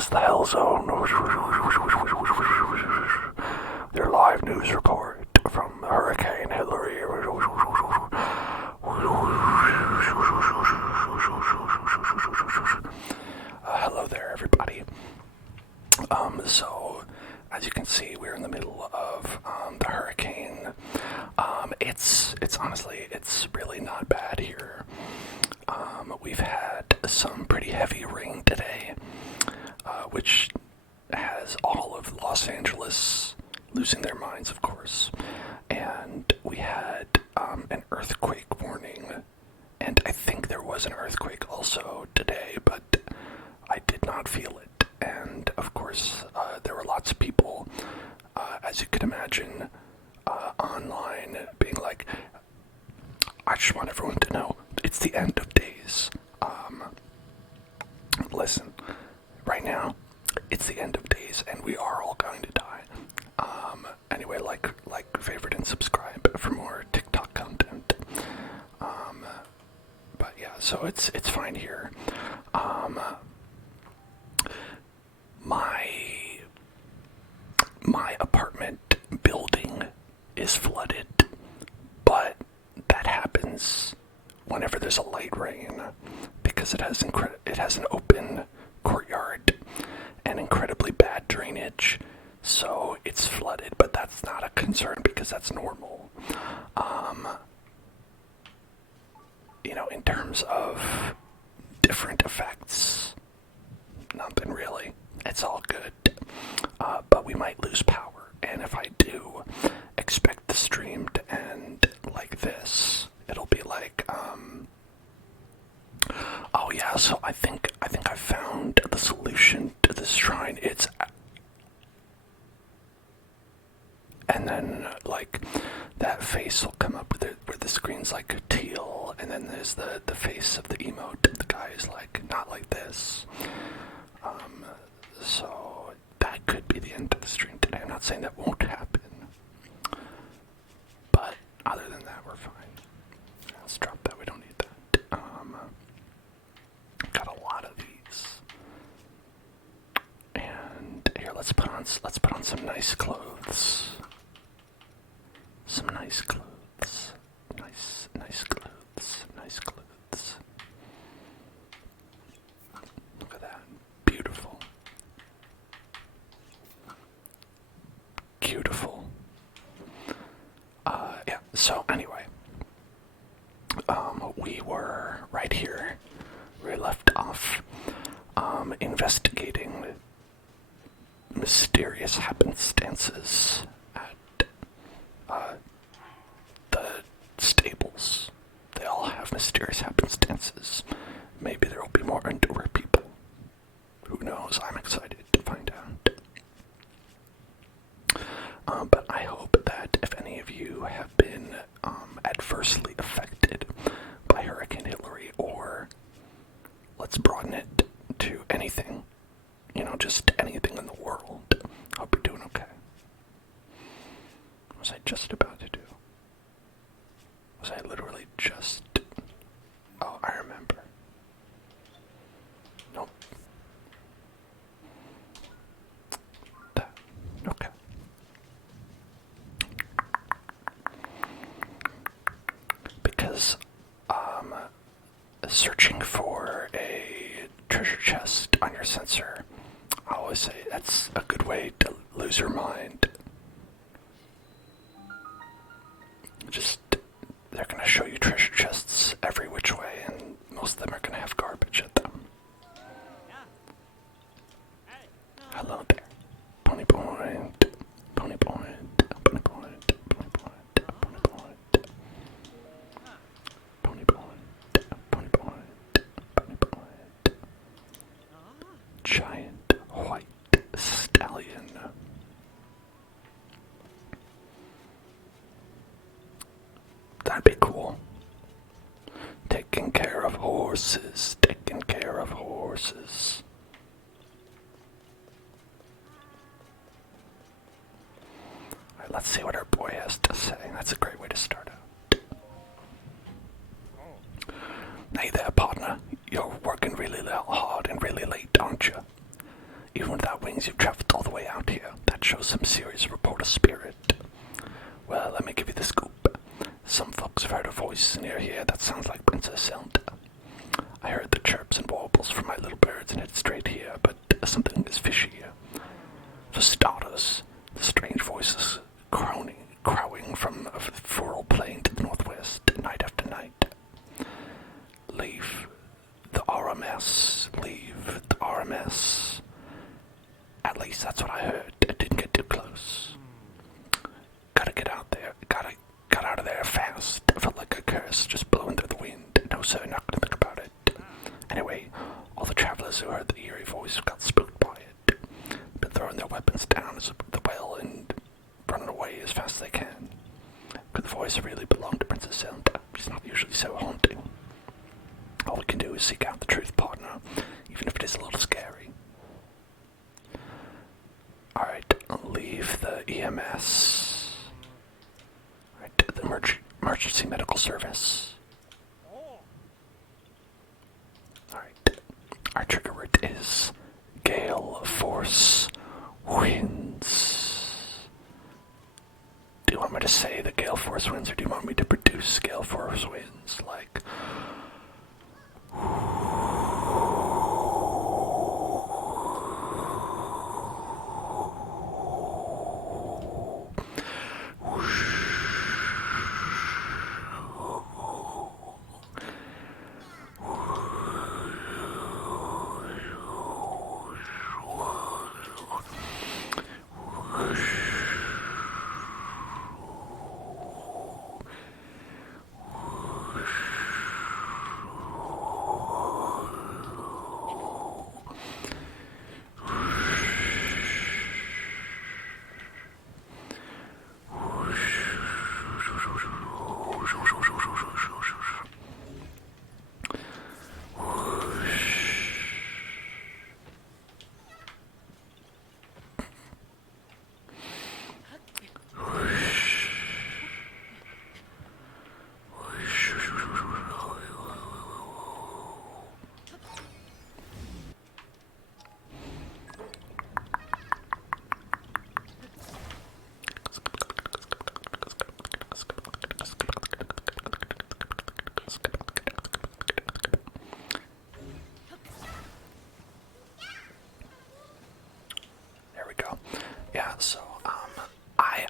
is the Hell Zone. Their live news report from Hurricane Hillary. Hello there, everybody. So, as you can see, we're in the middle of the hurricane. It's honestly, it's really not bad here. We've had some pretty heavy rain today, which has all of Los Angeles losing their minds, of course. And we had an earthquake warning, and I think there was an earthquake also today, but I did not feel it. And of course, there were lots of people, as you could imagine, online being like, I just want everyone to know it's the end of days. Listen, right now, it's the end of days, and we are all going to die. Anyway, like, favorite, and subscribe for more TikTok content. But yeah, so it's fine here. My apartment building is flooded, but that happens whenever there's a light rain because it has an open courtyard and incredibly bad drainage, so it's flooded. But that's not a concern because that's normal. In terms of different effects, nothing really. It's all good. But we might lose power, and if I do, expect the stream to end like this. It'll be like, oh yeah, so I think I found the solution to this shrine. And then, like, that face will come up where the screen's like teal, and then there's the face of the emote. The guy is like, not like this. So that could be the end of the stream today. I'm not saying that won't happen, but other than that, we're fine. Let's drop that. We don't need that. Got a lot of these, and here, let's put on some nice clothes. Some nice clothes. Nice clothes. Nice clothes. Look at that. Beautiful. Beautiful. Yeah, so anyway. We were right here. We left off investigating mysterious happenstances at the stables. They all have mysterious happenstances. Maybe there will be more underwear people. Who knows? I'm excited to find out. But I hope that if any of you have been adversely affected by Hurricane Hillary, or let's broaden it to anything, just anything in the world, hope you're doing okay. What was I just about to do? Was I literally just... Oh, I remember. Nope. That. Okay. Because, searching for a treasure chest on your sensor, I always say that's a good way to lose your mind. They're gonna show you treasure chests every which way, and most of them are gonna have garbage at them. Hello there. Pony point. Pony point. Pony point. Pony point. Pony point. Pony point. Pony point. Pony point. Giant white stallion. That'd be cool. Taking care of horses. Taking care of horses. Alright, let's see what our boy has to say. That's a great way to start out. Hey there, partner. You're working really hard and really late, aren't you? without wings, you've traveled all the way out here. That shows some serious reporter spirit. Well, let me give you the scoop. Some folks have heard a voice near here that sounds like Princess Zelda. I heard the chirps and warbles from my little birds and headed straight here, but something is fishy. For starters, the strange voices crowing from a furrow plain to the northwest, night after night. Leave the RMS. Leave the RMS. At least that's what I heard. I didn't get too close. Gotta get out there. Got out of there fast. I felt like a curse just blowing through the wind. No, sir, not gonna think about it. Anyway, all the travelers who heard the eerie voice got spooked by it. Been throwing their weapons down the well and running away as fast as they can. Could the voice really belong to Princess Zelda? She's not usually so haunting. All we can do is seek out the truth, partner, even if it is a little scary. Alright, leave the EMS. Alright, the emergency medical service. Alright, our trigger word is gale force winds. Do you want me to say the gale force winds, or do you want me to produce gale force winds? Like...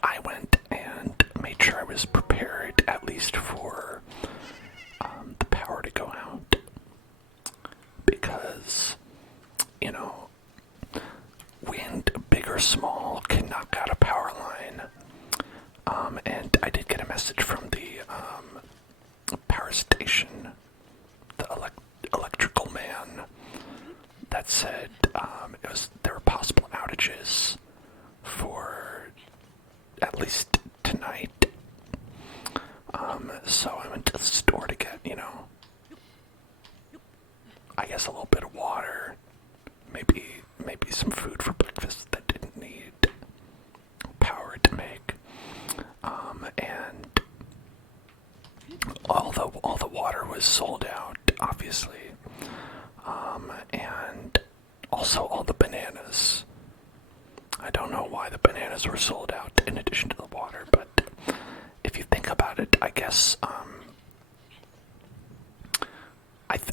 I went and made sure I was prepared, at least for the power to go out, because, you know, wind, big or small, can knock out a power line. And I did get a message from the power station, the electrical man, that said there were possible outages for at least tonight. So I went to the store to get, you know, I guess a little bit of water, maybe some food for breakfast that didn't need power to make. And all the water was sold out, obviously. And also all the bananas. I don't know why the bananas were sold out in addition to the water, but if you think about it, I guess,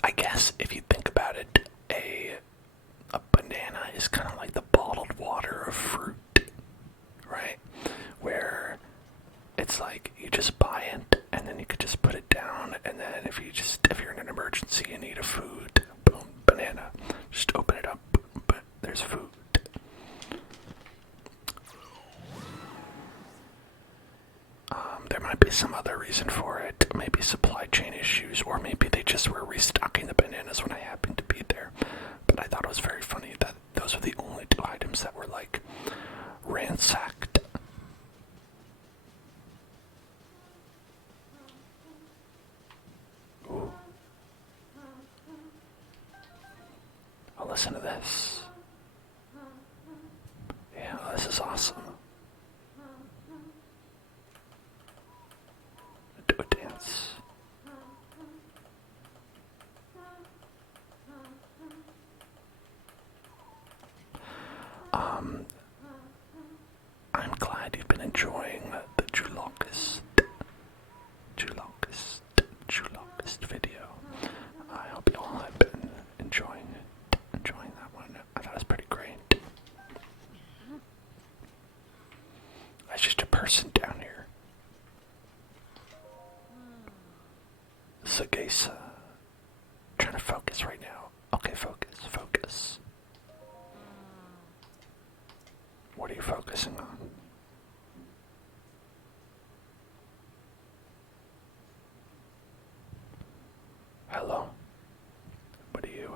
I guess if you think about it, a banana is kind of like the bottled water of fruit, right? Where it's like you just buy it and then you could just put it down, and then if you're in an emergency and need a food, boom, banana, just open it up, but there's food. There might be some other reason for it, maybe supply chain issues, or maybe they just were restocking the bananas when I happened to be there. But I thought it was very funny that those were the only two items that were, like, ransacked. Ooh. Oh, listen to this. Yeah, this is awesome. Do a dance. I'm glad you've been enjoying the Julocust video. I hope you all have been enjoying that one. I thought it was pretty great. There's just a person down here. Sagesa. Trying to focus right now. Okay, focus. What are you focusing on? Hello? What do you,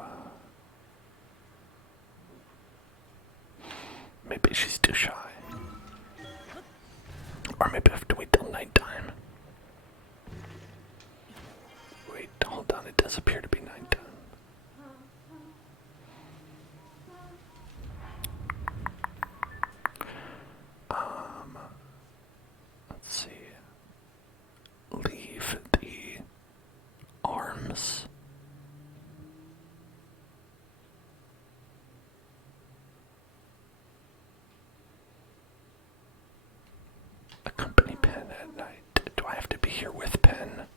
maybe she's too shy. Or maybe I have to wait till nighttime. Wait, hold on, it does appear to be nighttime. Let's see. Leave the arms. Accompany pen at night. Do I have to be here with pen?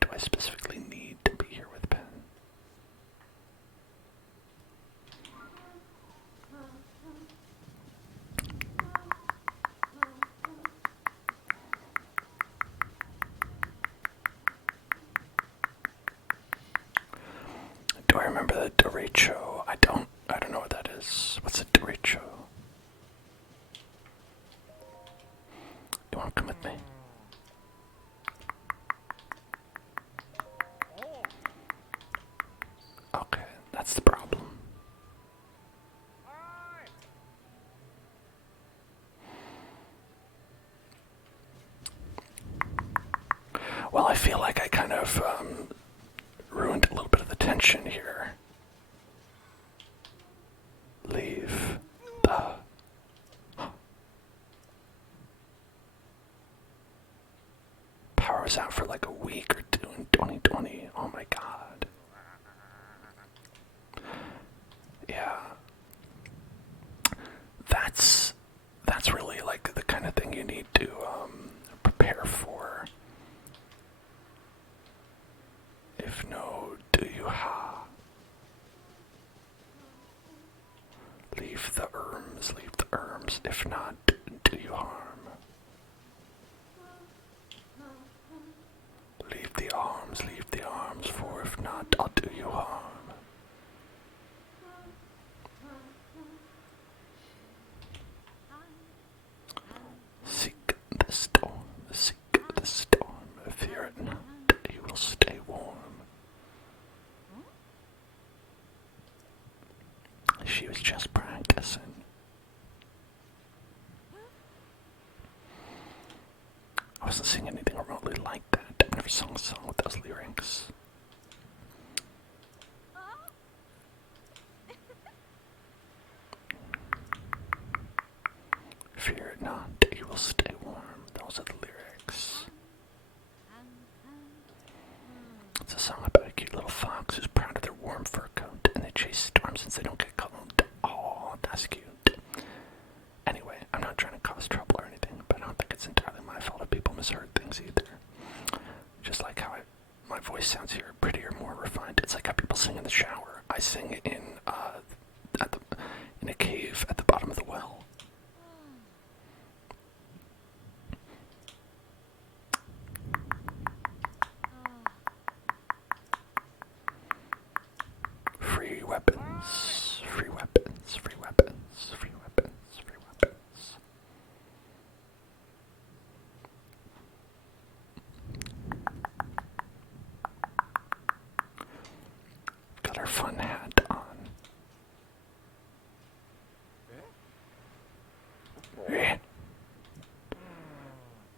Do I specifically need to be here with pen? Do I remember the derecho? I don't know what that is. What's a derecho? You wanna come with me? Okay, that's the problem. Well, I feel like I kind of ruined a little bit of the tension here. Leave the... Power's out for like a week or two in 2020. Oh my god. Yeah. That's really like the kind of thing you need to prepare for. If no, do you ha? Leave the erms. If not, do you harm? Leave the arms, for if not, I'll do you harm. Seek the storm, fear it not, you will stay warm. She was just practicing. I wasn't seeing anything remotely like that. I never sung a song with those lyrics. Fear it not, you will stay warm. Those are the lyrics. It's a song about a cute little fox who's proud of their warm fur coat, and they chase storms since they don't get cold. Oh, that's cute. Anyway, I'm not trying to cause trouble or anything, but I don't think it's entirely my fault if people misheard things either. Just like how my voice sounds here prettier, more refined. It's like how people sing in the shower. I sing in a cave at the bottom of the well. Free weapons, free weapons, free weapons, free weapons, free weapons. Got our fun hat on.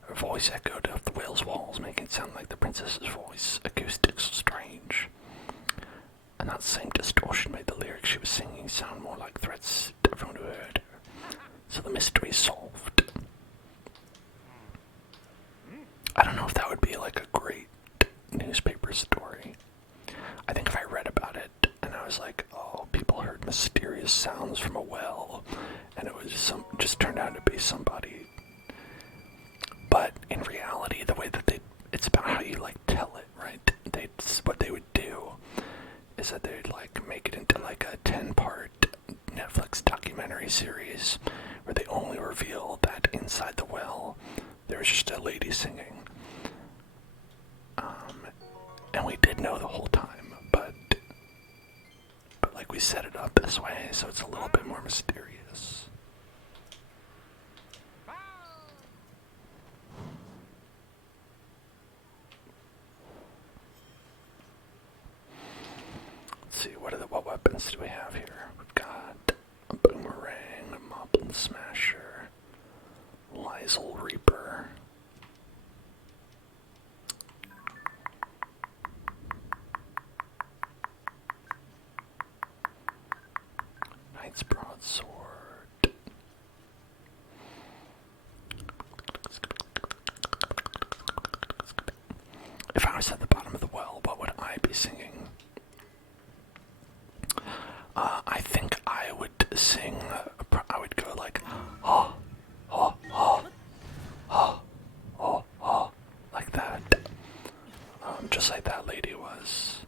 Her voice echoed off the whale's walls, making it sound like the princess's voice. Acoustics strange. And that same distortion made the lyrics she was singing sound more like threats to everyone who heard her. So the mystery is solved. I don't know if that would be like a great newspaper story. I think if I read about it and I was like, oh, people heard mysterious sounds from a well, and it was just turned out to be somebody. But in reality, the way that it's about how you like tell it, right? What they would do is that they'd like make it into like a 10-part Netflix documentary series where they only reveal that inside the well there was just a lady singing. And we did know the whole time, but like we set it up this way, so it's a little bit more mysterious. Let's see, what weapons do we have here? We've got a boomerang, a moblin smasher, Lysel Reaper. Knight's broadsword. If I was at the bottom of the well, what would I be singing? I think I would sing, I would go like, oh, oh, oh, oh, oh, oh, like that. Just like that lady was.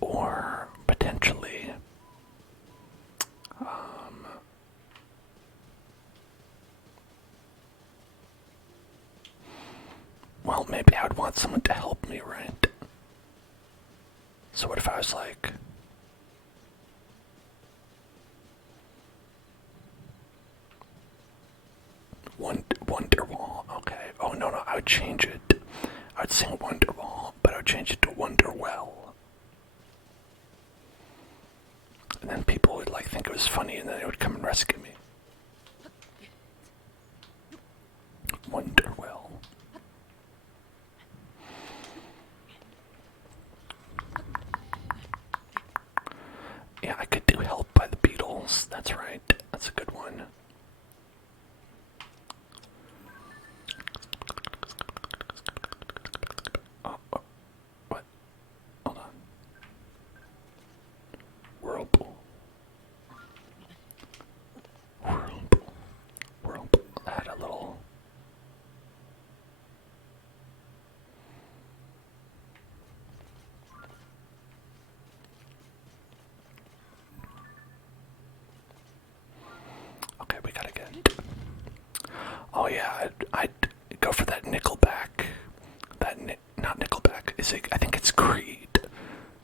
Or potentially, well, maybe I would want someone to help me, right? So what if I was like, Wonderwall, okay. Oh, no, I would change it. I would sing Wonderwall, but I would change it to Wonderwell. And then people would like think it was funny, and then they would come and rescue me. Wonderwell. Yeah, I could do Help by the Beatles. That's right. That's a good one. Oh, what? Hold on. Whirlpool. Whirlpool. I had a little... Okay, we gotta get... Oh yeah, I'd go for that Nickelback. Not Nickelback. I think it's Creed.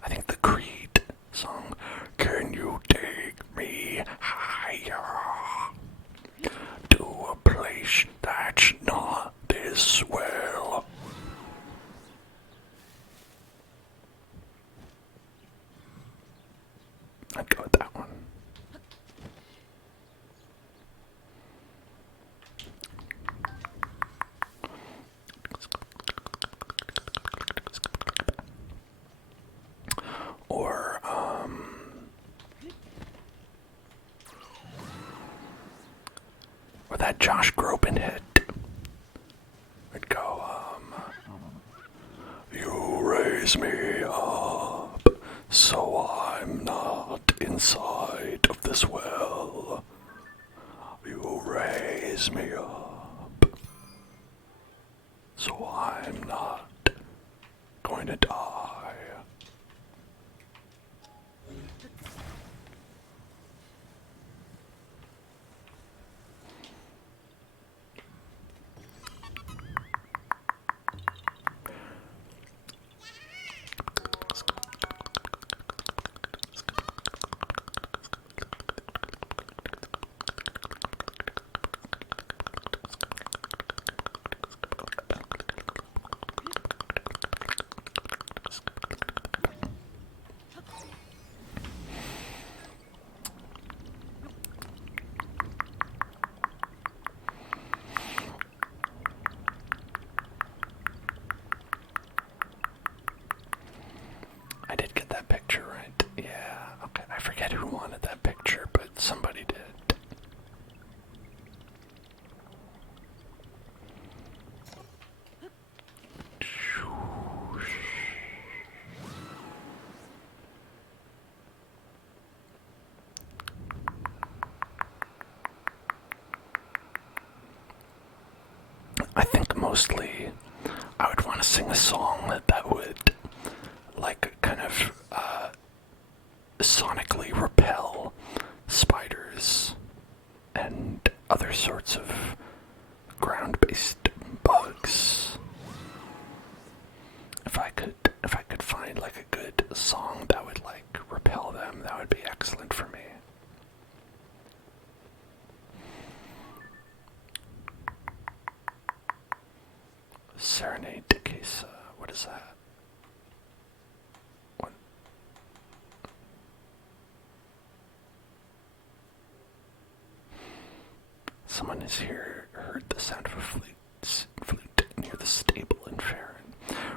I think the Creed song. Can you take me higher to a place that's not this well? I'd go with that one. Or that Josh Groban hit. I'd go, you raise me up so I'm not inside of this well. You raise me up so I'm not going to die. I did get that picture right. Yeah, okay. I forget who wanted that picture, but somebody did. mostly I would want to sing a song that would, like, kind of sonically repel spiders and other sorts of ground-based bugs. If I could find like a good song that would like repel them, that would be excellent for me. Serenade de Casa. What is that? What? Someone is here. Heard the sound of a flute near the stable in Farron.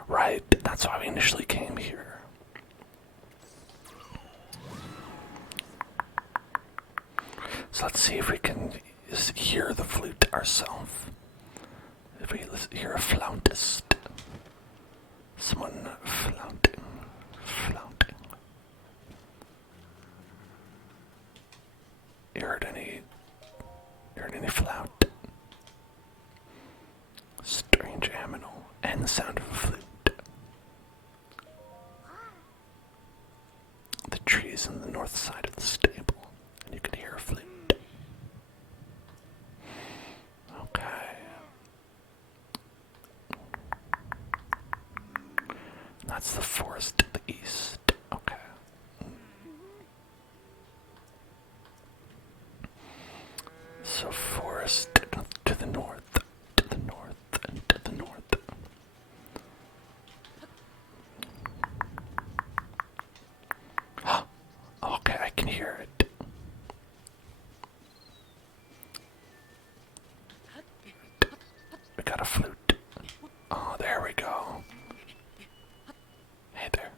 Right, that's why we initially came here. So let's see if we can hear the flute ourselves. If we hear a flautist. Someone flaunting. You heard any flout? Strange aminal. And the sound of a flute. The trees on the north side of the stable, and you can hear a flute. Okay. That's the forest to the east. Okay. So forest to the north, and to the north. Okay, I can hear it. We got a flute. Oh, there we go. Hey there.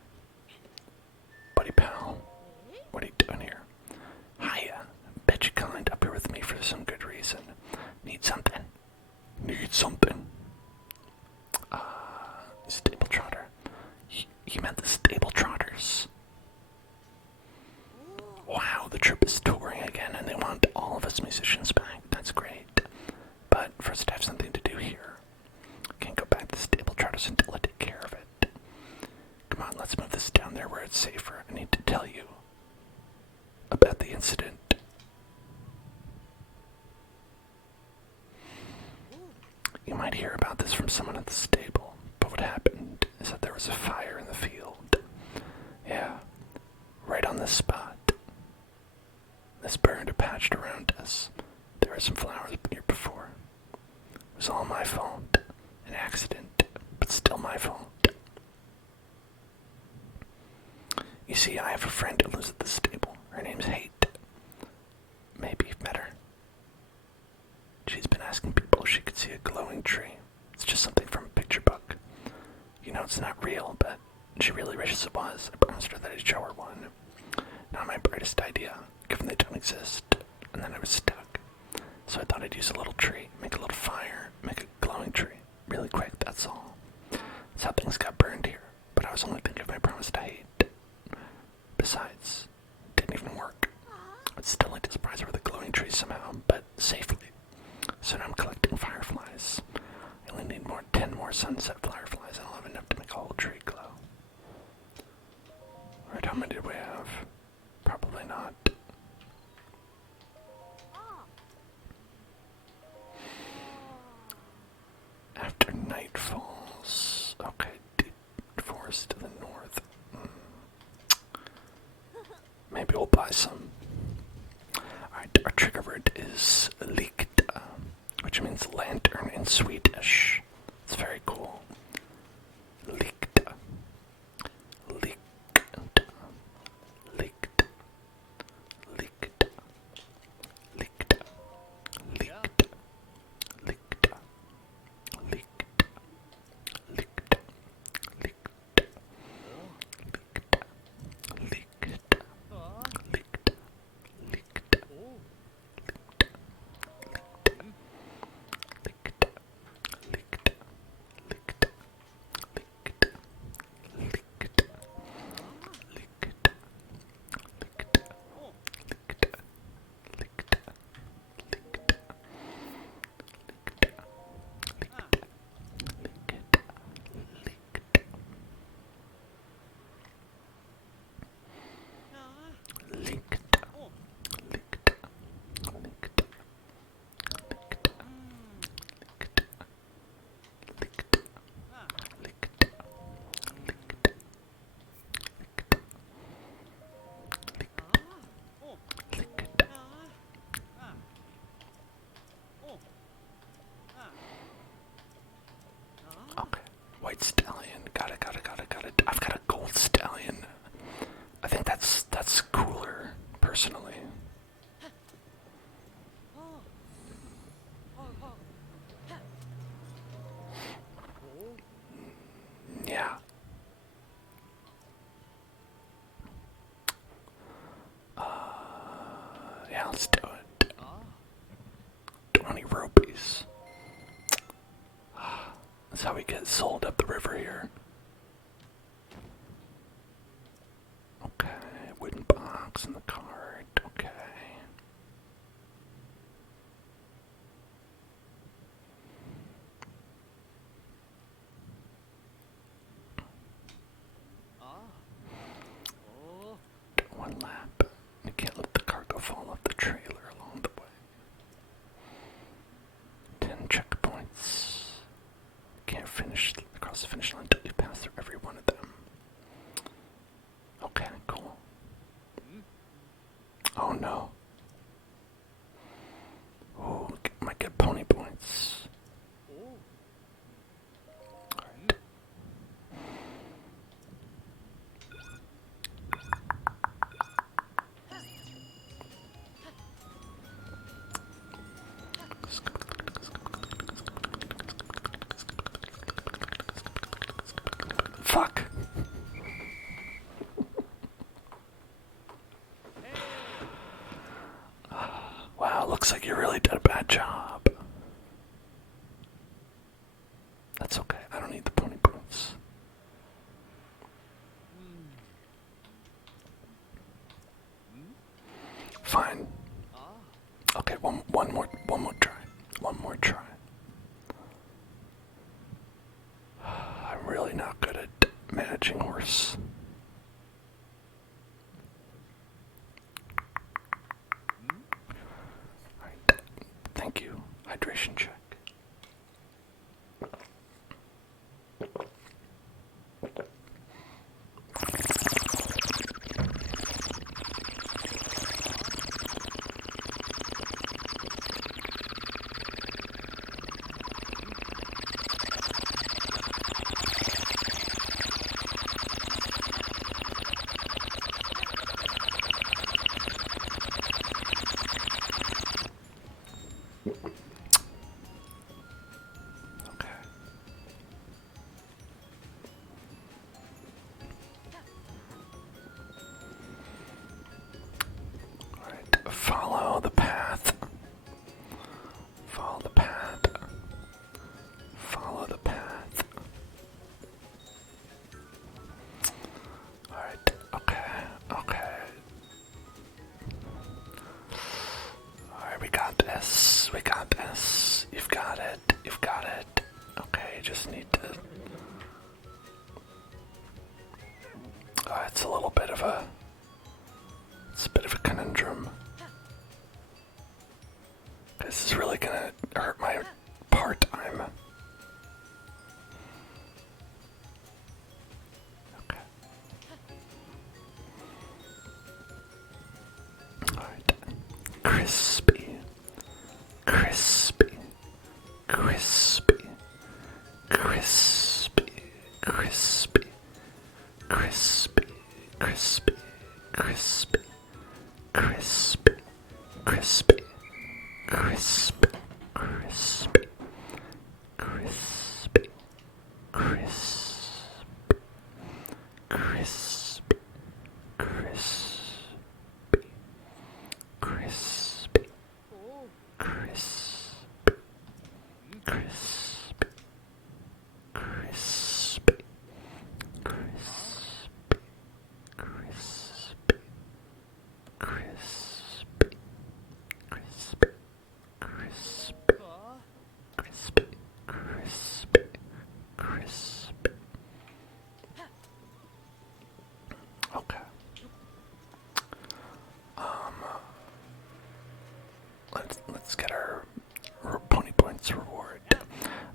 Buddy pal. What are you doing here? Hiya. Bet you climbed up here with me for some good reason. Need something? Need something? Stable trotter. You meant the stable trotters. Wow, the troupe is touring again and they want all of us musicians back. That's great. But first I have something to do here. Can't go back to the stable trotters until I take care of it. Come on, let's move this down there where it's safer. I need to tell you about the incident. You might hear about this from someone at the stable, but what happened is that there was a fire in the field. Yeah, right on this spot. This burned a patch around us. There were some flowers here before. It was all my fault. An accident, but still my fault. You see, I have a friend who lives at the stable. Her name's Hate. Maybe you've met her. She's been asking people if she could see a glowing tree. It's just something from a picture book. You know, it's not real, but she really wishes it was. I promised her that I'd show her one. Not my brightest idea, given they don't exist. And then I was stuck. So I thought I'd use a little tree, make a little fire, make a glowing tree. Really quick, that's all. That's how things got burned here. But I was only thinking of my promise to Hate. Besides, it didn't even work. I'd still like to surprise her with a glowing tree somehow, but safely. So now I'm collecting fireflies. I only need 10 more sunset fireflies, and I'll have enough to make a whole tree glow. Alright, how many did we have? Probably not. After night falls. Okay, deep forest to the north. Maybe we'll buy some. Alright, our trigger word is leaked, which means lantern in Swedish. It's very cool. Leaked. Leaked. Leaked. Leaked. Leaked. Leaked. Leaked. Leaked. Leaked. Leaked. Leaked. Let's do it. 20 rupees. That's how we get sold up the river here. Okay, wooden box in the cart. Okay. One lap. You can't let the cargo fall off the trailer along the way. 10 checkpoints. Can't finish across the finish line until you pass through every one of them. Okay, cool. Oh no. Oh, might get pony points. Alright. Fuck. Wow, looks like you really did a bad job. That's okay, I don't need the pony points. Fine. Okay, one more try. One more try. I'm really not good at managing horse. Alright. Thank you. Hydration check. Follow the path. Follow the path. Follow the path. Alright, okay. Alright, we got this. You've got it. Okay, you just need to... it's a little bit of a... It's a bit of a conundrum. This is really gonna hurt my part-time. Okay. Alright. Crispy. Crispy. Crispy. Crispy. Crispy. Crispy. Crispy. Crispy. Crispy. Crispy. Crisp, crispy, crispy, crispy, crispy, crispy, crispy, crispy, crispy, crispy, crispy, crispy, crispy, crispy. Crispy, crispy, crispy, crispy. Okay. Let's get our pony points reward.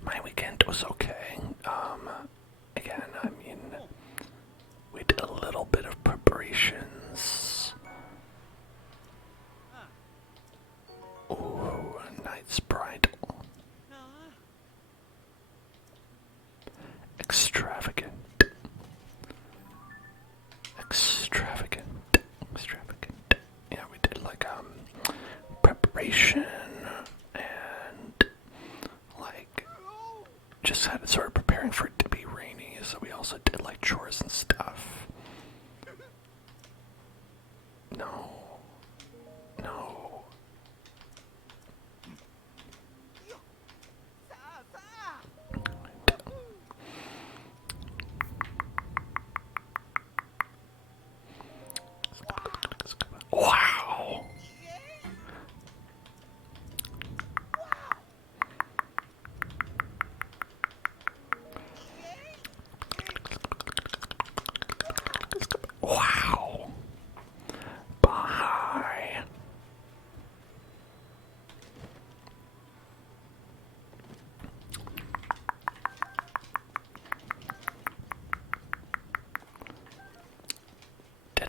My weekend was okay. Again, I mean, we did a little bit of preparations. Ooh, Knight's Bridal. Extravagant. Yeah, we did like preparation and like just had sort of preparing for it to be rainy, so we also did like chores and stuff. No.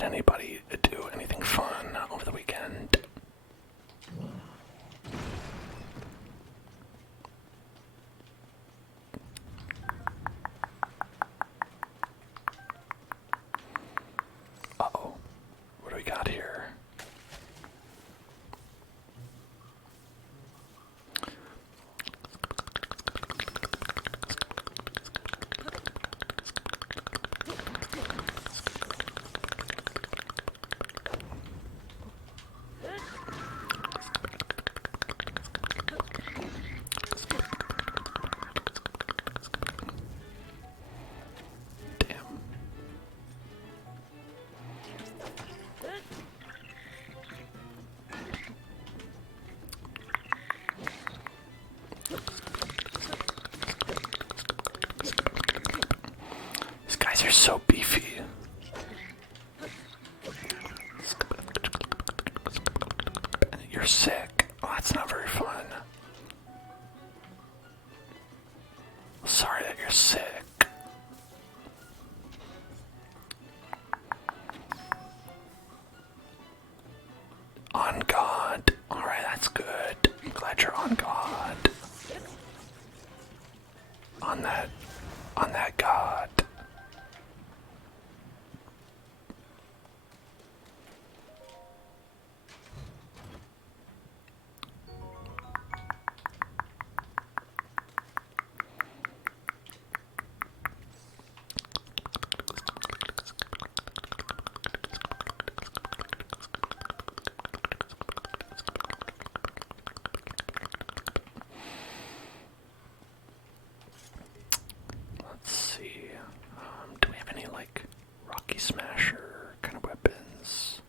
anybody do anything fun over the weekend? Uh-oh. What do we got here? Damn. These guys are so beefy. You're sick. Oh, that's not very fun. Sorry that you're sick. On God. Alright, that's good. I'm glad you're on God. On that God. Let's see. Do we have any like Rocky Smasher kind of weapons?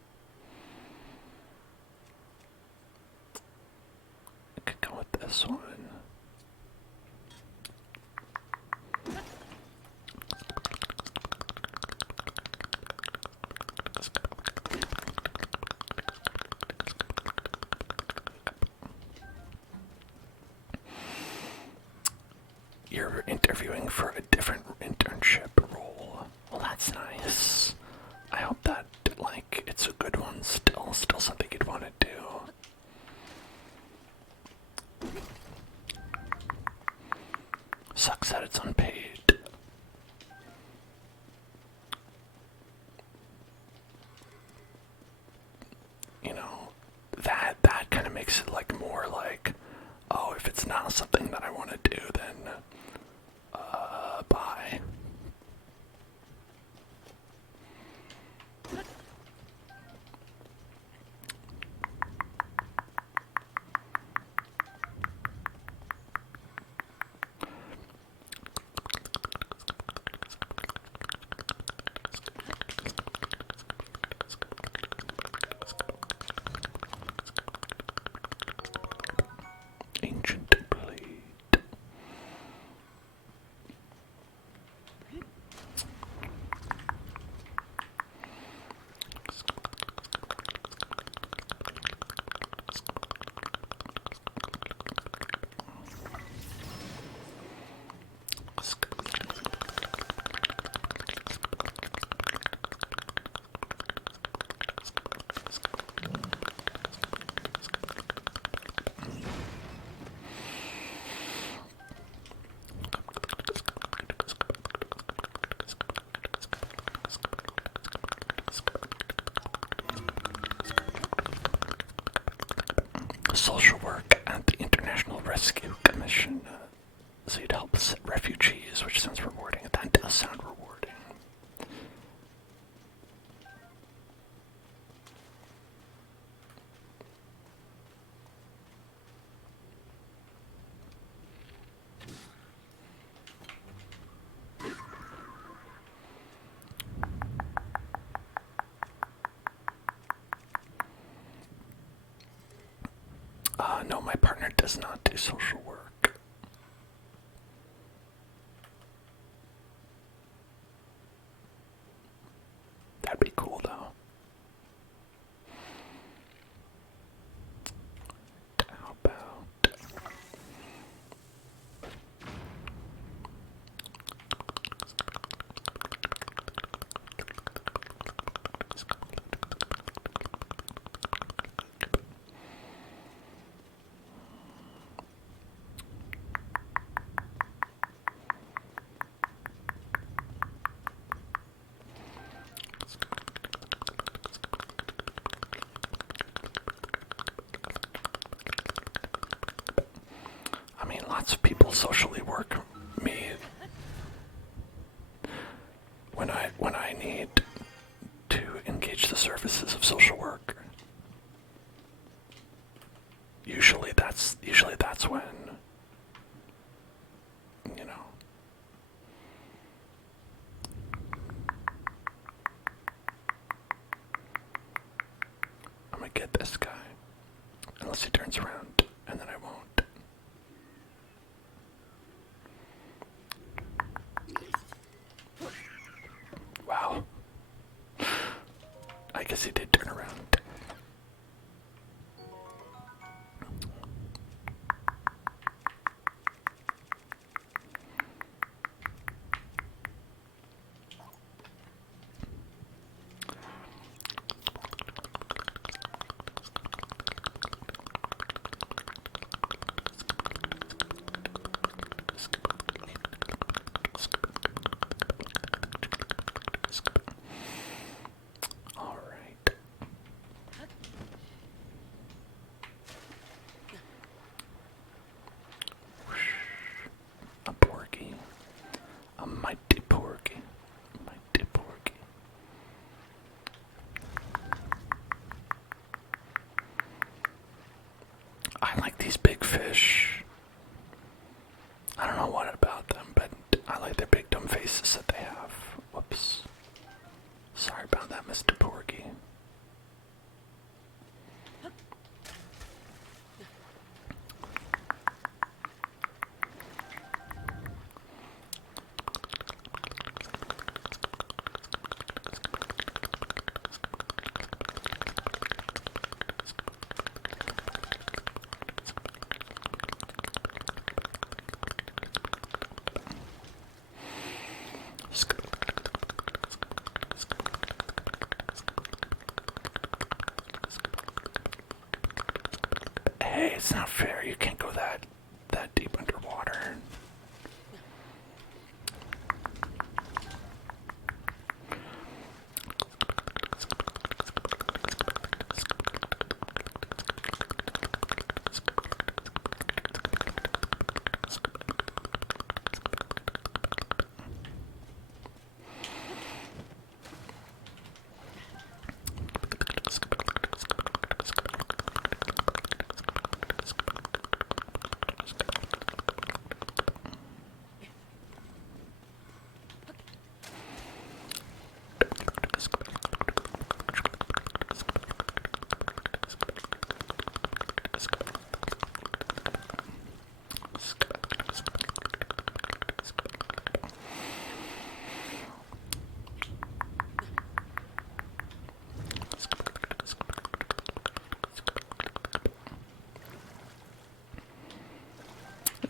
I could go with this one. You're interviewing for a different internship role. Well, that's nice. I hope that, like, it's a good one still something you'd want to do. Sucks that it's unpaid. You know, that kind of makes it like more like, oh, if it's not something that I want to do, then bye. Ancient blade. Social work at the International Rescue Commission. So you'd help refugees, which sounds rewarding. That does sound rewarding. No, my partner does not do social work. That'd be cool, though. How about... lots of people socially work me when I need to engage the services of social work. Usually that's when, you know. I'm gonna get this guy. Unless he turns around, and then I won't. Wow. I guess he did turn around. I like these big fish. I don't know what about them, but I like their big dumb faces that they have. Whoops. Sorry about that, Mr. Porgy. Hey, it's not fair. You can't go that deep underwater.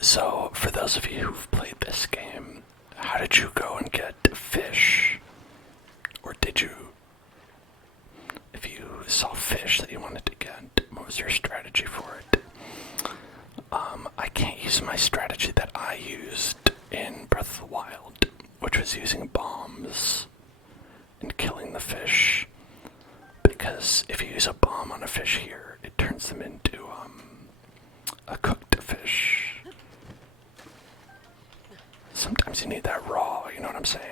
So, for those of you who've played this game, how did you go and get fish? Or did you, if you saw fish that you wanted to get, what was your strategy for it? I can't use my strategy that I used in Breath of the Wild, which was using bombs and killing the fish. Because if you use a bomb on a fish here, it turns them into a cooked fish. Sometimes you need that raw, you know what I'm saying?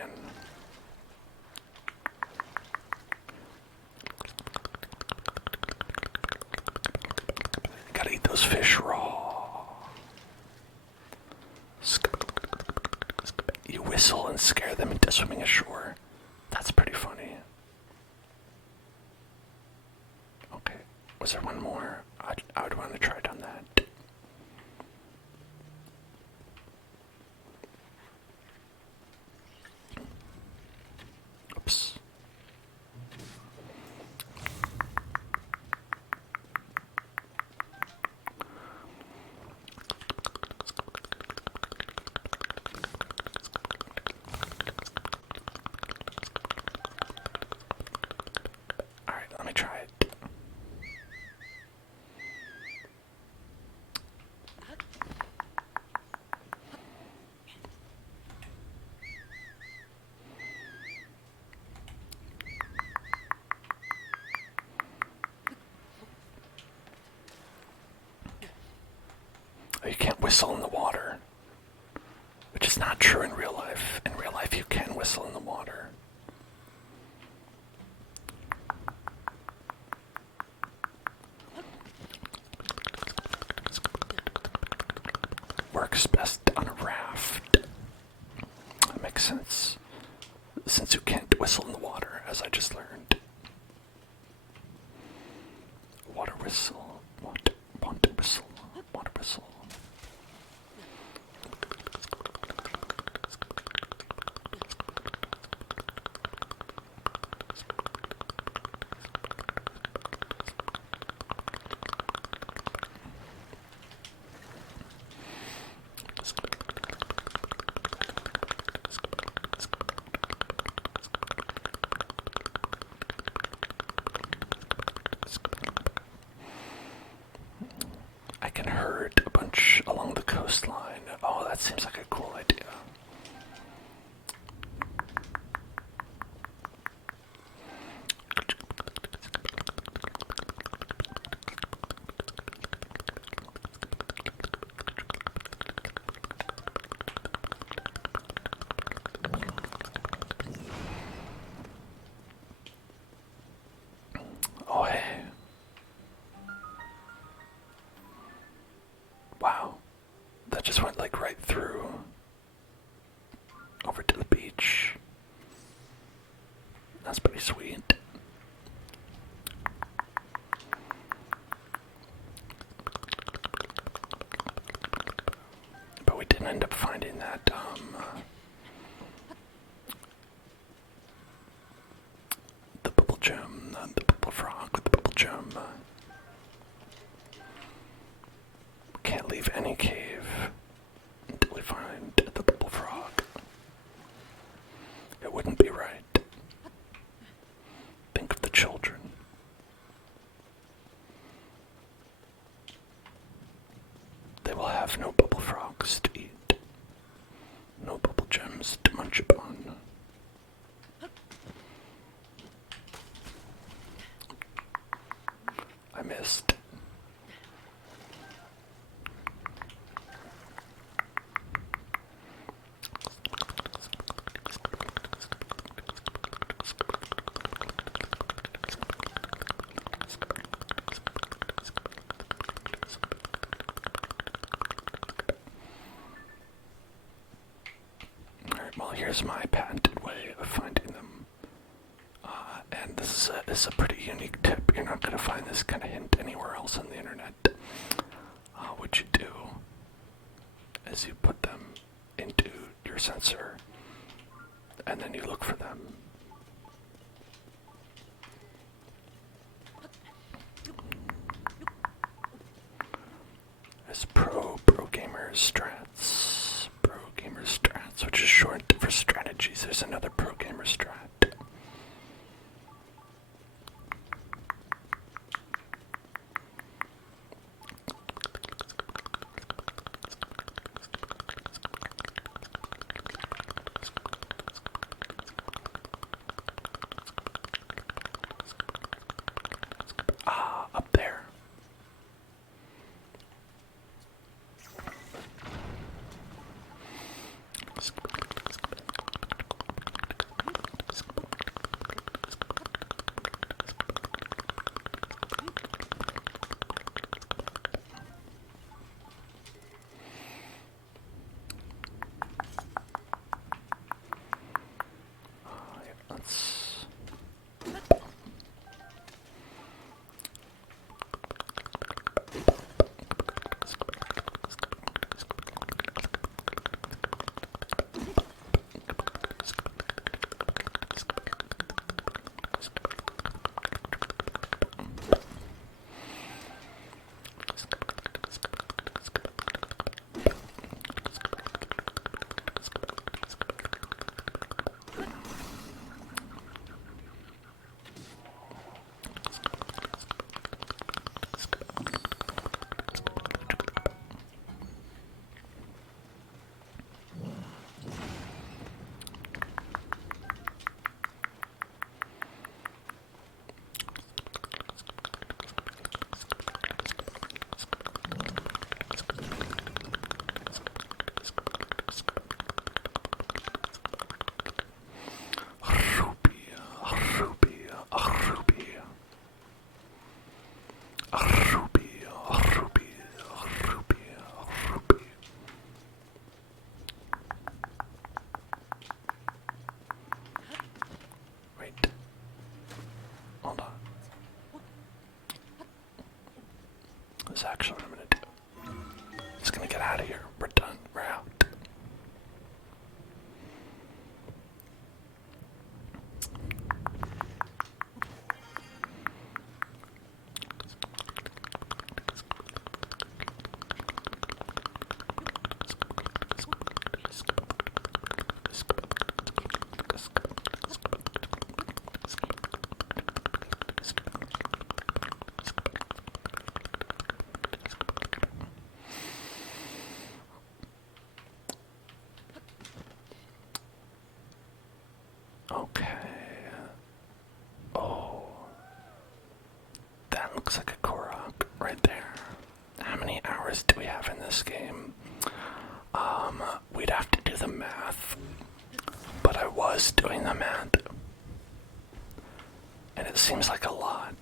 Gotta eat those fish raw. You whistle and scare them into swimming ashore. That's pretty funny. Okay, was there one more? I would want to try it on that. Oops. Alright, let me try it. Oh, you can't whistle in the water. works best on a raft. That makes sense, since you can't whistle in the water, as I just learned. Water whistle, water whistle, water whistle. I can herd a bunch along the coastline. Oh, that seems like a cool idea. Oh, hey. Wow. That just went like right through over to the beach. That's pretty sweet. But we didn't end up finding that the bubble gem, the bubble frog with the bubble gem. Can't leave any cave until we find the bubble frog. It wouldn't be right. Think of the children. They will have no bubble frogs to eat, no bubble gems to munch upon. I missed. Alright, well, here's my patented way of finding them. And this is a pretty unique tip. You're not going to find this kind of hint anywhere else on the internet. What you do is you put them into your sensor, and then you look for them. There's Pro Gamer Strats, which is short for strategies. There's another Pro Gamer Strat. is actually what I'm gonna do. Just gonna get out of here. We're done. We're out. Okay. Oh. That looks like a Korok right there. How many hours do we have in this game? We'd have to do the math. But I was doing the math. And it seems like a lot.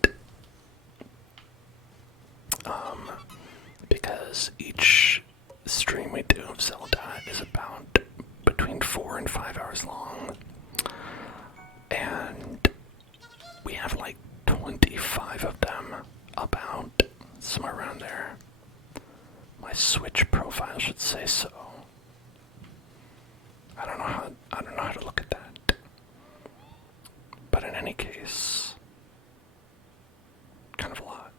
Because each stream we do of Zelda is about between 4 and 5 hours long. And we have like 25 of them, about somewhere around there. My Switch profile should say so. I don't know how to look at that. But in any case, kind of a lot.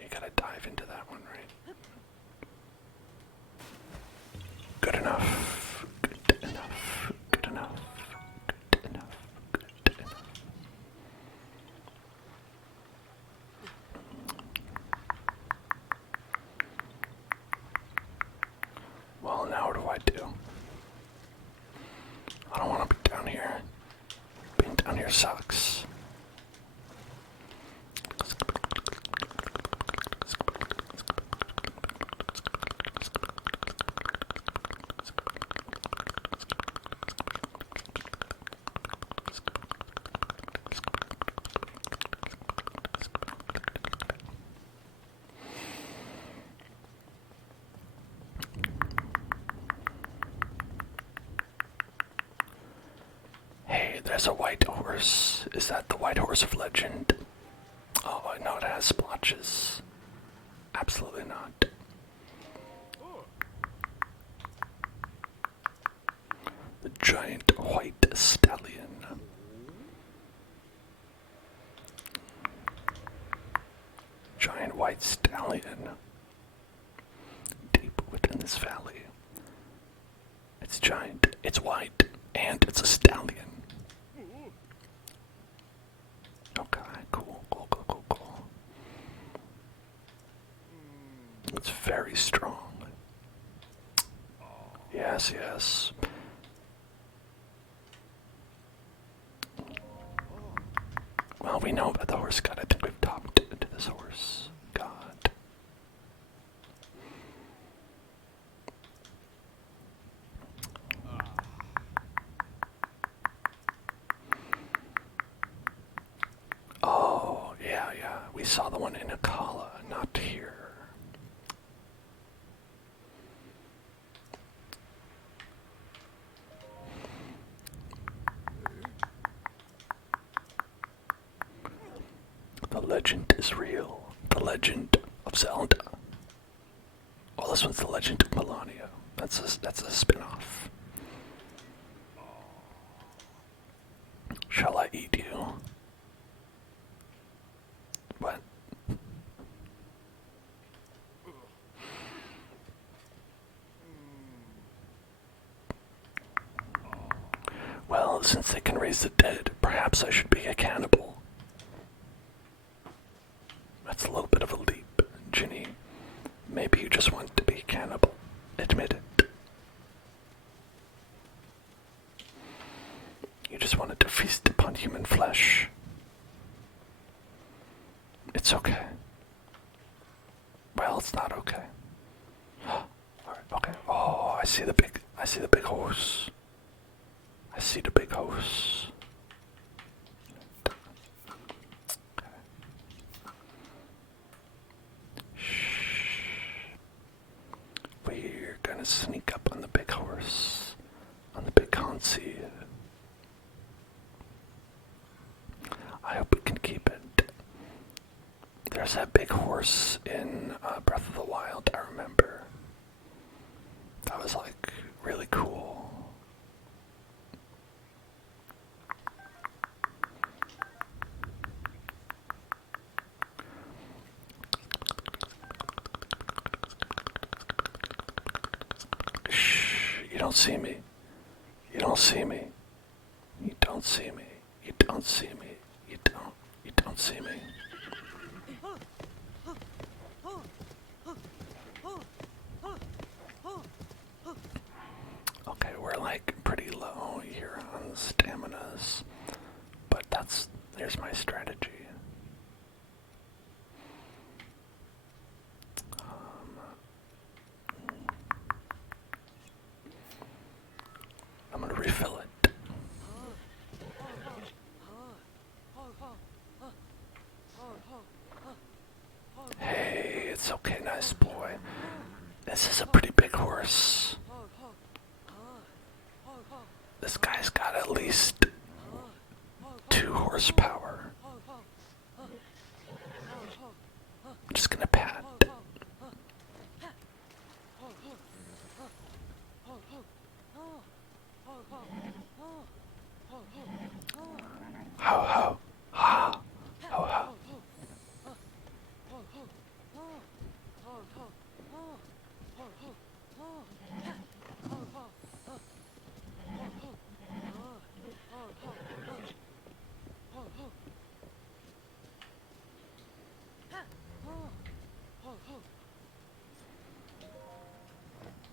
You gotta dive into that one, right? Good enough. Good enough. Good enough. Good enough. Good enough. Well, now what do I do? I don't want to be down here. Being down here sucks. Hey, there's a white horse. Is that the white horse of legend? Oh, I know it has splotches. Absolutely not. The giant white stallion. Giant white stallion. Deep within this valley. It's giant, it's white, and it's a stallion. Okay, cool. It's very strong. Yes. Well, we know about the horse god. I think we've talked to this horse god. Oh, yeah. We saw the one in Akala, not here. The legend is real. The Legend of Zelda. Well, this one's The Legend of Melania. That's a spin-off. Shall I eat you? What? Well, since they can raise the dead, perhaps I should be a cannibal. That's a little bit of a leap, Ginny. Maybe you just want to be a cannibal. Admit it. You just wanted to feast upon human flesh. It's okay. Well, it's not okay. Alright, okay. Oh, I see the big horse. I see the big horse. Okay. Shh. We're gonna sneak up on the big horse. On the big Hansi. I hope we can keep it. horse in Breath of the Wild, I remember. That was like really cool. Shh, you don't see me. You don't see me. You don't see me. You don't see me. You don't see me. Okay, we're like pretty low here on staminas, but there's my strategy. I'm gonna refill it. Hey, it's okay, nice boy. This is a pretty big horse. This guy's got at least 2 horsepower. I'm just gonna pat. Ho ho, ha, ho ho.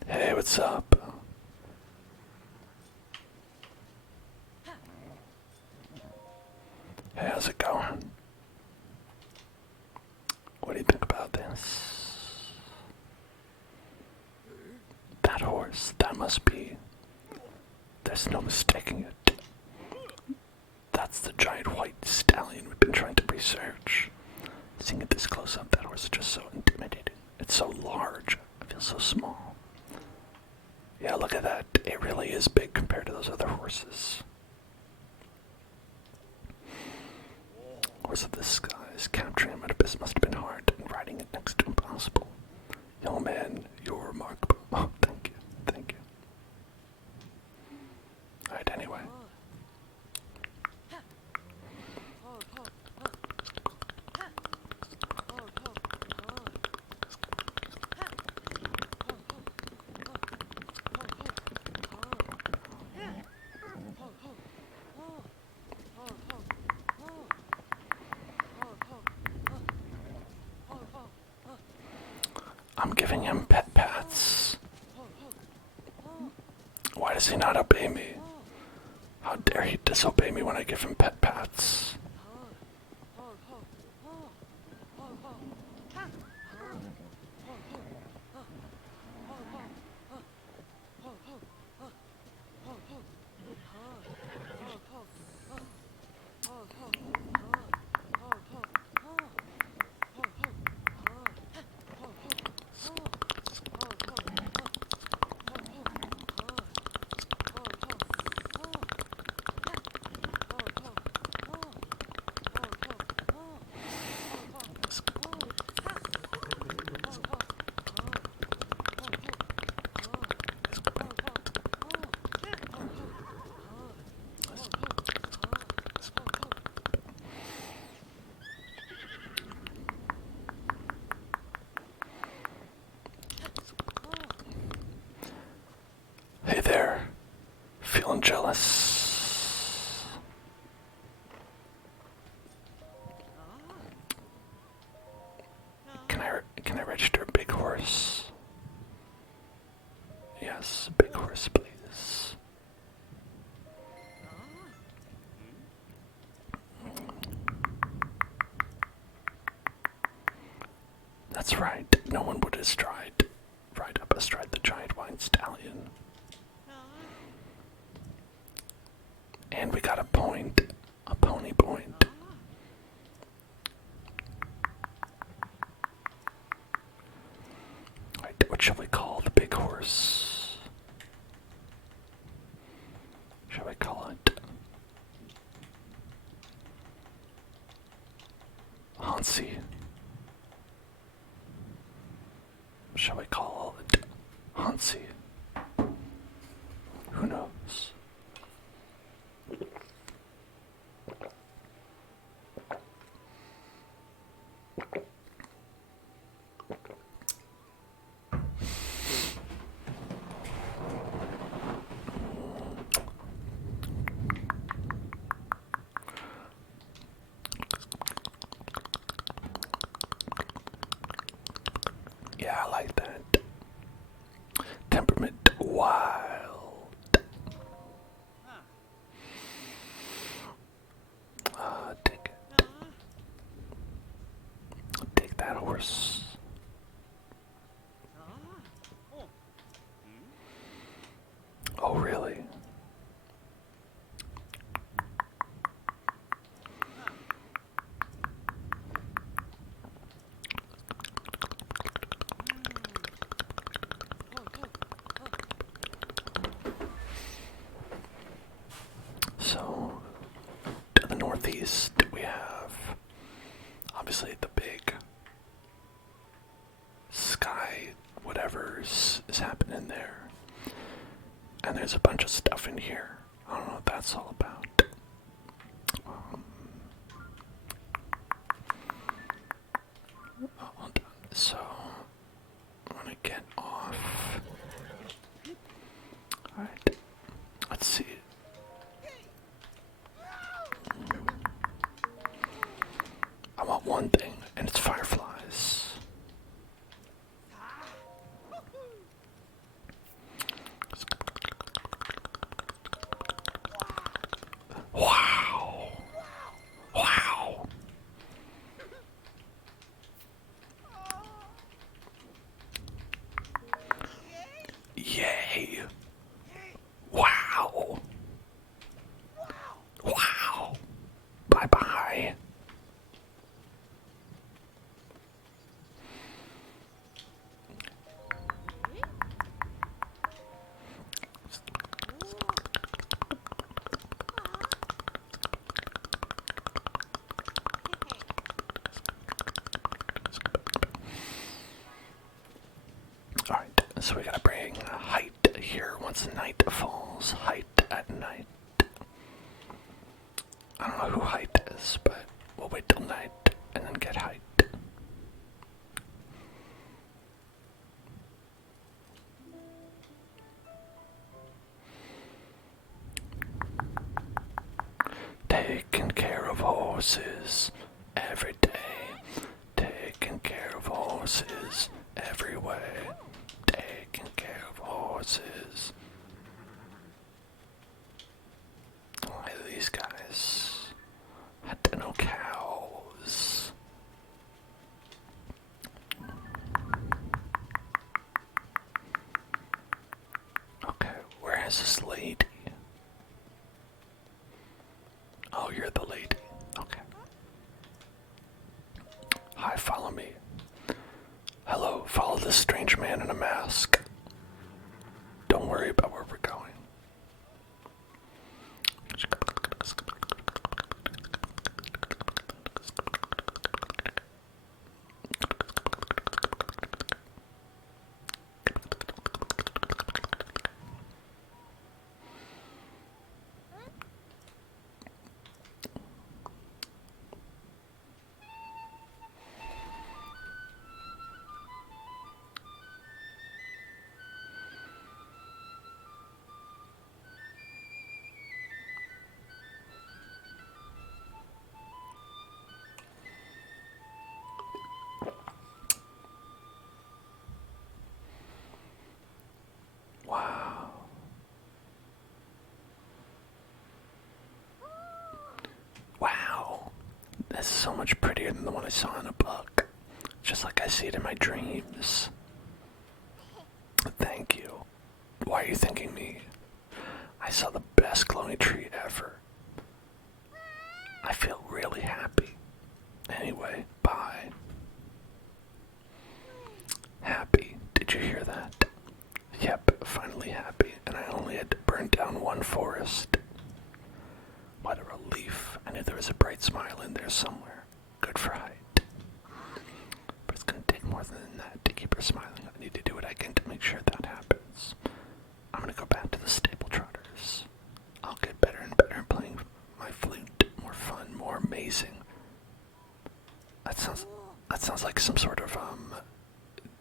Hey, what's up? Hey, how's it going? What do you think about this? That horse, that must be... There's no mistaking it. That's the giant white stallion we've been trying to research. Seeing it this close up, that horse is just so intimidating. It's so large. I feel so small. Yeah, look at that. It really is big compared to those other horses. Horse of the skies, capturing him at abyss must have been hard, and riding it next to impossible. Young man, you're remarkable. Oh, thank you, thank you. Alright, anyway. I'm giving him pet pats. Why does he not obey me? How dare he disobey me when I give him pet pats? Hey there, feeling jealous? Can I register a big horse? Yes, big horse, please. That's right. No one would ride up astride the giant white stallion. And we got a point, a pony point. Right, what shall we call the big horse? Shall we call it Hansi? Shall we call it Hansi? Who knows? Yeah, I like that. Temperament wild. Take it. Take that horse. Oh, really? So, to the northeast, we have obviously the big sky, whatever's is happening there. And there's a bunch of stuff in here. I don't know what that's all about. Hold on. So, I'm gonna get off. Alright. Let's see. I want one thing, and it's fireflies. Wow. Wow. Yay. Wow. Wow. Bye-bye. Alright, so we gotta bring height here once night falls. Height at night. I don't know who height is, but we'll wait till night and then get height. Taking care of horses every day. Taking care of horses every way. Taking care of horses. Why are these guys? I don't know, cows. Okay, where is this lady? Oh, you're the lady. Okay. Hi, follow me. Hello, follow this strange man in a mask. Don't worry about where we're going. Wow. Wow. This is so much prettier than the one I saw in a book. Just like I see it in my dreams. Thank you. Why are you thanking me? I saw the best cloning tree ever. I feel really happy. Anyway, bye. Happy. Did you hear that? Yep, finally happy. And I only had to burn down one forest. What a relief. I knew there was a bright smile in there somewhere. Good for height. But it's gonna take more than that to keep her smiling on need to do what I can to make sure that happens. I'm gonna go back to the stable trotters. I'll get better and better at playing my flute. More fun, more amazing. That sounds like some sort of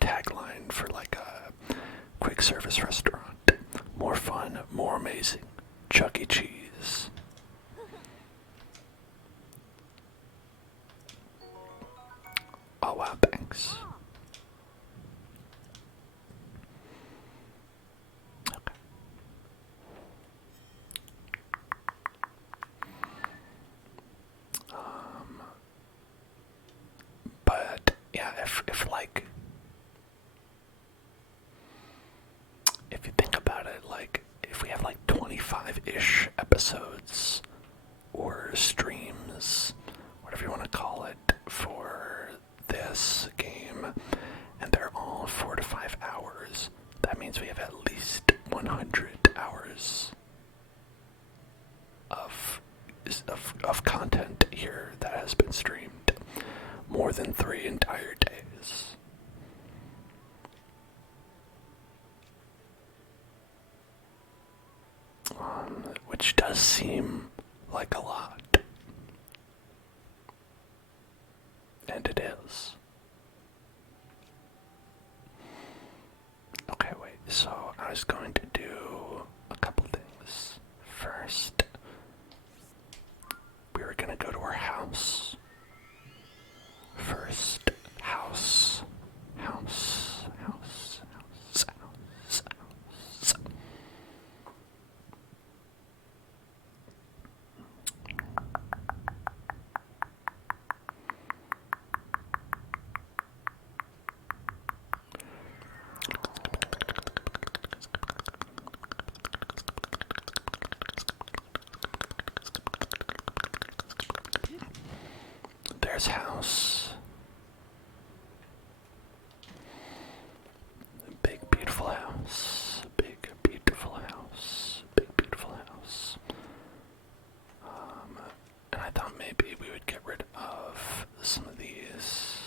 tagline for like a quick service restaurant. More fun, more amazing. Chuck E. Cheese. Oh wow, thanks. Okay. But yeah, if like if you think about it, like if we have like 25-ish episodes or streams, whatever you want to call it, for this game, and they're all 4 to 5 hours, that means we have at least 100 hours of content here that has been streamed. More than 3 entire days. Which does seem like a lot. And it is. Okay, wait, so I was going to do a couple things. First, we were gonna go to our house. First, house. There's house. Big beautiful house. Big beautiful house. Big beautiful house. And I thought maybe we would get rid of some of these.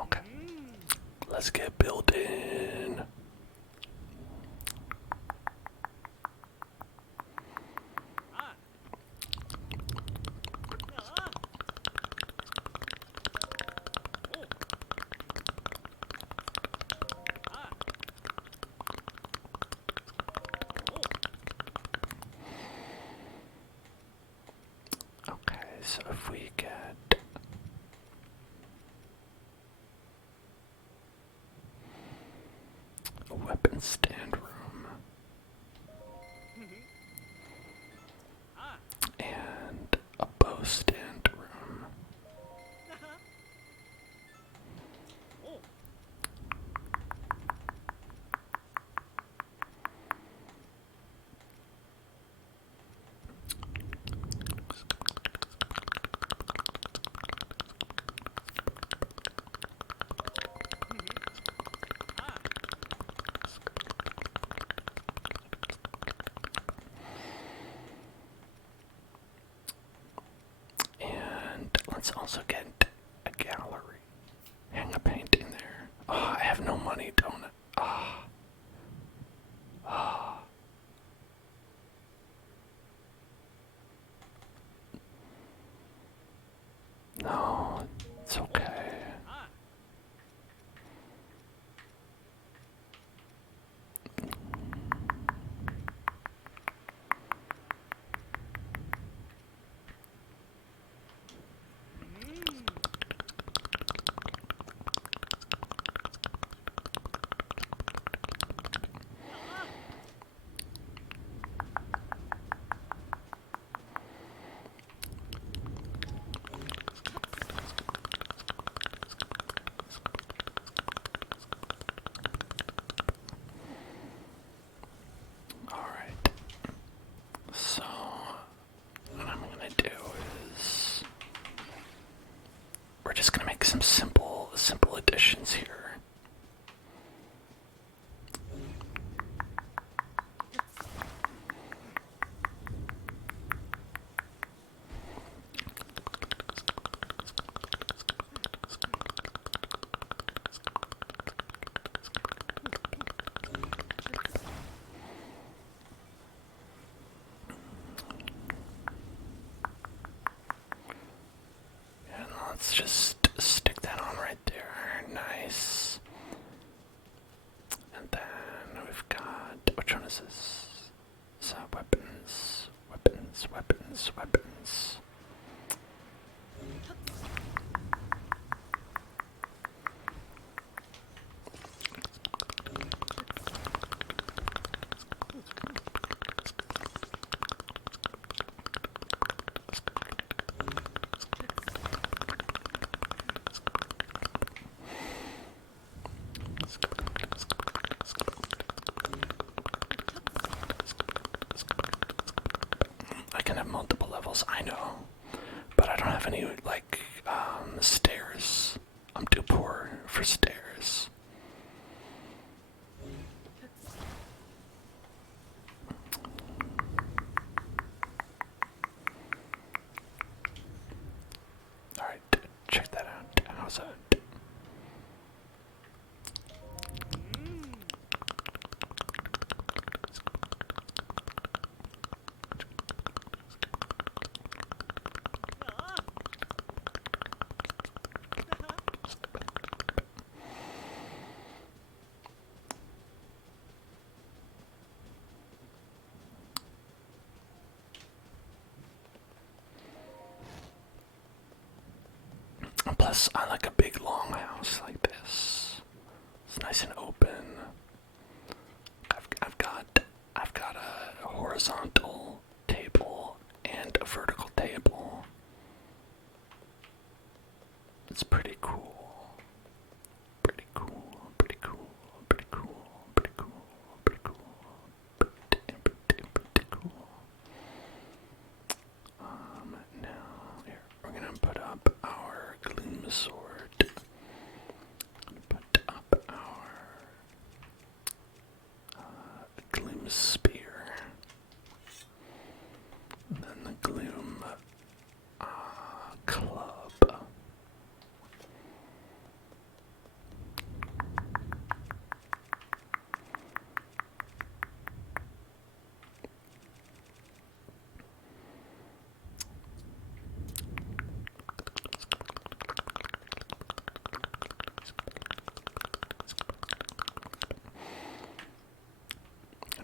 Okay. Let's get building. Okay, so if we get a weapon stand room and a bow stand room. And let's also get a gallery. Hang a painting there. Oh, I have no money, don't I? Ah. Ah. No, it's okay. just stick that on right there. Nice. And then we've got, which one is this? So weapons, weapons, weapons, weapons. I can have multiple levels, I know, but I don't have any, like, stairs. I'm too poor for stairs. Alright, check that out. How's that? Plus, I like a big long house like this. It's nice and open. I've got a horizontal table and a vertical table. It's pretty cool. Pretty cool. Pretty cool. Pretty cool. Pretty cool. Pretty cool. Pretty cool. Now here we're gonna put up our gloom sword. Put up our gloom spear. And then the gloom club.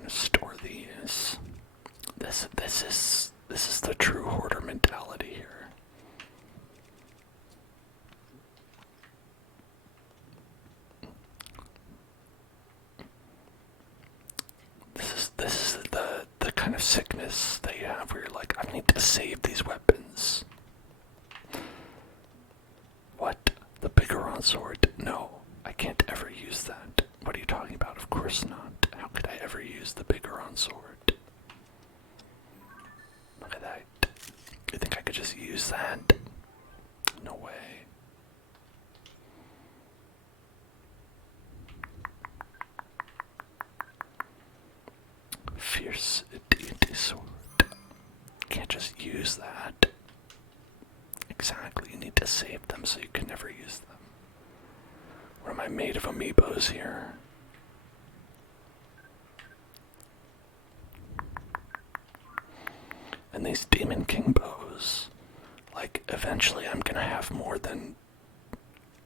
Store these. This is the true hoarder mentality here. This is the kind of sickness that you have where you're like, I need to save these weapons. What? The Bigoron sword? No, I can't ever use that. What are you talking about? Of course not. How could I ever use the Bigoron sword? Look at that. You think I could just use that? No way. Fierce deity sword. Can't just use that. Exactly, you need to save them so you can never use them. What am I made of amiibos here? And these Demon King bows, like, eventually I'm gonna have more than,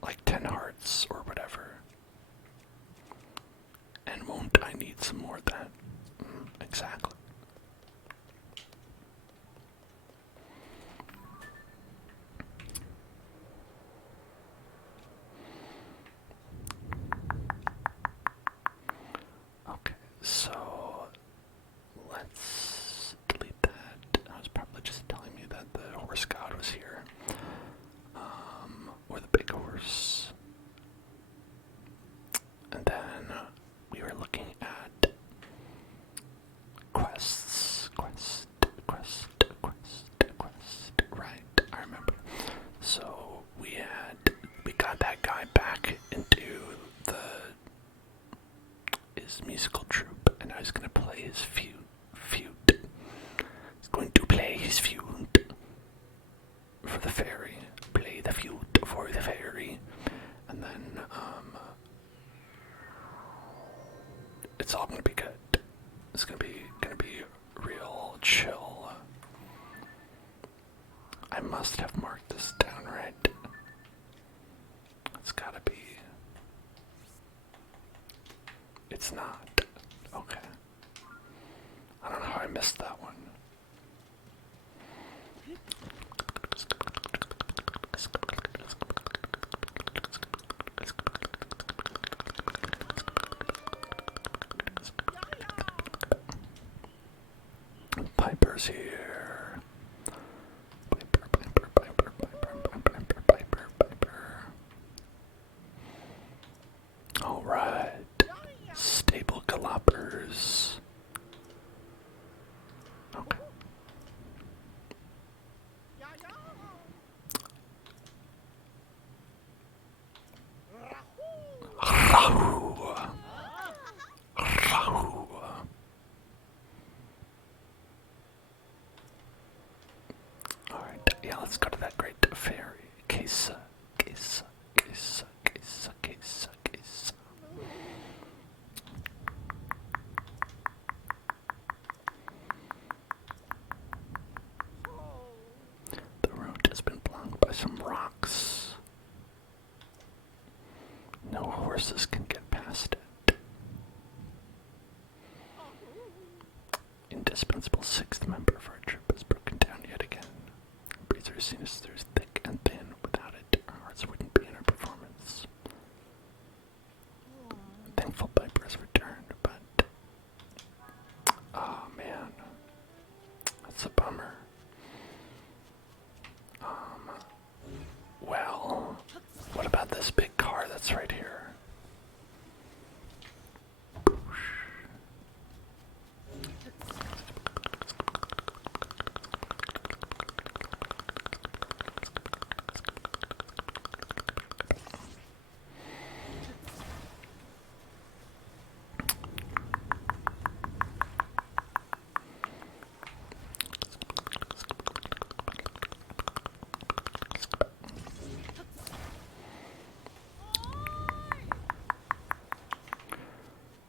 like, 10 hearts or whatever. And won't I need some more of that? Exactly. Okay, so let's delete that. I was probably just telling me that the horse god was here. Or the big horse. And then we were looking at quests. Right, I remember. So we got that guy back into his musical troupe, and I was gonna play his flute. He's going to play his flute for the fairy. Play the flute for the fairy, and then it's all gonna be good. It's gonna be real chill. I must have marked this down right. It's not. Okay. I don't know how I missed that one. Piper's here. Piper, Piper, Piper, Piper, Piper, Piper, Piper. All right. Stable gallopers. Okay. Rahu. Rahu. Alright, yeah, let's go to that great fairy. Kesa, Kesa, Kesa, Kesa, Kesa, Kesa. The road has been blocked by some rocks. No horses can get past it. Indispensable sixth member of our troop has broken down yet again. Breezer seen us through thick and thin. Without it, our hearts wouldn't be in our performance. Thankful Piper has returned, but oh man, that's a bummer. Well, what about this big car that's right here?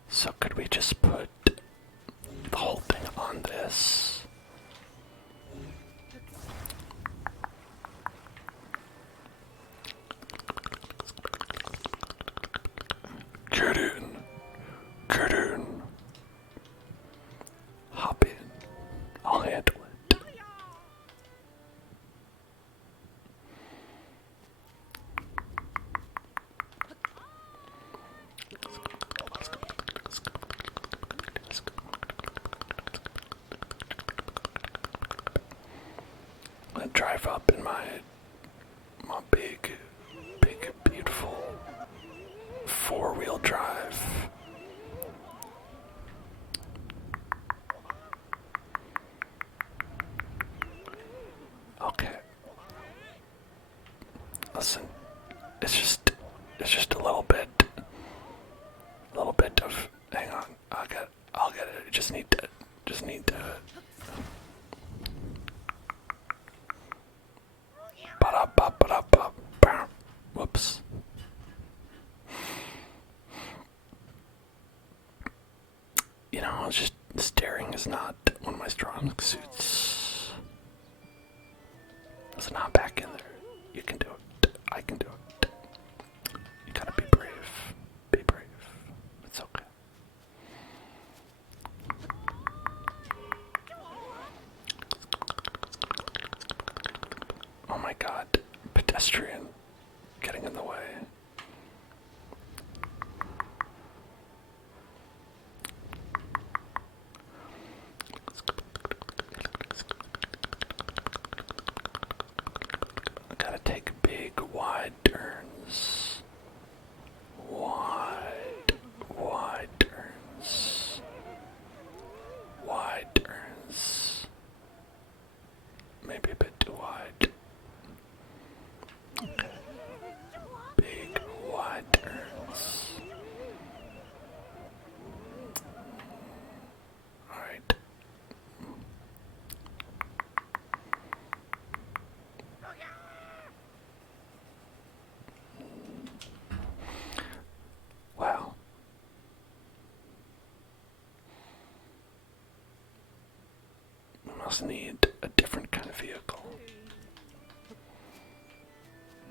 So could we just put the whole thing on this? Get in. Get in. Hop in. I'll handle it. I drive up in my big, beautiful four-wheel drive. Okay. Listen, it's just a little bit of. Hang on, I'll get it. Just need to. Ba-da-ba-ba-da-ba. Whoops. You know, it's just staring is not one of my strong suits. Listen, hop back in there. You can do it. I can do it. You gotta be brave. Be brave. It's okay. Oh my god. Pedestrian getting in the way. I gotta take big, wide turns. Wide turns. Wide turns. Maybe a bit too wide. Okay. Big, wide turns. Alright. Wow. We must need a different kind of vehicle.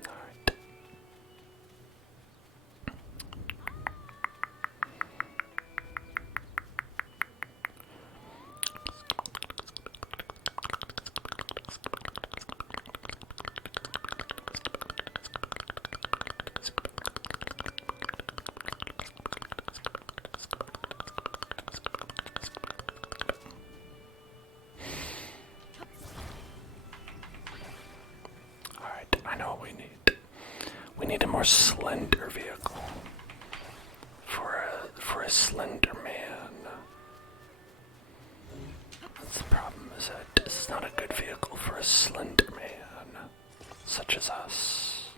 Alright. more slender vehicle for a slender man. That's the problem, is that this is not a good vehicle for a slender man such as us.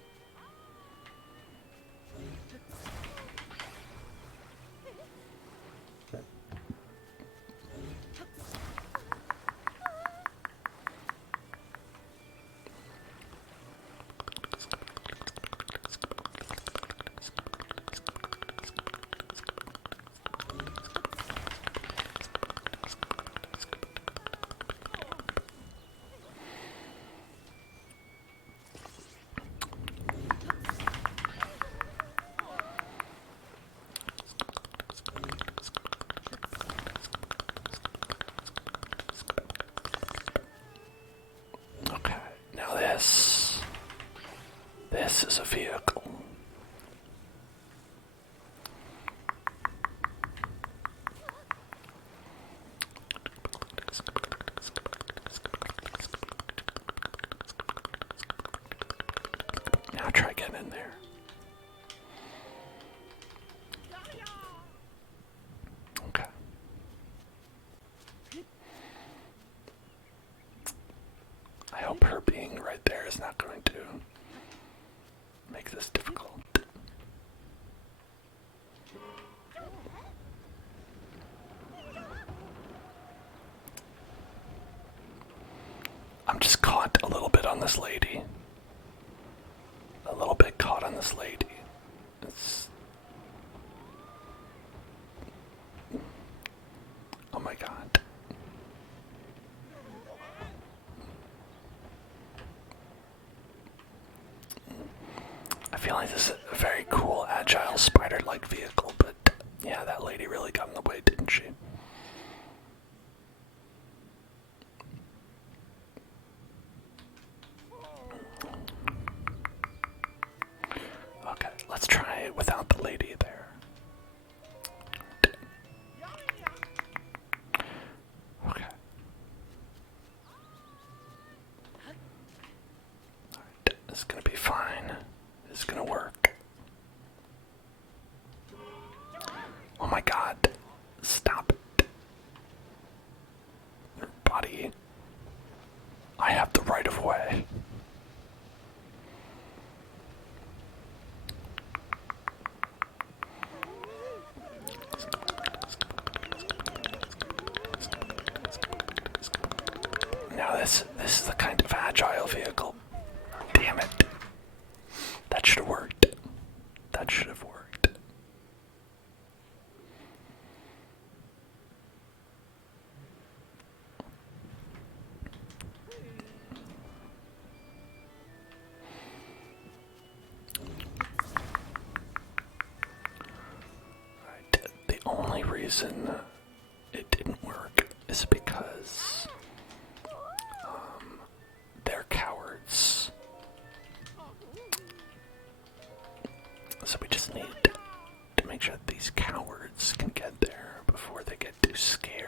Okay, now this is a vehicle. Now try getting in there. Okay. I hope her being right there is not going to make this difficult. I'm just caught a little bit on this lady. A little bit caught on this lady. It's... Oh my god. I feel like this is a very cool, agile, spider-like vehicle, but yeah, that lady really got in the way, didn't she? Okay, let's try it without the lady there. Okay. Alright, this is gonna be fine. This is gonna work. Oh my god. Stop it. Your body. I have the right of way. Now this is the kind of agile vehicle. Damn it. That should have worked. That should have worked. Right. The only reason it didn't work is because they're cowards. So we just need to make sure that these cowards can get there before they get too scared.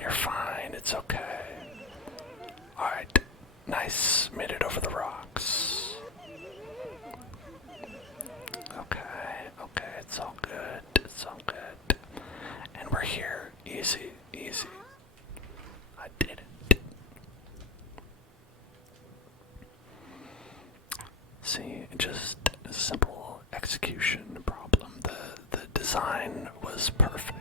You're fine, it's okay. Alright, nice, made it over the rocks. Okay, it's all good, it's all good. And we're here, easy, easy. I did it. See, just a simple execution problem. The design was perfect.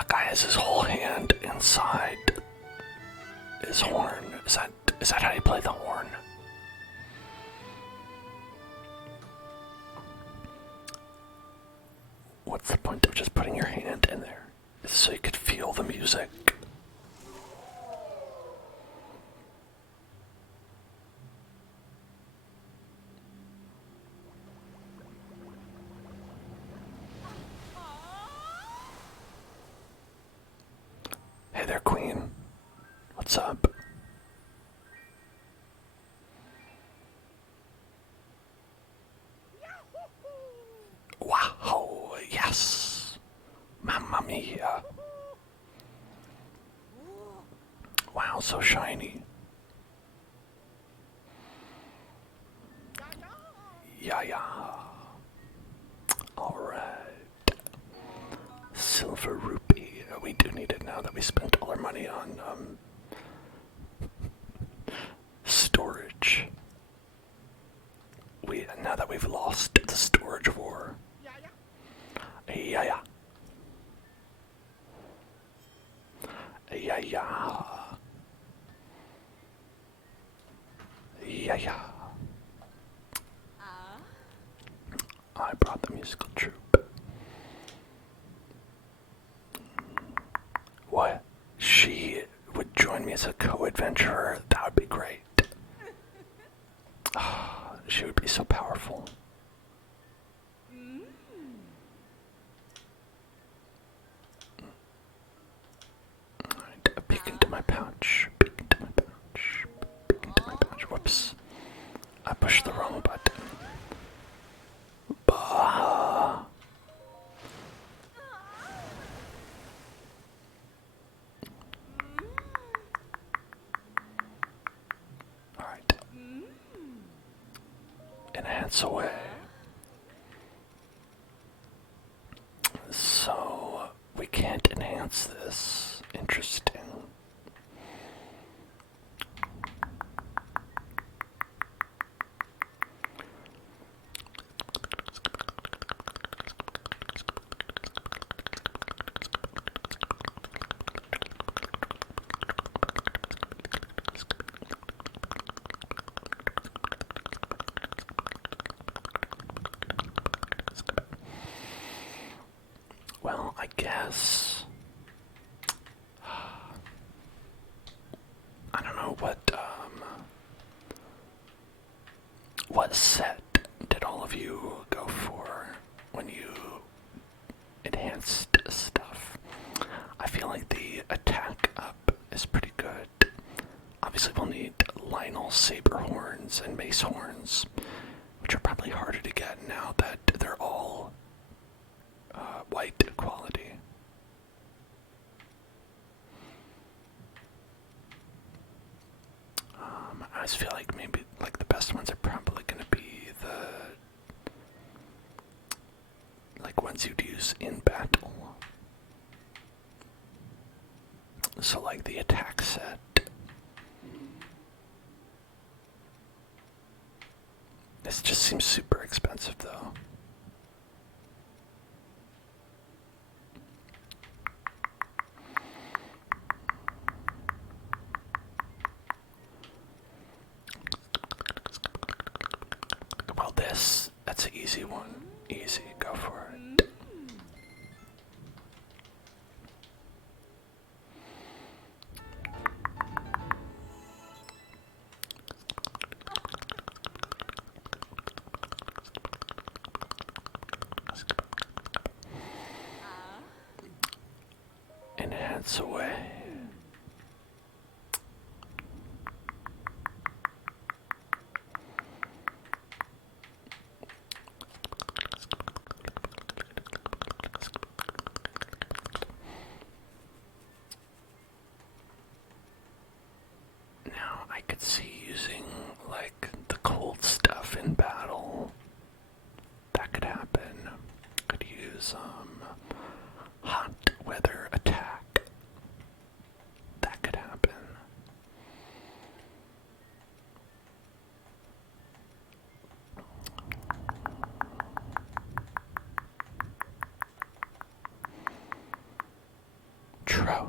That guy has his whole hand inside his horn. Is that how you play the horn? What's the point of just putting your hand in there? Is so you could feel the music. Hey there, Queen. What's up? Wow, yes. Mamma mia. Wow, so shiny. Yeah. Alright. Silver rupee. We do need it now that we spent all our money on storage. Now that we've lost the storage war. Yeah. I brought the musical troupe. What? She would join me as a co-adventurer? That would be great. She would be so powerful. Alright, a peek into my pouch. Whoops. I pushed the wrong button. Bah. Alright. Enhance away. So, we can't enhance this. Interesting. Well, I guess I don't know what set did all of you go for when you enhanced stuff? I feel like the attack up is pretty good. Obviously we'll need Lionel saber horns and mace horns, which are probably harder to get now that they're all white quality. I just feel like maybe like the best ones are probably going to be the ones you'd use in battle. So like the attack set. This just seems super expensive though. Well, that's an easy one. Easy, go for it. Enhance away. Now I could see using like the cold stuff in battle. That could happen. Could use hot weather attack. That could happen.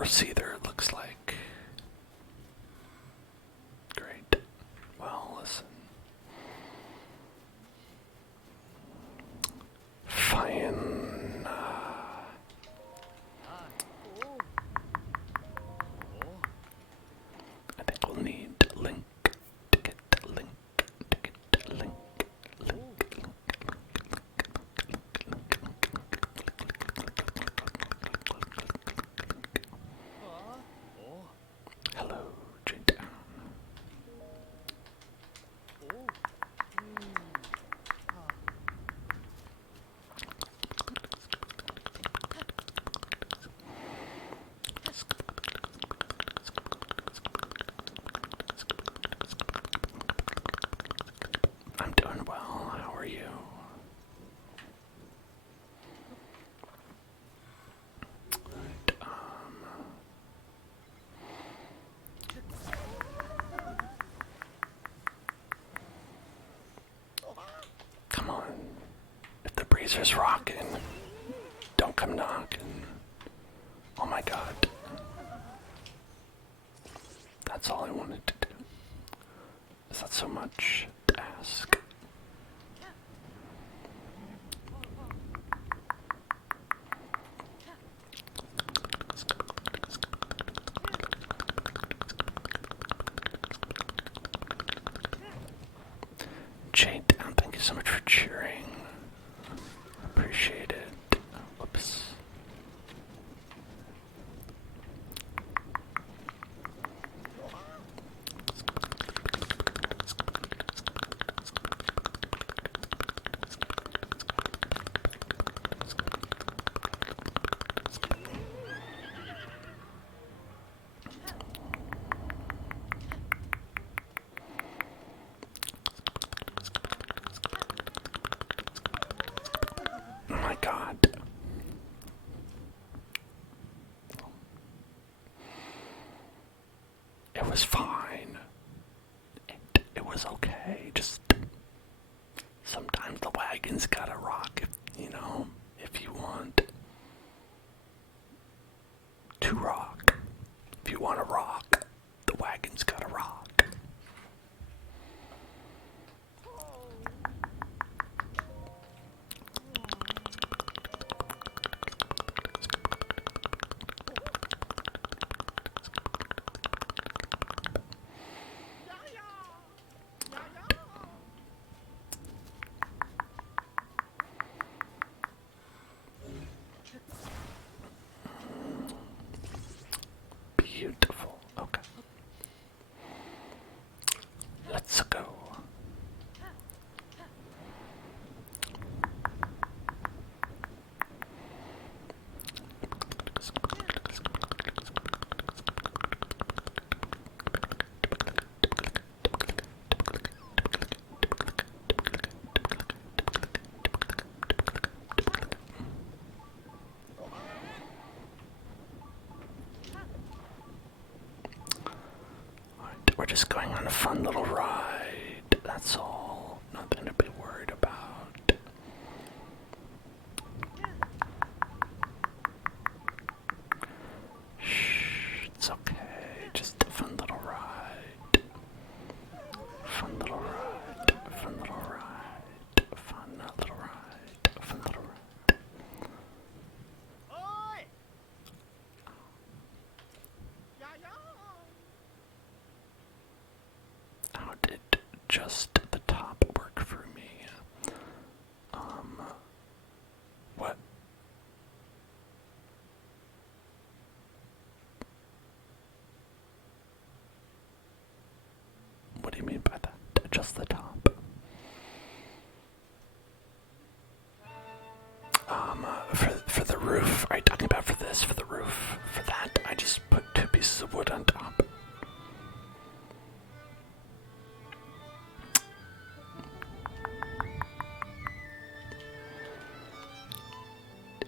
four-seater, it looks like. Great. Well, listen. Fine. I think we'll need link, ticket, link, ticket, link, link. Hello, J-Town. I'm doing well. How are you? Right, come on. If the breezer's rocking, don't come knocking. Oh my god. That's all I wanted to do. Is that so much to ask? Jade down, thank you so much for cheering. Appreciate it. Whoops. Oh my god. It was fine. It was okay. Just sometimes the wagon's gotta rock, if you want to rock. If you want to rock, the wagon's gotta rock. Beautiful. Okay. Let's go. We're just going on a fun little ride, that's all. Nothing to be worried about. Shh, it's okay, just a fun little ride. Fun little ride, fun little ride, fun little ride, fun little ride. How did just the top work for me? What? What do you mean by that? Just the top? For the roof, are you talking about for this? For the roof? For that, I just put 2 pieces of wood on top.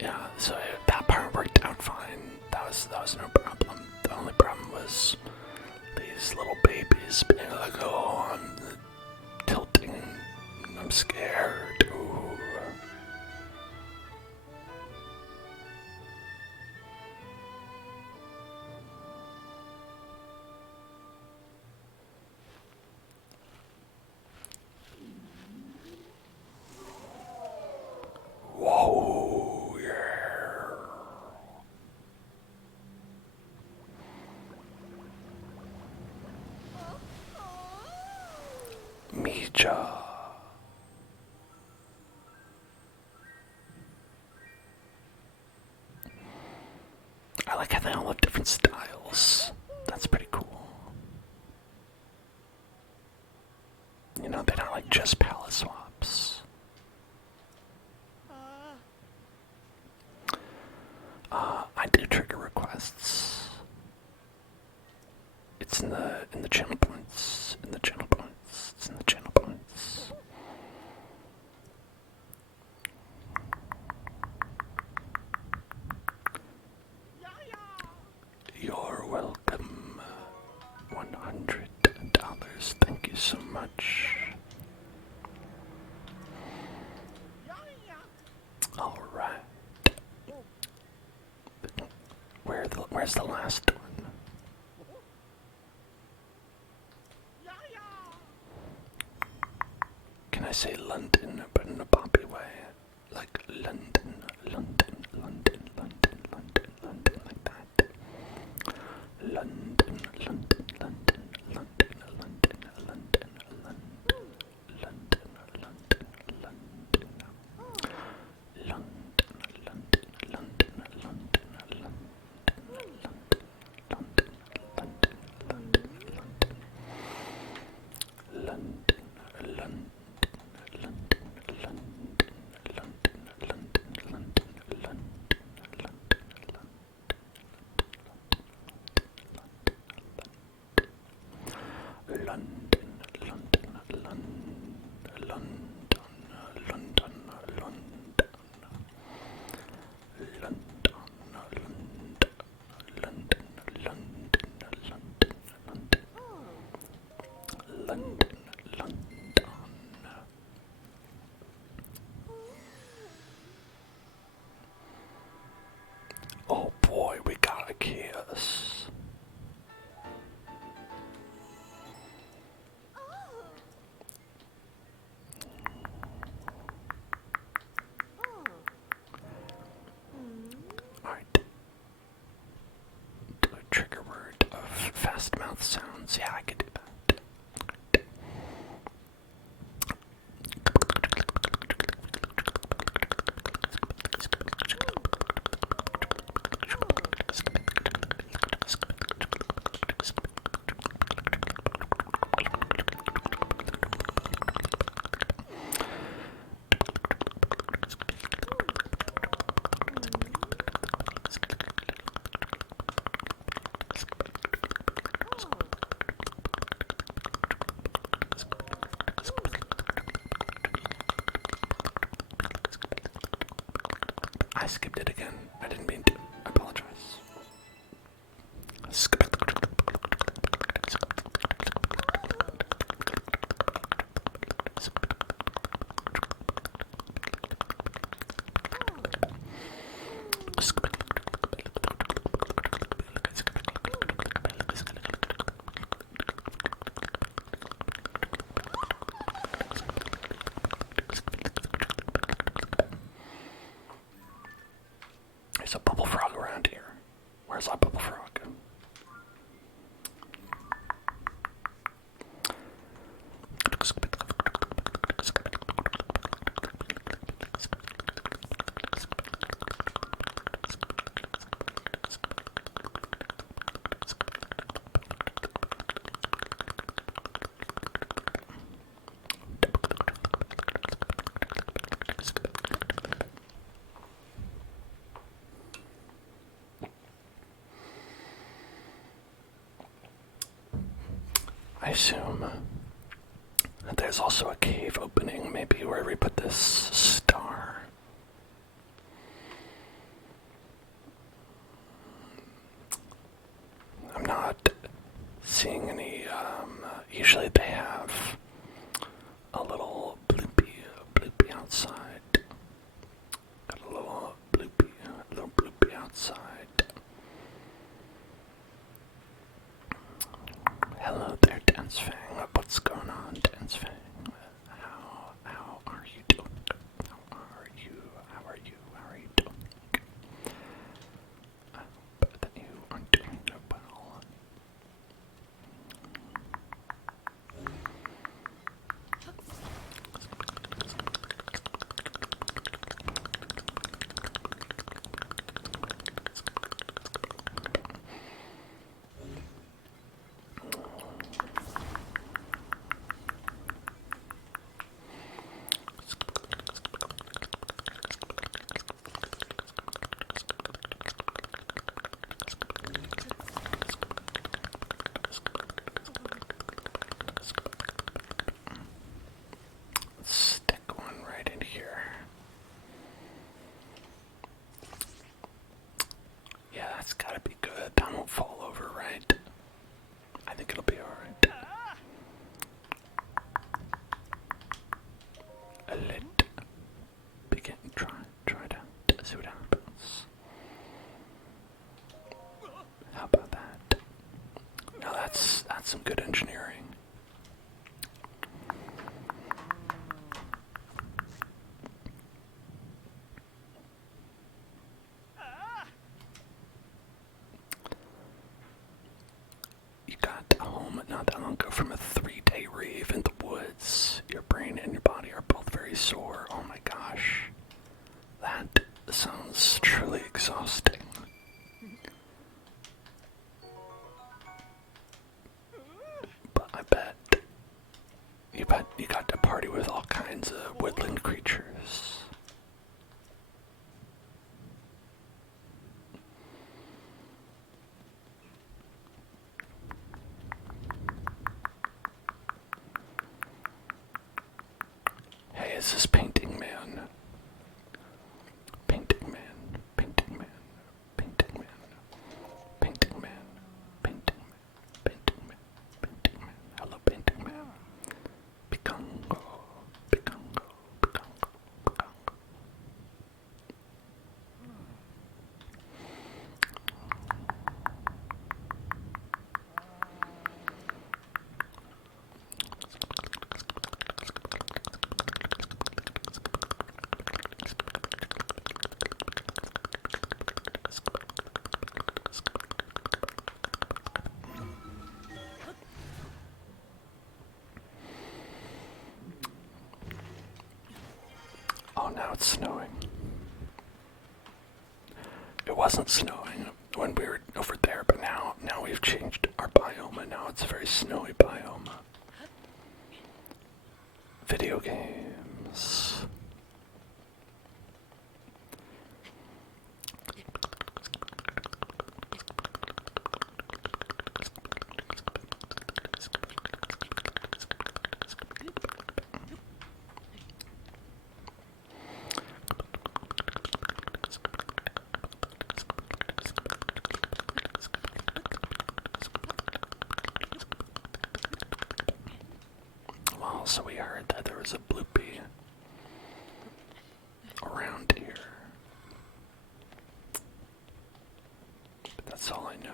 Yeah, so that part worked out fine. That was no problem. The only problem was these little babies being like, oh, I'm tilting. I'm scared. Ooh. Gotcha. I like how they all have different styles. That's pretty cool. You know, they don't like just palette swaps. I do trigger requests. It's in the channel points. In the channel points. It's in the channel points. You're welcome. $100. Thank you so much. All right. Where's the last one? Can I say London, but in a poppy way? Like London, London, London, London, London, London, like that. London, London, London, London, London, London, London, London, London, London, London, London, London, London. Oh boy, we got a kiss. Alright. Do a trigger word of fast mouth sounds. Yeah, I could do that. I skipped it again. I didn't mean to. I apologize. There's a bubble frog around here. Where's that bubble frog? I assume that there's also a cave opening, maybe where we put this star. I'm not seeing any, usually they have a little bloopy outside. Got a little bloopy outside. Hello there, Dance Fang. What's going on, Dance Fang? How are you doing? How are you doing? I hope that you are doing well. sounds truly exhausting. But I bet you got to party with all kinds of woodland creatures. Hey, is this Painting Man? Painting Man, Painting Man, Painting Man, Painting Man, Painting Man, Painting Man, Painting Man. Hello, Painting Man. Picango, Picango, Picango, Picango. Oh, now it's snowing. It wasn't snowing when we were over there, but now we've changed our biome, and now it's a very snowy biome. Video games. Well, so we heard that there was a bloopy around here. But that's all I know.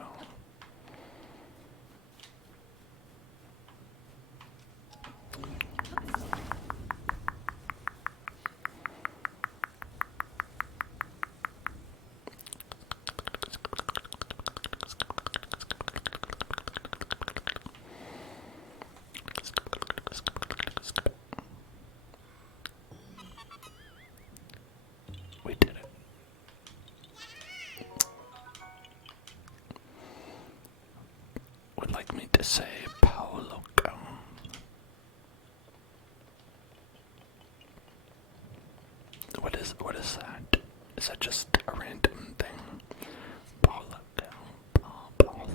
We did it. Would like me to say Paolo. What is that? Is that just a random thing? Paolo. Paolo.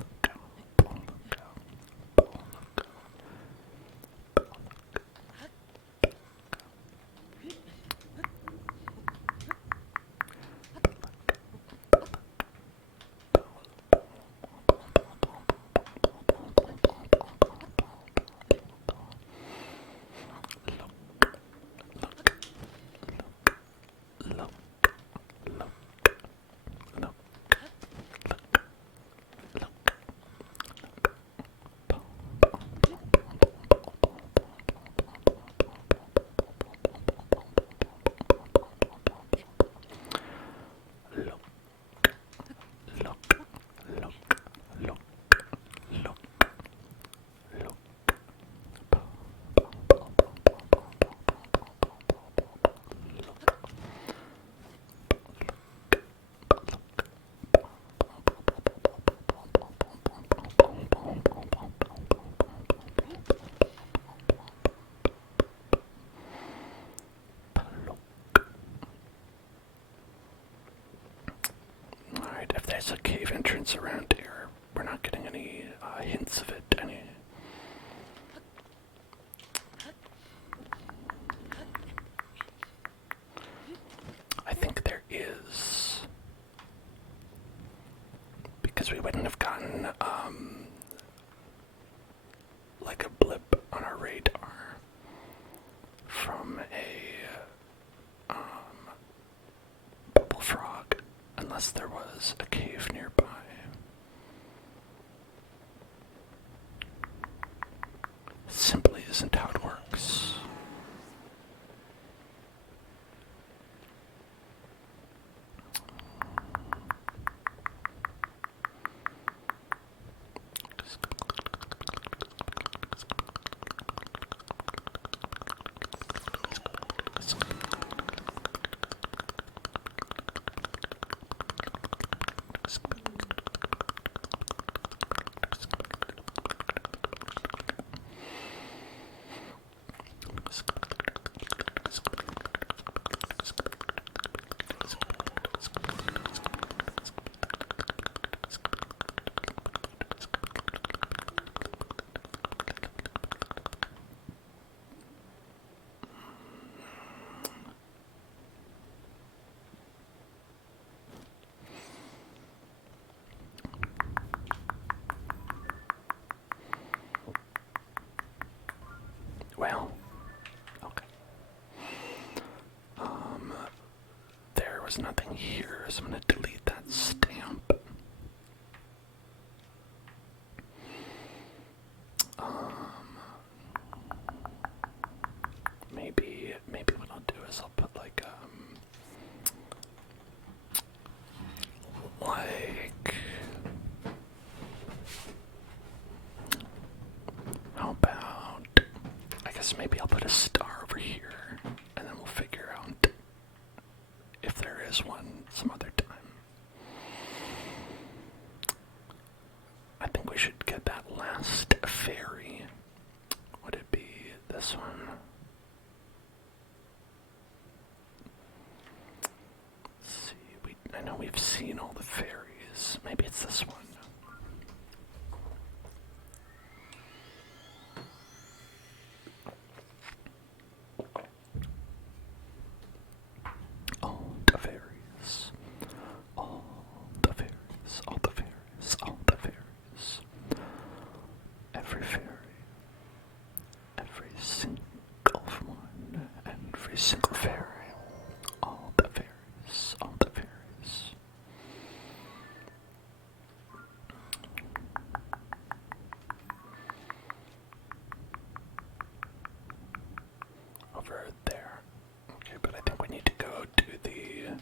Alright, if there's a cave entrance around here, we're not getting any hints of it. I think there is. Because we wouldn't have gotten, like a blip on our radar from a, bubble frog, unless there was a cave nearby. Simply isn't how it works. Well, okay. There was nothing here, so I'm gonna delete that stamp. Maybe what I'll do is I'll put like how about, I guess maybe I'll put a star over here, and then we'll figure out if there is one some other time. I think we should get that last fairy. Would it be this one? Let's see, I know we've seen all the fairies. Maybe it's this one. All the fairies. All the fairies. All the fairies. All the fairies. Every fairy. Every single one. Every single fairy. All the fairies. All the fairies. Over there. Okay, but I think we need to go to the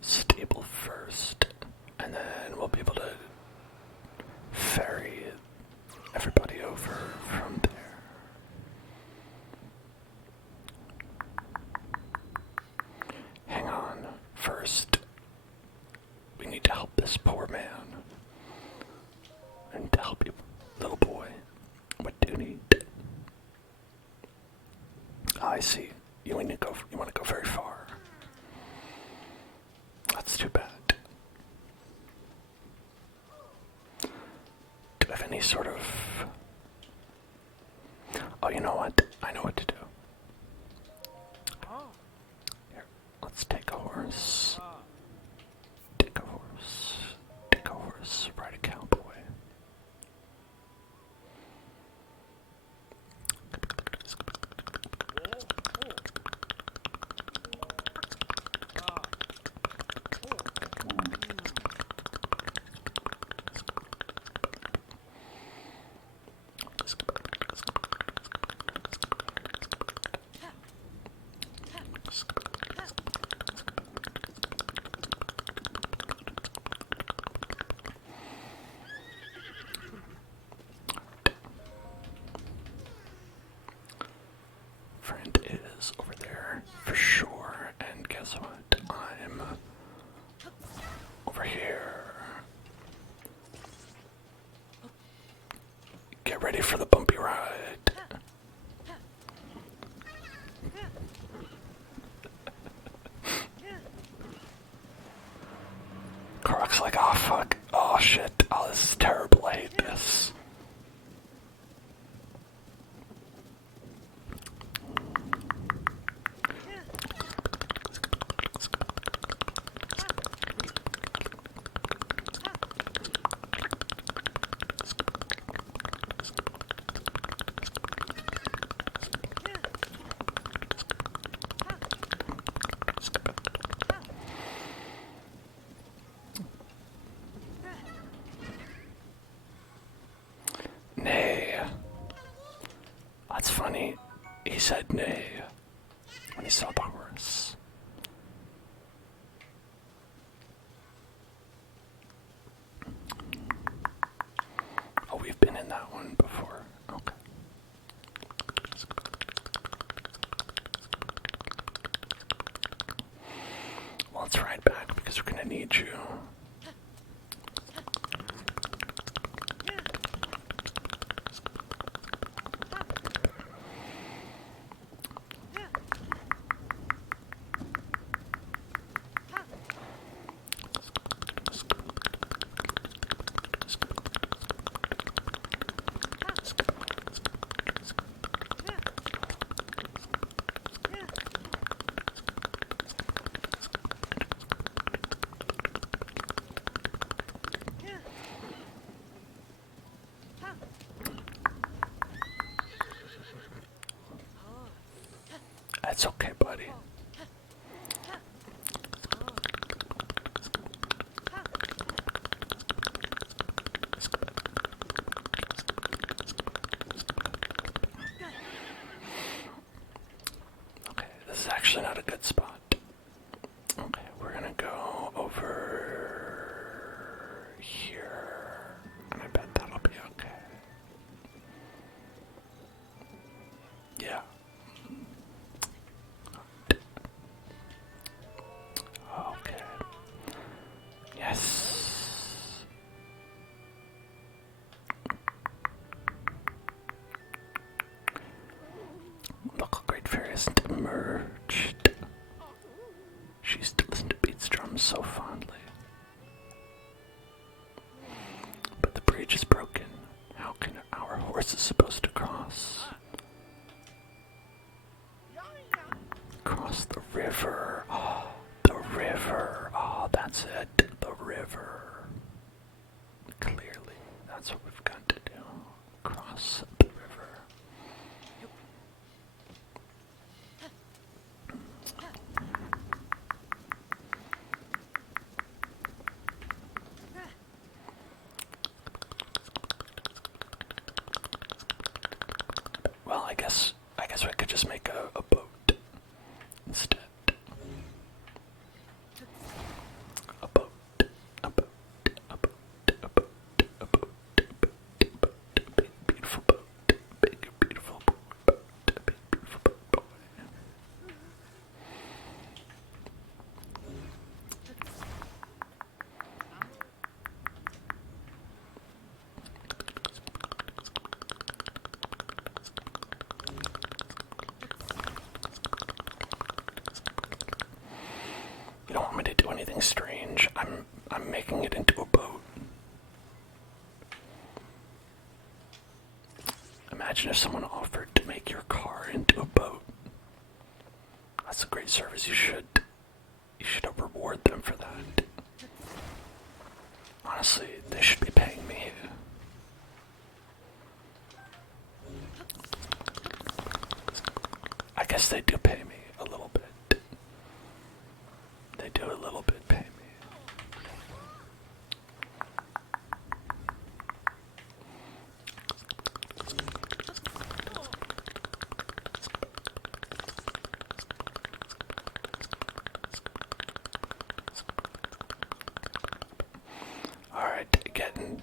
stable first, and then we'll be able to ferry everybody over from there. Hang on. First, we need to help this poor man. And to help you, little boy, what do you need? I see. You want to go very far. That's too bad. Do I have any sort of... Oh, you know what? I know what to do. Here, let's take a horse. Take a horse. Take a horse. Ride a cowboy. Friend is over there for sure, and guess what? I'm over here. Get ready for the bumpy ride. Croc's like, oh fuck, oh shit, oh this is terrible, I hate this. Nay. That's funny. He said nay when he saw the horse. Oh, we've been in that one before. Okay. Well, let's ride back because we're gonna need you. emerged. She used to listen to Beat's drums so fondly. But the bridge is broken. How can our horses supposed to cross? Cross the river. Oh, the river. Oh, that's it. The river. Clearly, that's what we've got to do. Cross the river. Well, I guess we could just make a boat instead. A boat, a boat, a boat, a boat, a boat, a boat, a big beautiful boat, big beautiful boat, a big beautiful boat. You don't want me to do anything strange. I'm making it into a boat. Imagine if someone offered to make your car into a boat. That's a great service. You should reward them for that. Honestly, they should be paying me. I guess they do pay me a little bit. They do a little bit pay me. Alright, get in.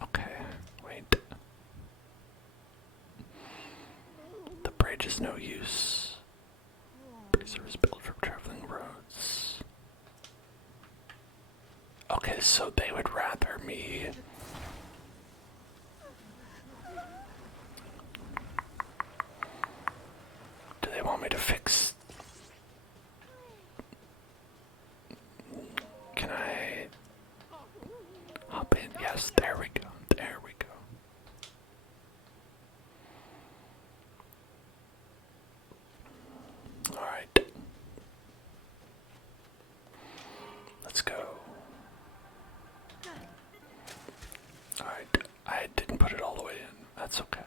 Okay, wait. The bridge is no use. Bracer is built for traveling roads. Okay, so they would rather me... Do they want me to fix... Can I... hop in? Yes, there we go. There we go. Alright. Let's go. Alright, I didn't put it all the way in. That's okay.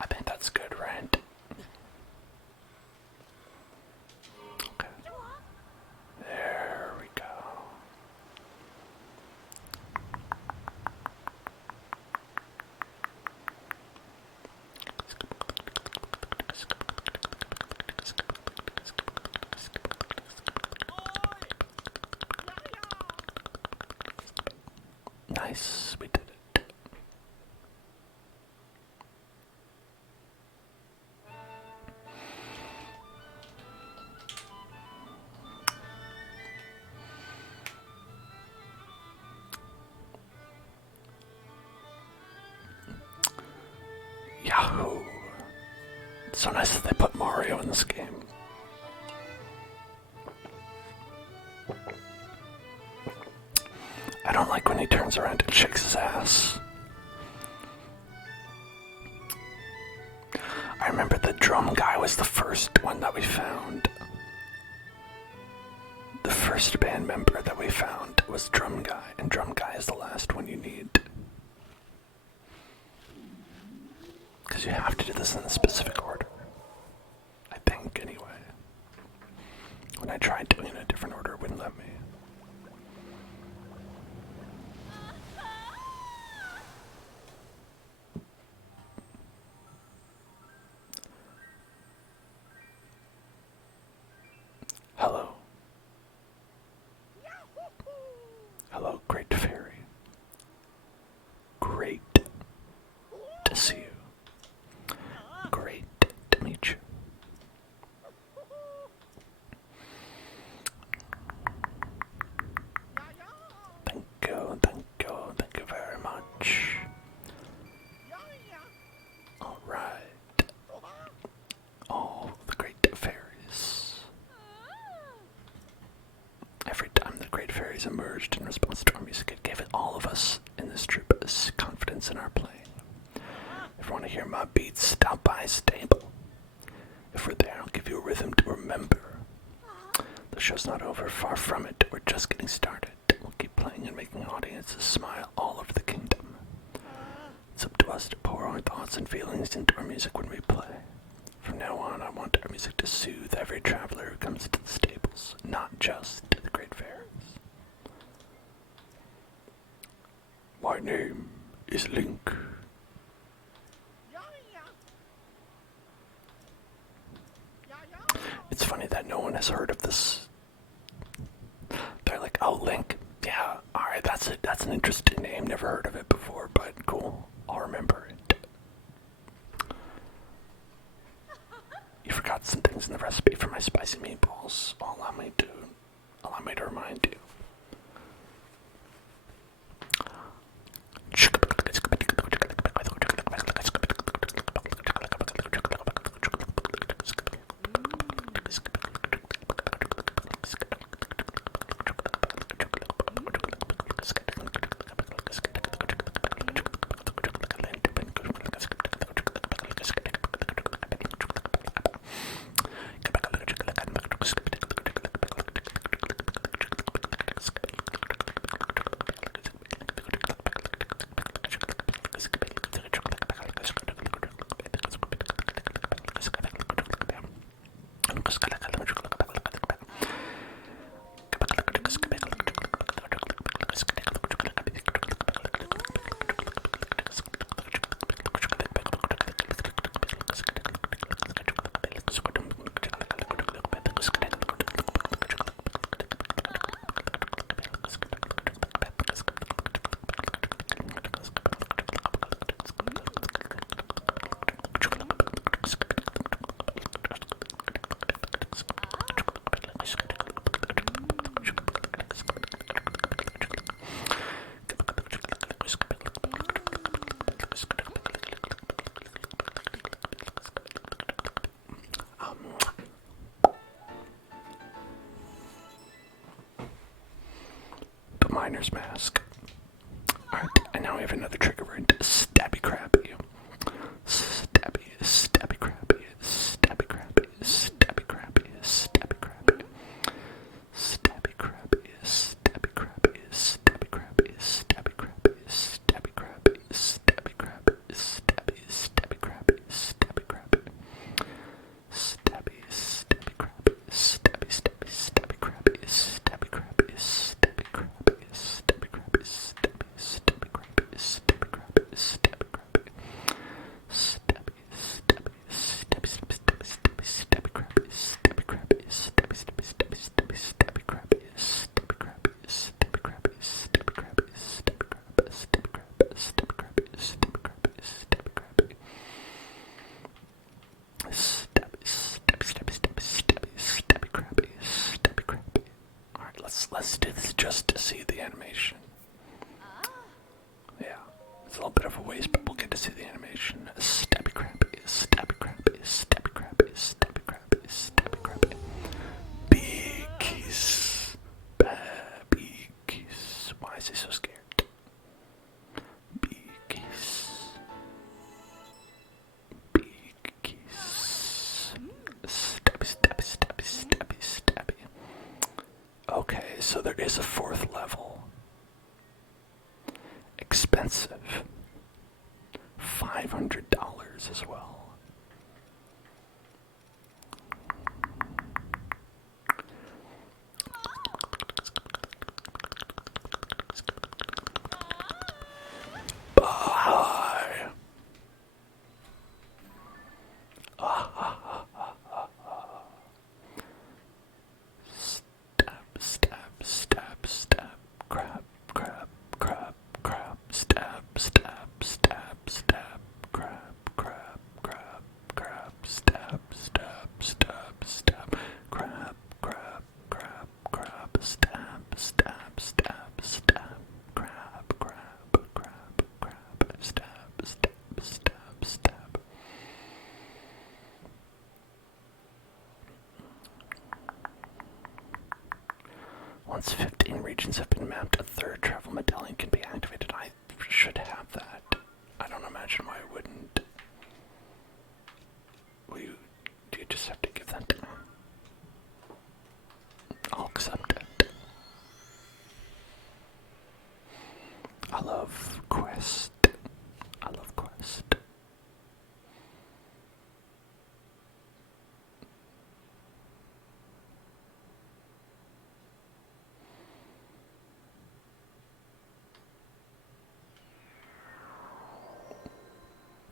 I think that's good, right? Okay. There we go. Nice, we did it. Yahoo! It's so nice that they put Mario in this game. I don't like when he turns around and shakes his ass. I remember the drum guy was the first one that we found. The first band member that we found was Drum Guy, and Drum Guy is the last one you need. Because you have to do this in a specific order. I think, anyway. When I tried doing it in a different order, it wouldn't let me. stories emerged in response to our music. It gave all of us in this troupe confidence in our playing. If you want to hear my beats, stop by stable. If we're there, I'll give you a rhythm to remember. The show's not over, far from it. We're just getting started. We'll keep playing and making audiences smile all over the kingdom. It's up to us to pour our thoughts and feelings into our music when we play. From now on, I want our music to soothe every traveler who comes to the stables, not just to the great fairs. My name is Link. It's funny that no one has heard of this. They're like, oh, Link. Yeah, alright, that's an interesting name. Never heard of it before, but cool. I'll remember it. You forgot some things in the recipe for my spicy meatballs. Allow me to remind you. Miner's mask. Alright, and now we have another trigger. We're into Stabby Crabby. Stabby, Stabby Crabby, Stabby Crabby, Stabby Crabby, Stabby Crabby. Stabby Crabby, Stabby Crabby, Stabby Crabby, Stabby Crabby, Stabby Crabby, Stabby Crabby, Stabby, Stabby Crabby, Stabby Crabby. Stabby, Stabby Crabby, Stabby, Stabby, Stabby Crabby, Stabby Crabby, Stabby Crabby. Stabby Crabby, Stabby, Stabby Crabby, Stabby Crabby, Stabby Crabby. Stabby, Stabby, Stabby, Stabby, Stabby, Stabby Crabby, Stabby Crabby, Stabby, Stabby, Stabby, Stabby, Stabby Crabby, Stabby Crabby, Stabby Crabby, Stabby Crabby, Stabby Crabby, Stabby Crabby, Stabby Crabby, Stabby Crabby, Stabby Crabby. Stabby, Stabby, Stabby, Stabby, Stabby, Stabby Crabby, Stabby Crabby. Alright, let's do this just to see the animation. Yeah, it's a little bit of a waste, but we'll get to see the animation. Stabby Crabby, Stabby Crabby, Stabby Crabby, Stabby Crabby, Stabby Crabby. Beakies, Beakies. Why is he so scared? Beakies. Beakies. Stabby, stabby, stabby, stabby, stabby. Okay, so there is a fourth level. Expensive. $500 as well. Bye. Stab, stab, stab, stab. Crab, crab, crab, crab. Stab, stab, stab, stab. Crab, crab, crab, crab. Stab, stab, stab, stab. Crab, crab, crab, crab. Stab, stab, stab, stab. Crab, crab, crab, crab. Stab, stab, stab, stab. Once 15 regions have been mapped, a third travel medallion can be activated. I should have that. I don't imagine why I wouldn't. Do you just have to give that to me? I'll accept it. I love Quest. I love Quest.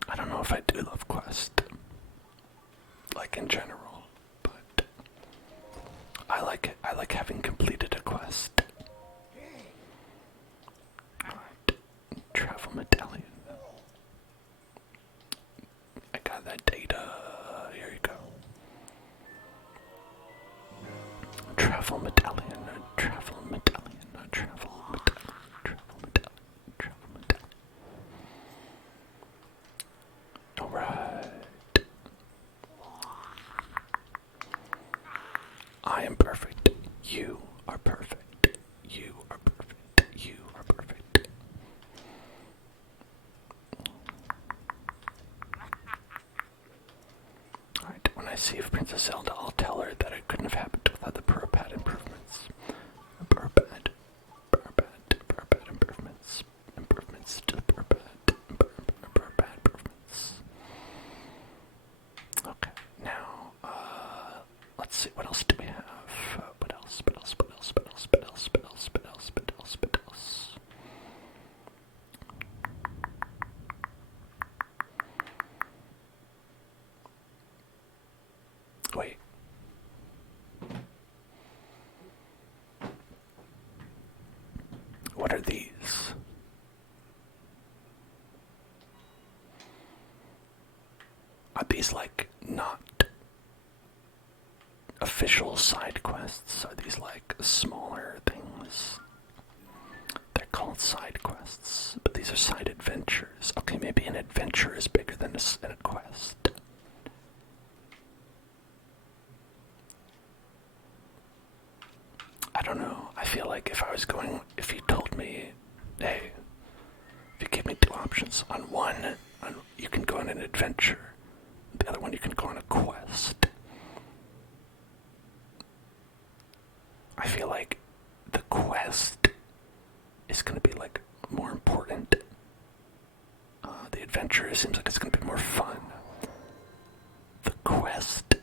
I don't know if I do love Quest, like in general, but I like it. I like having completed a quest. Alright, travel medallion. I got that data. Here you go. Travel medallion, travel medallion, travel medallion, travel medallion, travel medallion. Alright. I am perfect. You are perfect. You are perfect. You are perfect. Alright, when I see Princess Zelda, I'll tell her that it couldn't have happened without the Purpad improvements. Purpad improvements. Improvements to the Purpad. Purpad improvements. Okay, now, let's see, what else do we have? What else? Wait. What are these? Are these like not official side quests? Are these like smaller things? They're called side quests, but these are side adventures. Okay, maybe an adventure is bigger than a quest. I don't know. I feel like if you told me, hey, if you gave me two options, on one, you can go on an adventure, the other one you can go on a quest. I feel like the quest is going to be like more important. The adventure seems like it's going to be more fun. The quest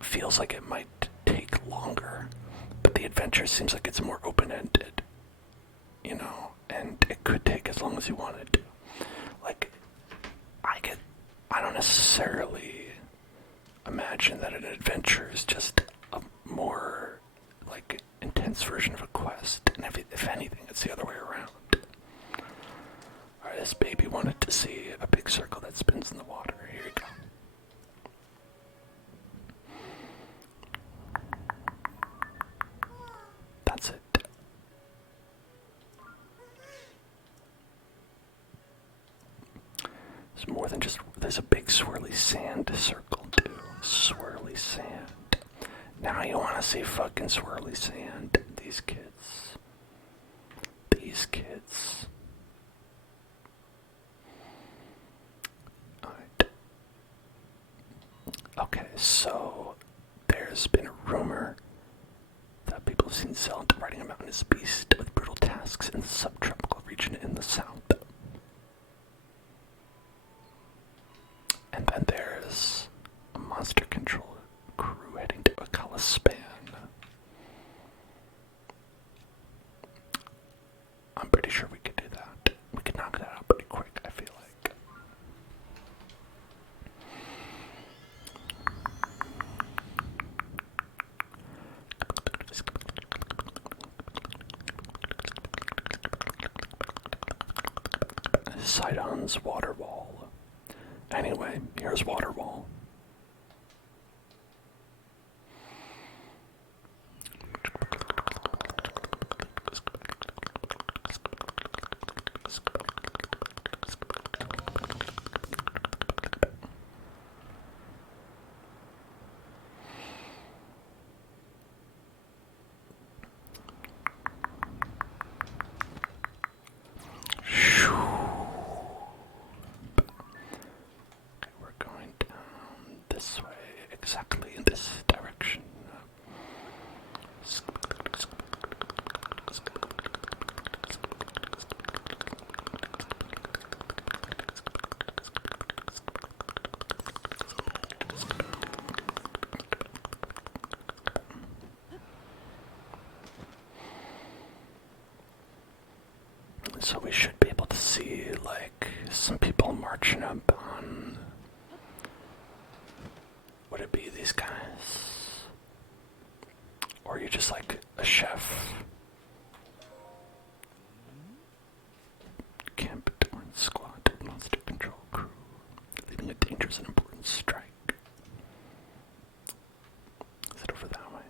feels like it might take longer, but the adventure seems like it's more open-ended, you know, and it could take as long as you want it to. Like, I don't necessarily imagine that an adventure is just a more, like, intense version of a quest, and if anything, it's the other way around. Alright, this baby wanted to see a big circle that spins in the water. Here you go. That's it. There's more than just, there's a big swirly sand circle too. Swirly sand. Now you want to see fucking swirly sand. These kids. These kids. Alright. Okay, so there's been a rumor that people have seen Zelda riding a mountainous beast with brutal tasks in the subtropical region in the south. And then there's a monster control crew heading to Akala Span. I'm pretty sure we could do that. We could knock that out pretty quick, I feel like. Sidon's water wall. Anyway, here's water wall. So we should be able to see, like, some people marching up on... Would it be these guys? Or are you just like a chef? Camp Dorn Squad, Monster Control Crew, leading a dangerous and important strike. Is it over that way?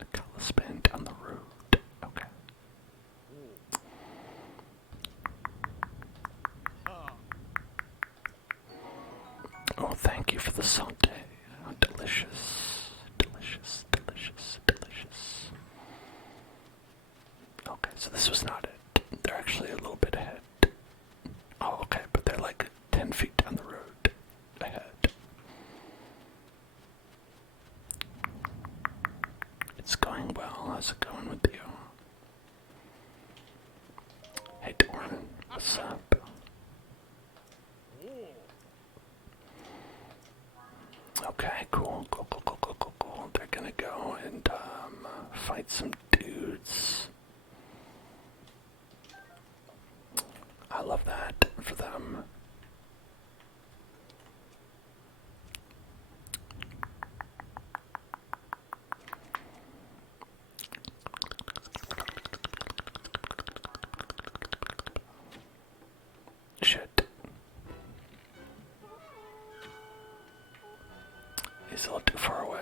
A Calispan down the road. Okay. Oh, thank you for the saute. Oh, delicious. Delicious, delicious, delicious. Okay, so this was not it. They're actually a little bit ahead. Oh, okay, but they're like 10 feet down the road ahead. It's going well. How's it going with you? Hey, Doran. What's up? Okay, cool. Cool. They're gonna go and fight some dudes. I love that for them. Shit. He's a little too far away.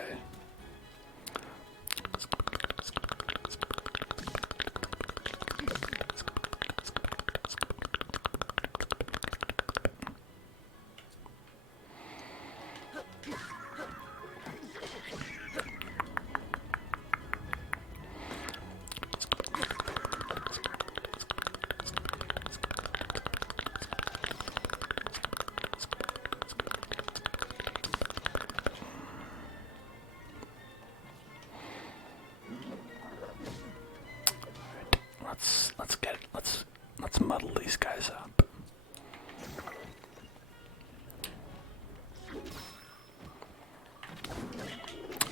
Let's muddle these guys up.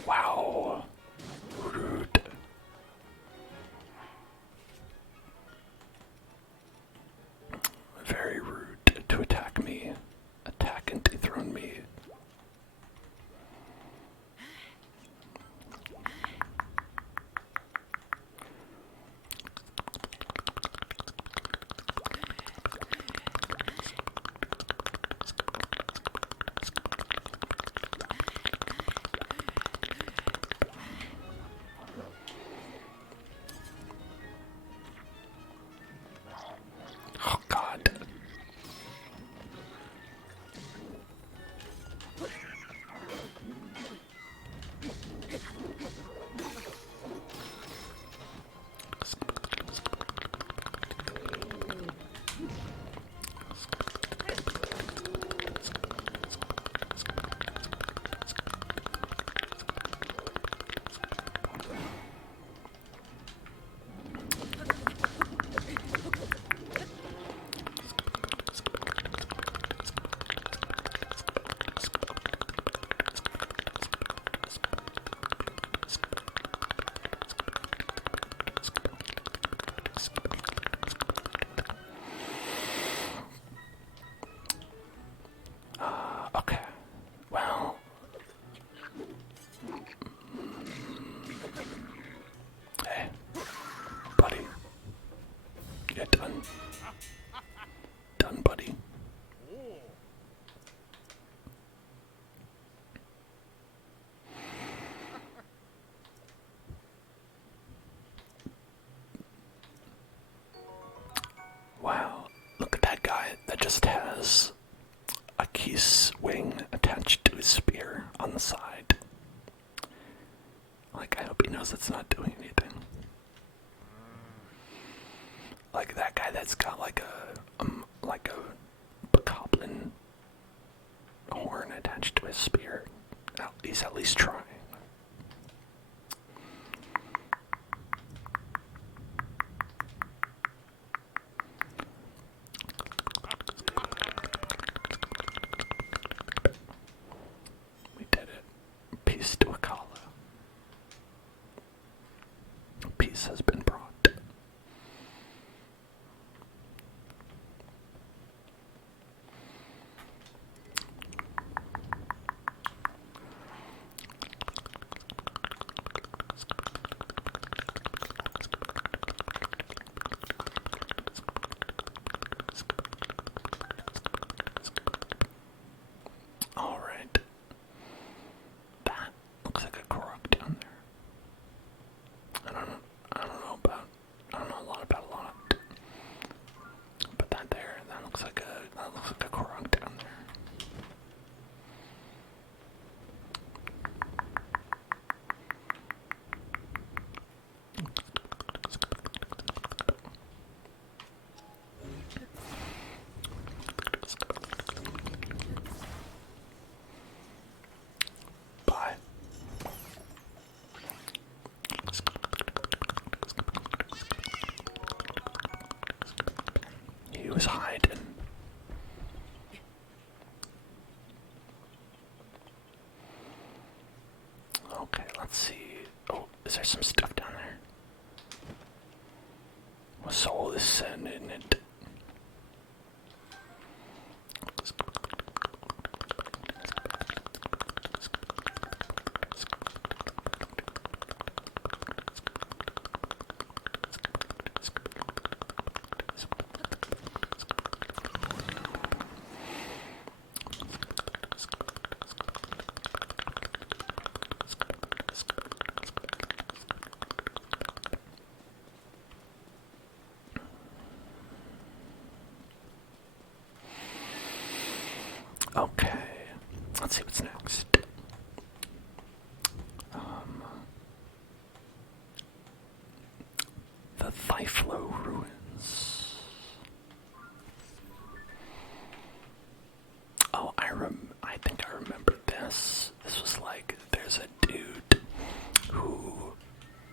Wow. Rude. Very rude to attack me. Attack and dethrone me. Oh, God. Okay. Well. Hey, buddy. Yeah, done. Done, buddy. Wow, look at that guy that just has a geese wing attached to his spear on the side. Like, I hope he knows it's not doing anything. Like that guy that's got like a goblin horn attached to his spear. He's at least trying. We did it. Peace to Akala. Peace has been brought. was hiding. Okay, let's see. Oh, is there some stuff down there? What's all this sand in it? Okay, let's see what's next. The Thiflo Ruins. Oh, I think I remember this. This was like, there's a dude who,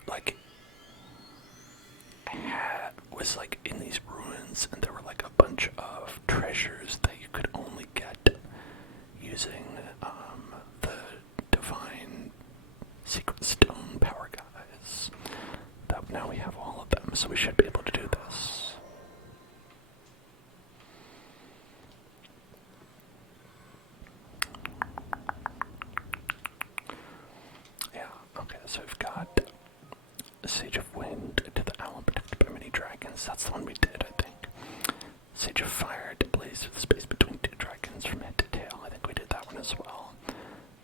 like, was like in these ruins, and there were like a bunch of treasures that you could only get using the divine secret stone power guys. That now we have all of them, so we should be able to do this. Yeah, okay, so we've got Sage of Wind to the Owl protected by many dragons. That's the one we did, I think. Sage of Fire to blaze through the space between two dragons from head to tail. I think we did that one as well.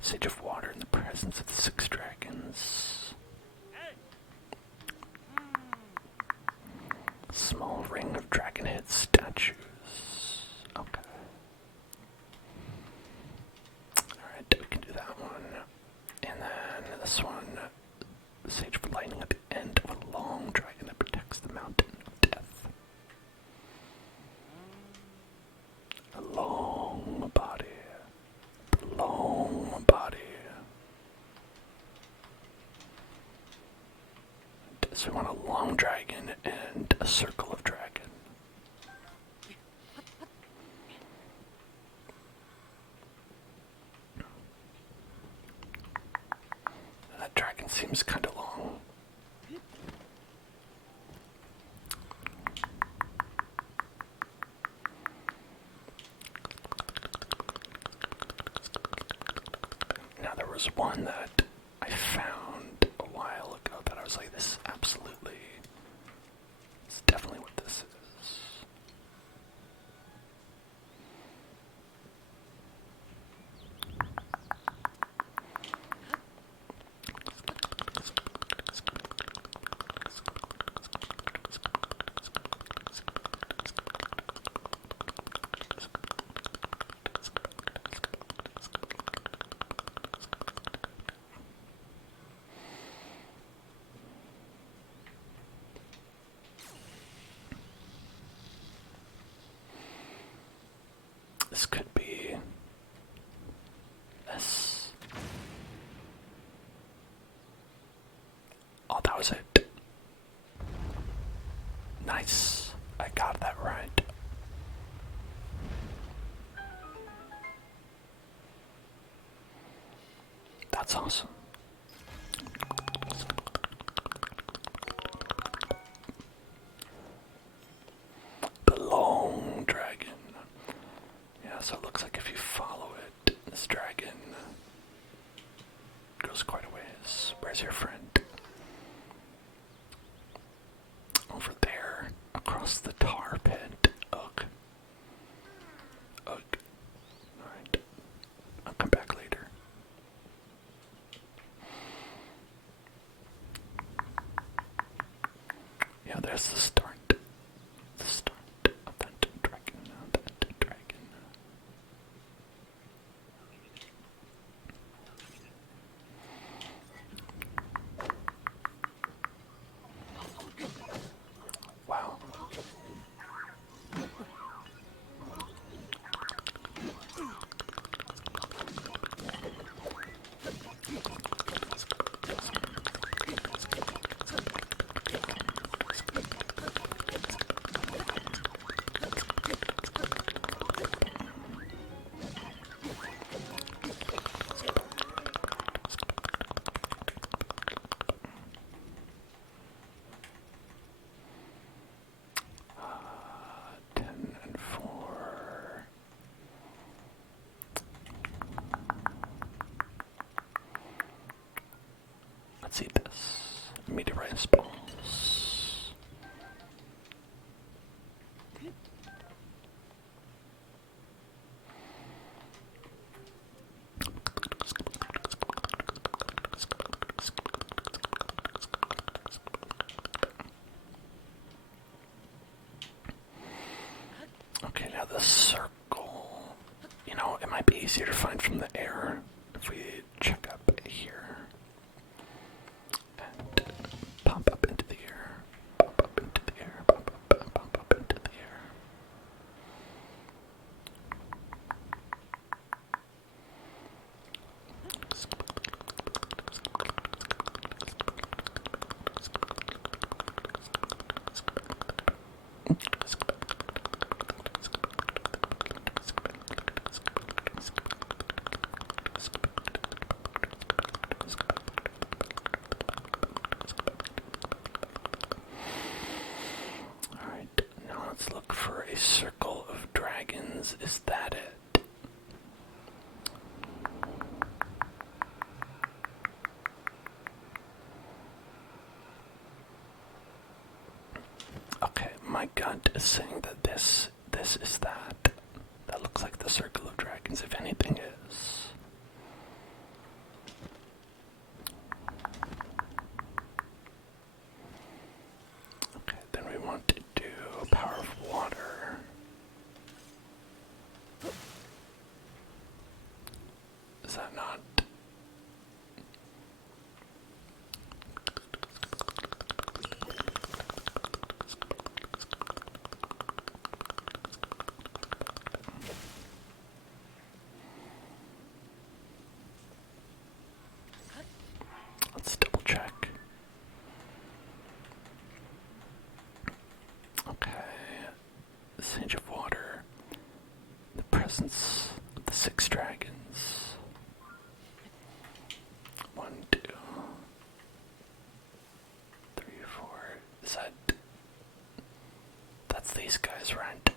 Sage of Water in the presence of the 6 dragons. Small ring of dragon head statues. Okay. Alright, we can do that one. And then this one, the Sage of Lightning at the end of a long dragon that protects the mountain of death. A long body. The long body. So we want a long dragon and a circle of dragon. That dragon seems kind of long. Now there was one that I found a while ago that I was like, this is absolutely, it's definitely what this is. This could be this. Oh, that was it. Nice. I got that right. That's awesome. The long dragon. Yeah, so it looks like if you follow it, this dragon goes quite a ways. Where's your friend? Over there, across the tar pit. Ugh. Ugh. Alright. I'll come back later. Yeah, there's the start. The start of that dragon. That dragon. Wow. meteor rice balls. Okay, now the circle. You know, it might be easier to find from the air if we check up here. And pop up into the air. Pop up into the air. Pop up into the air. Alright, now let's look for a circle of dragons. Is that it? Okay, my gut is saying that this is that. That looks like the circle of dragons, if anything is. Okay, then we want to do power of water. Is that not? Let's double check. Okay. The Sage of Water. The presence of the 6 dragons. 1, 2, 3, 4. Is that... That's these guys, right?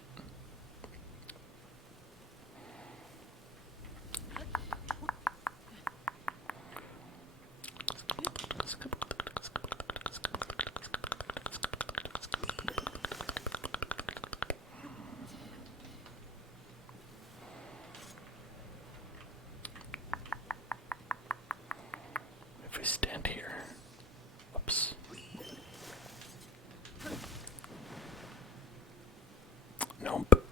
If we stand here, whoops. Nope.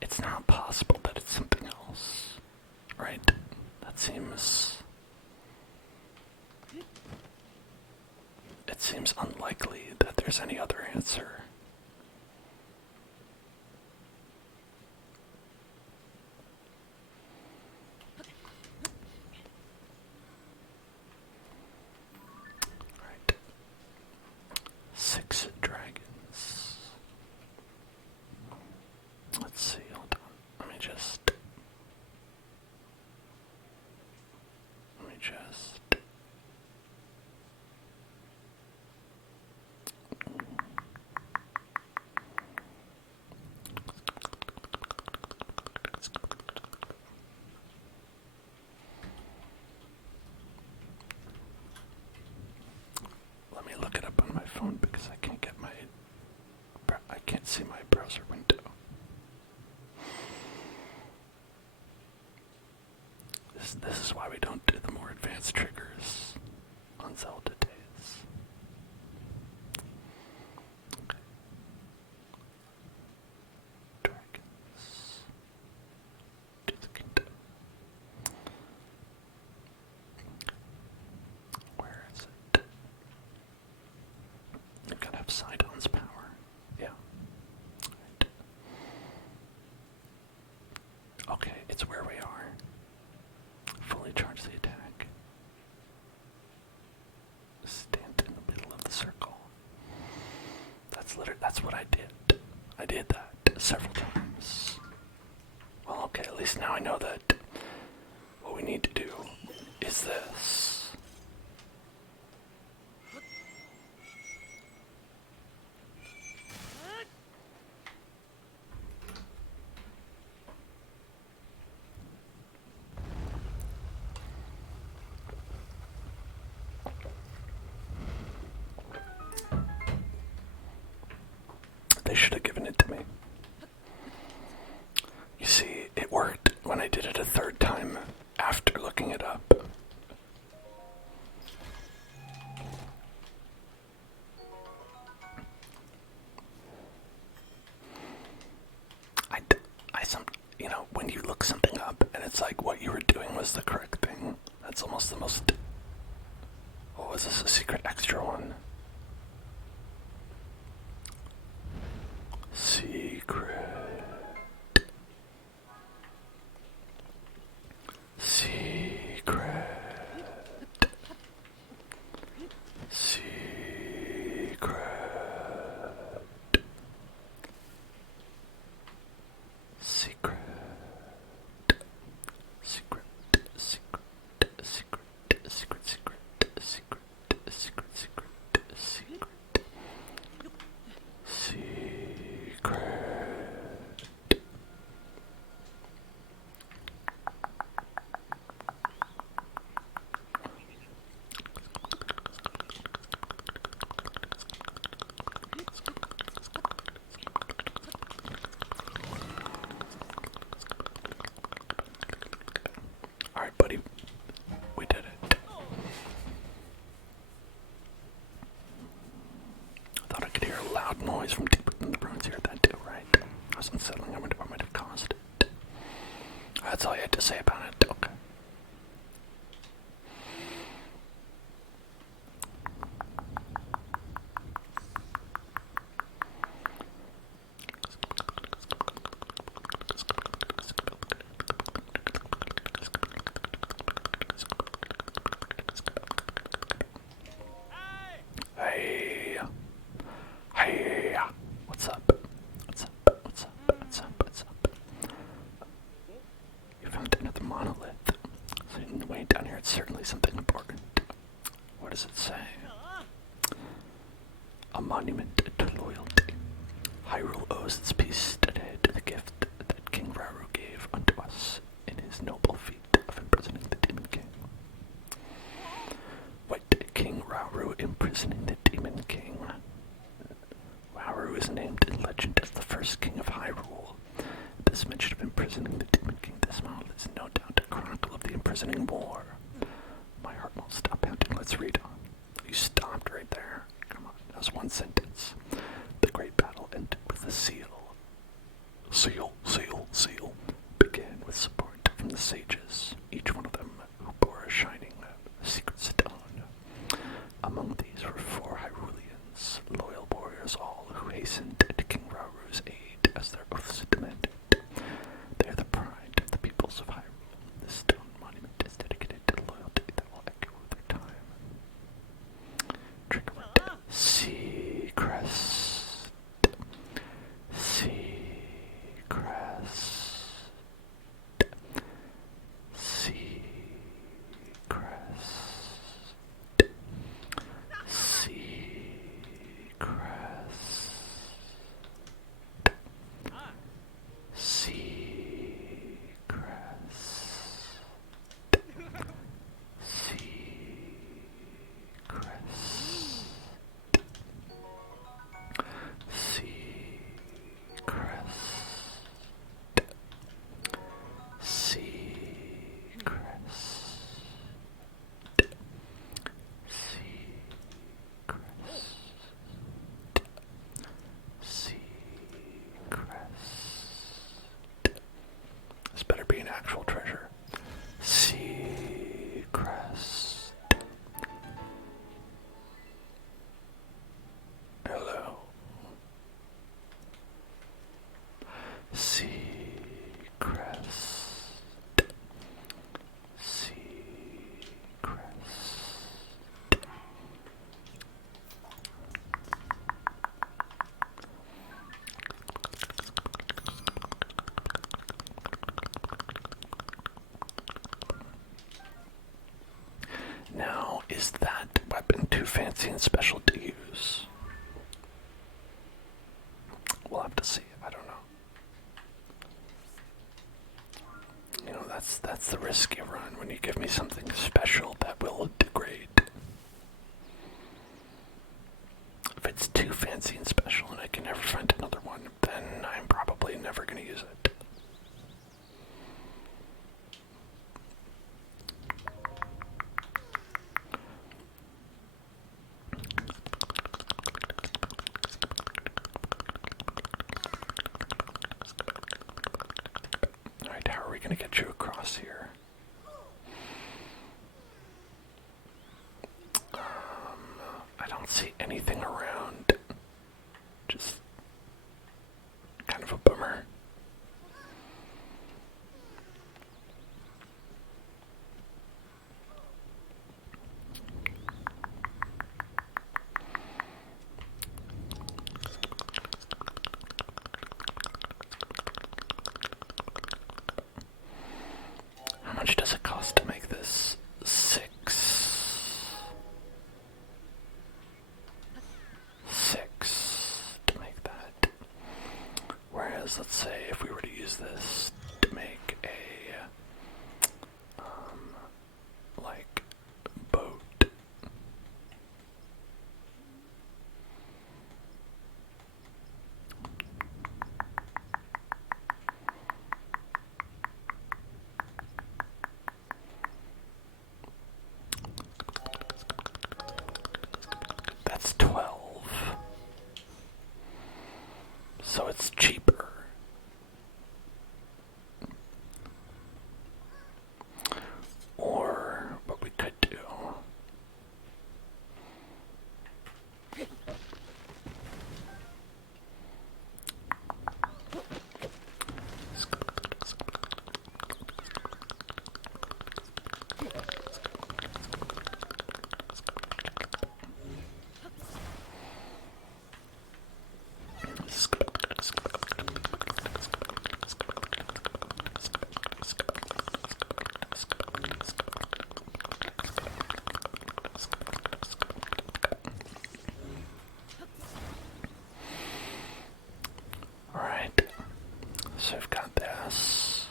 It's not possible that it's something else, right? That seems... It seems unlikely that there's any other answer. Right. 6 dragons. Let's see, hold on. Let me just... Let me look it up on my phone because I can't get my... I can't see my browser window. This is why we don't do the more advanced triggers on Zelda days. Okay. Dragons. To the kingdom. Where is it? You've got to have Sidon's power. Yeah. Right. Okay, it's where we are. Fully charge the attack. Stand in the middle of the circle. That's what I did. I did that several times. Well, okay, at least now I know that what we need to do is this. They should have given it to me. You see, it worked when I did it a third time after looking it up. When you look something up and it's like what you were doing was the correct thing, that's almost the most... What was this, a secret extra one? Secret. Secret. Secret. Secret. Secret. Secret. Secret. Secret. Secret. Secret. Secret. Secret. Secret. Secret. Alright, buddy. We did it. I thought I could hear a loud noise from deep within the ruins here. That too, right? I was unsettling. I wonder what might have caused it. That's all you had to say about it. Okay. Hey. Hey. What's up? What's up? What's up? What's up? What's up? You found another monolith. Sitting way down here, it's certainly something important. What does it say? A monument to loyalty. Hyrule owes its peace today to the gift that King Rauru gave unto us in his noble feat of imprisoning the Demon King. What, King Rauru imprisoning the Demon King? Rauru is named in legend as the first king of Hyrule. This mention of imprisoning the Demon King this month is no doubt a chronicle of the imprisoning war. My heart won't stop pounding. Let's read on. You stopped right there. Come on, that was one sentence. The great battle ended with a seal. Seal, seal, seal. Began with support from the sages, each one of them who bore a shining secret stone. Among these were 4 Hyruleans, loyal warriors all, who hastened to King Rauru's aid as their oaths demanded. They are the pride of the peoples of Hyrule. This stone monument is dedicated to loyalty that will echo through time. Trigger word. Seacrest. Seacrest. This better be an actual treasure. Seacrest. Hello. Seacrest. fancy and special to use. We'll have to see. I don't know. You know, that's the risk you run when you give me something special that will degrade. If it's too fancy and special and I can never find another one, then I'm probably never going to use it. Alright, how are we going to get you across here? I don't see anything around. Just kind of a bummer. How much does it cost to make this? 6 to make that. Whereas, let's say if we were to use this to make a like boat. That's 12. So it's cheaper. Or what we could do. Alright, so we've got this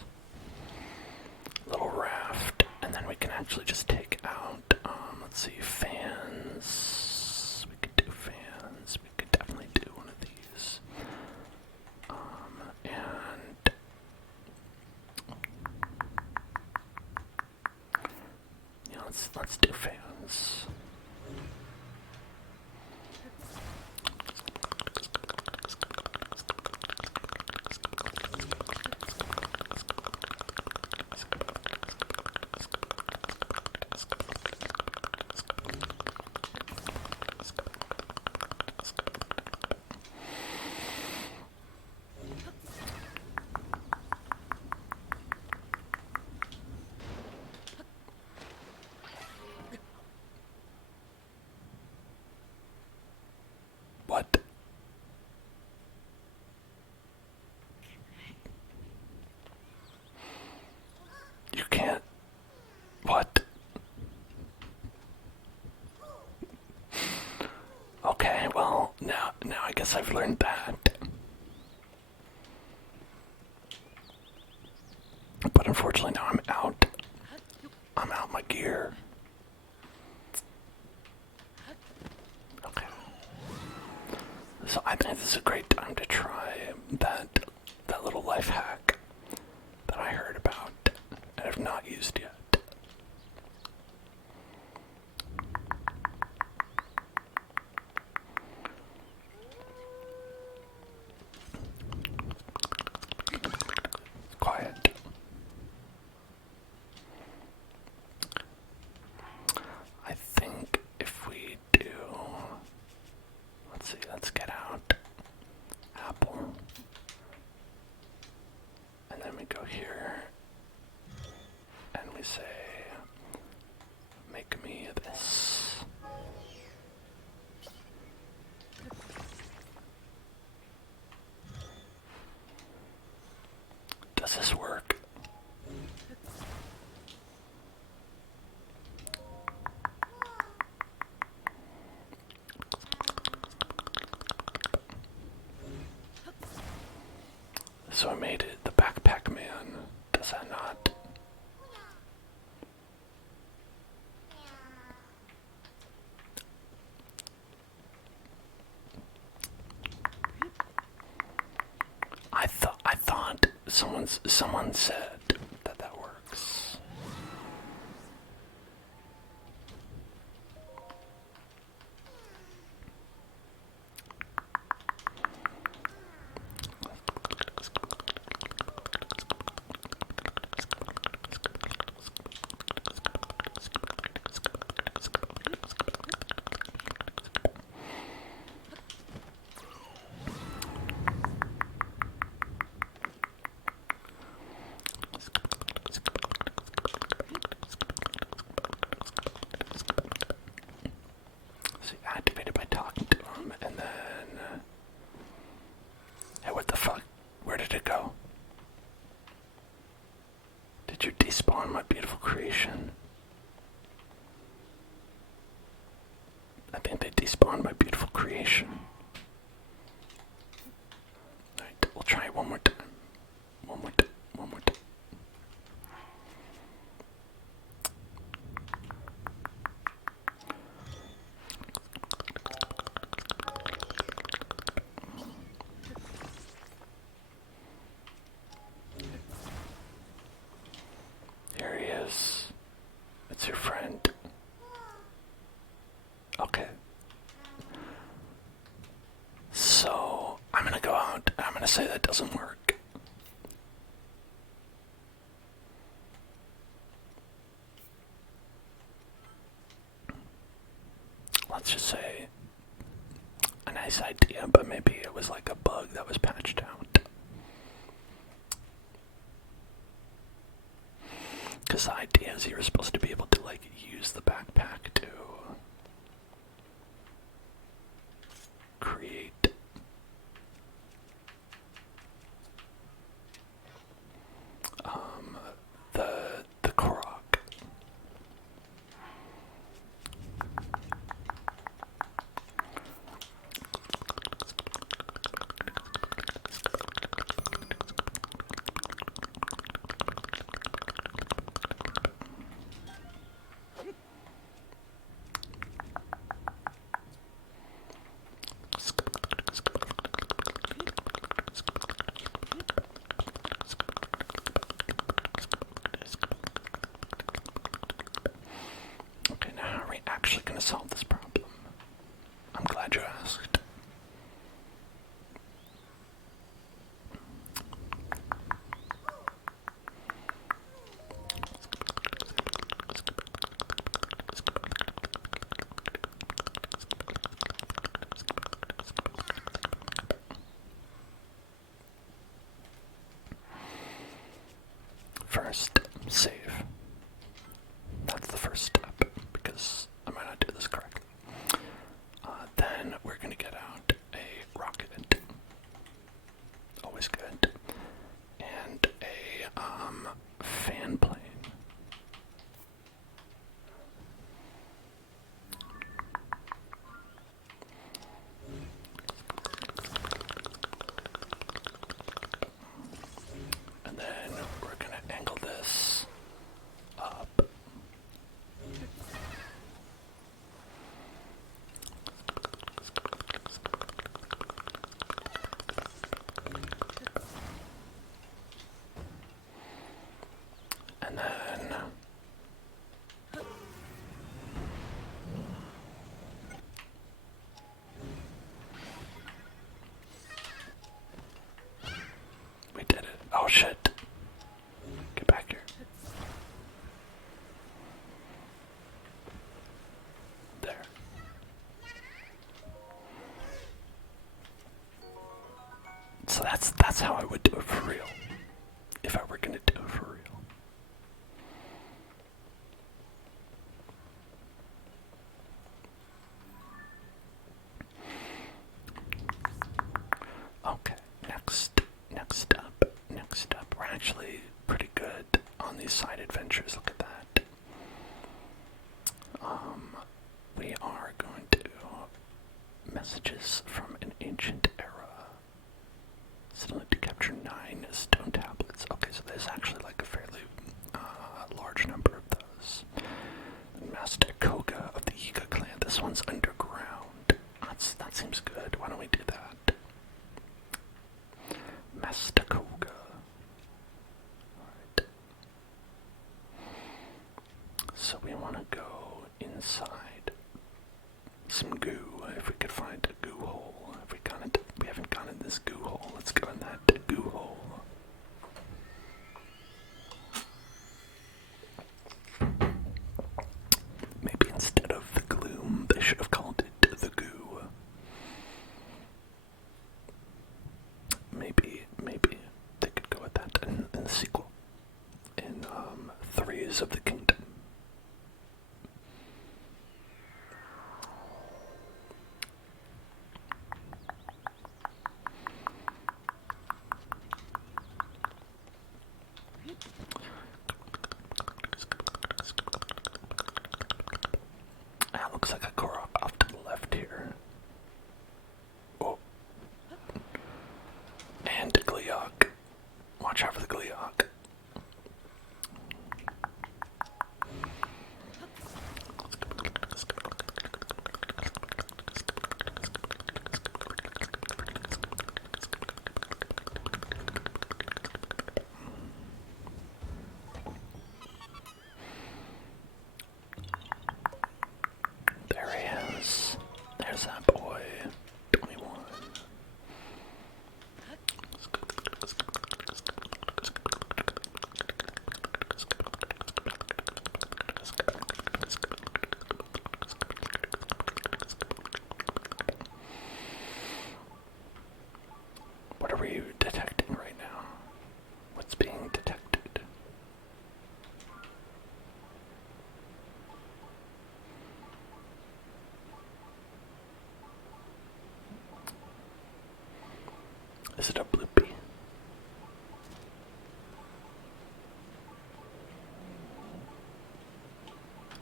little raft, and then we can actually just take out, let's see, fans. We could do fans. We could definitely do one of these. And you know, let's do fans. What? You can't. What? Okay, well, now I guess I've learned that. But unfortunately now I'm out. I'm out my gear. Okay. So I think this is a great time to try that little life hack that I heard about and have not used yet. Quiet. I think if we do, let's see, let's get out Apple, and then we go here, and we say, make me this. Does this work? someone said that that works. See, activated by talking to him, and then... hey, what the fuck? Where did it go? Did you despawn my beautiful creation? I think they despawned my beautiful creation. Alright, we'll try it one more time. One more time. One more time. Here he is. It's your friend. Okay. So, I'm gonna go out and I'm gonna say that doesn't work. Let's just say a nice idea, but maybe it was like a bug that was patched out. Because the idea is you were supposed to be able to like use the backpack to create the Korok. Okay, now how are we actually going to solve this problem? I'm glad you asked. First, save. That's the first step, because I might not do this correctly. Then we're going to get out a rocket. Always good. And a fan plane. And then we're going to angle this up. And then we did it. Oh shit. Get back here. There. So that's how I would do it for real. If I were gonna do it for real. Okay, next up. We're actually pretty good on these side adventures. Look at that. We are going to messages from an ancient era. Still need to capture 9 stone tablets. Okay, so there's actually like a fairly large number of those. Master Koga of the Yiga clan. This one's underground. That seems good. Why don't we do that? Master Koga. So we want to go inside some goo. If we could find a goo hole. If we haven't gone in this goo hole. Let's go in that goo hole. Maybe instead of the gloom, they should have called it the goo. Maybe they could go with that in the sequel. In Threes of the Kingdom. That looks like a Korok off to the left here. Oh. And a Gleeok. Watch out for the Gleeok. There he is. There's that boy. 21. What are we detecting right now? What's being detected? Is it a bloopy?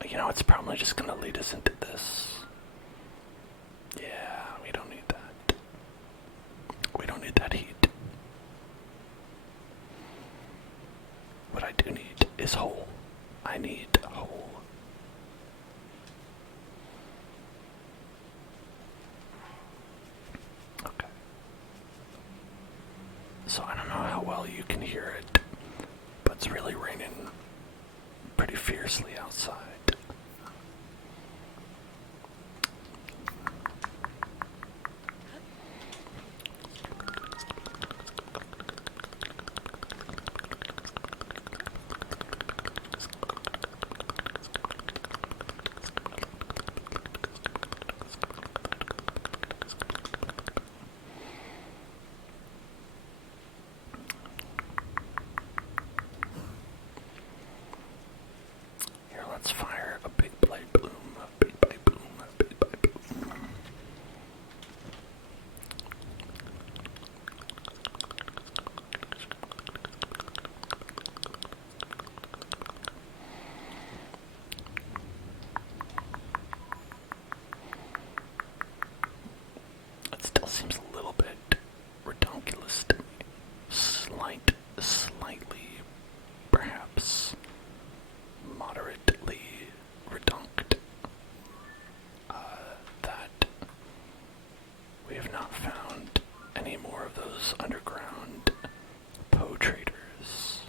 You know, it's probably just gonna lead us into this. Yeah, we don't need that. We don't need that heat. What I do need is hole. I need a hole. Okay. So I don't know how well you can hear it, but it's really raining pretty fiercely outside. Here, let's fire a big blade boom, a big blade boom, a big blade boom. It still seems a little bit redonkulous to me. Slightly, perhaps moderately redunked. That we have not found any more of those underground Poe traders.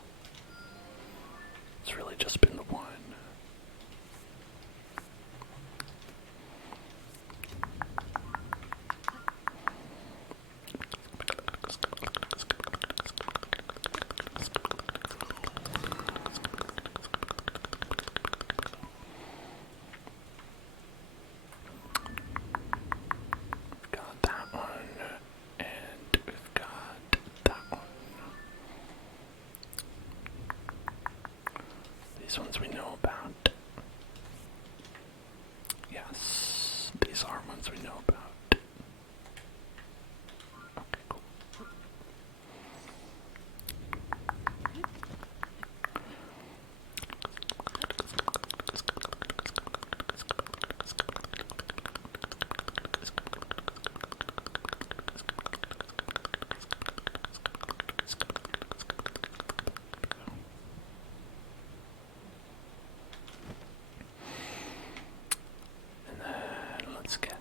It's really just been the one. We've got that one, and we've got that one. These ones we know about. Yes, these are ones we know about. Okay, cool. And then let's get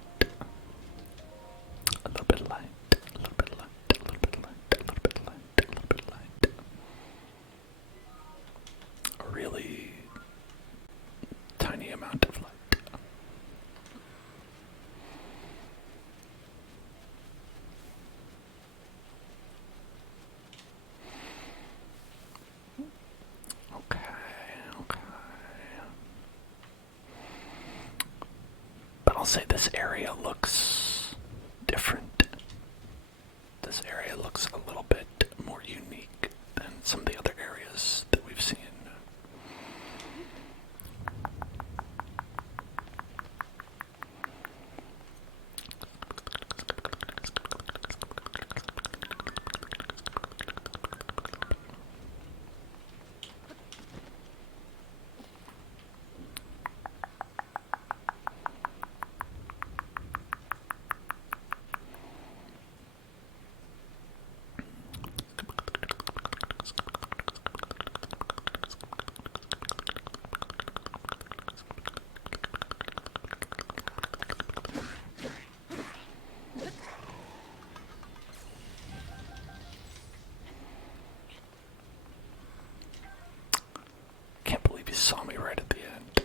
say this area looks different. This area looks a little bit more unique than some of the other areas that we've seen. Can't believe you saw me right at the end.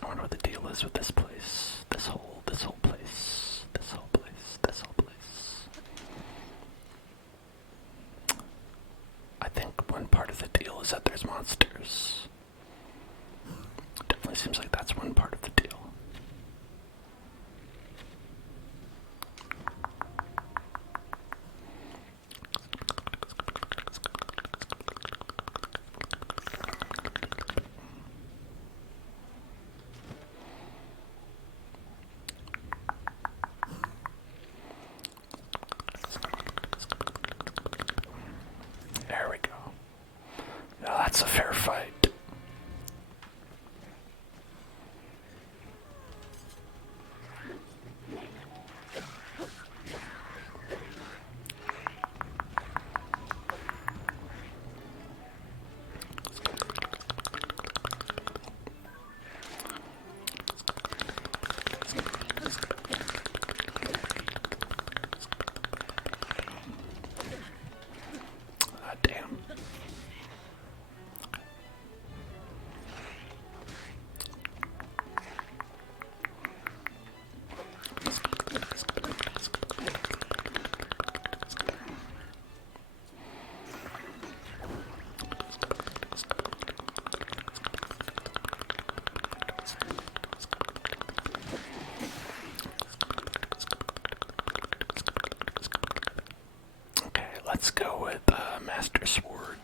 I wonder what the deal is with this place. This whole place. This whole place. I think one part of the deal is that there's monsters. Definitely seems like that's one part of the deal. There we go. Now that's a fair fight. Damn. Okay, let's go with Master Sword.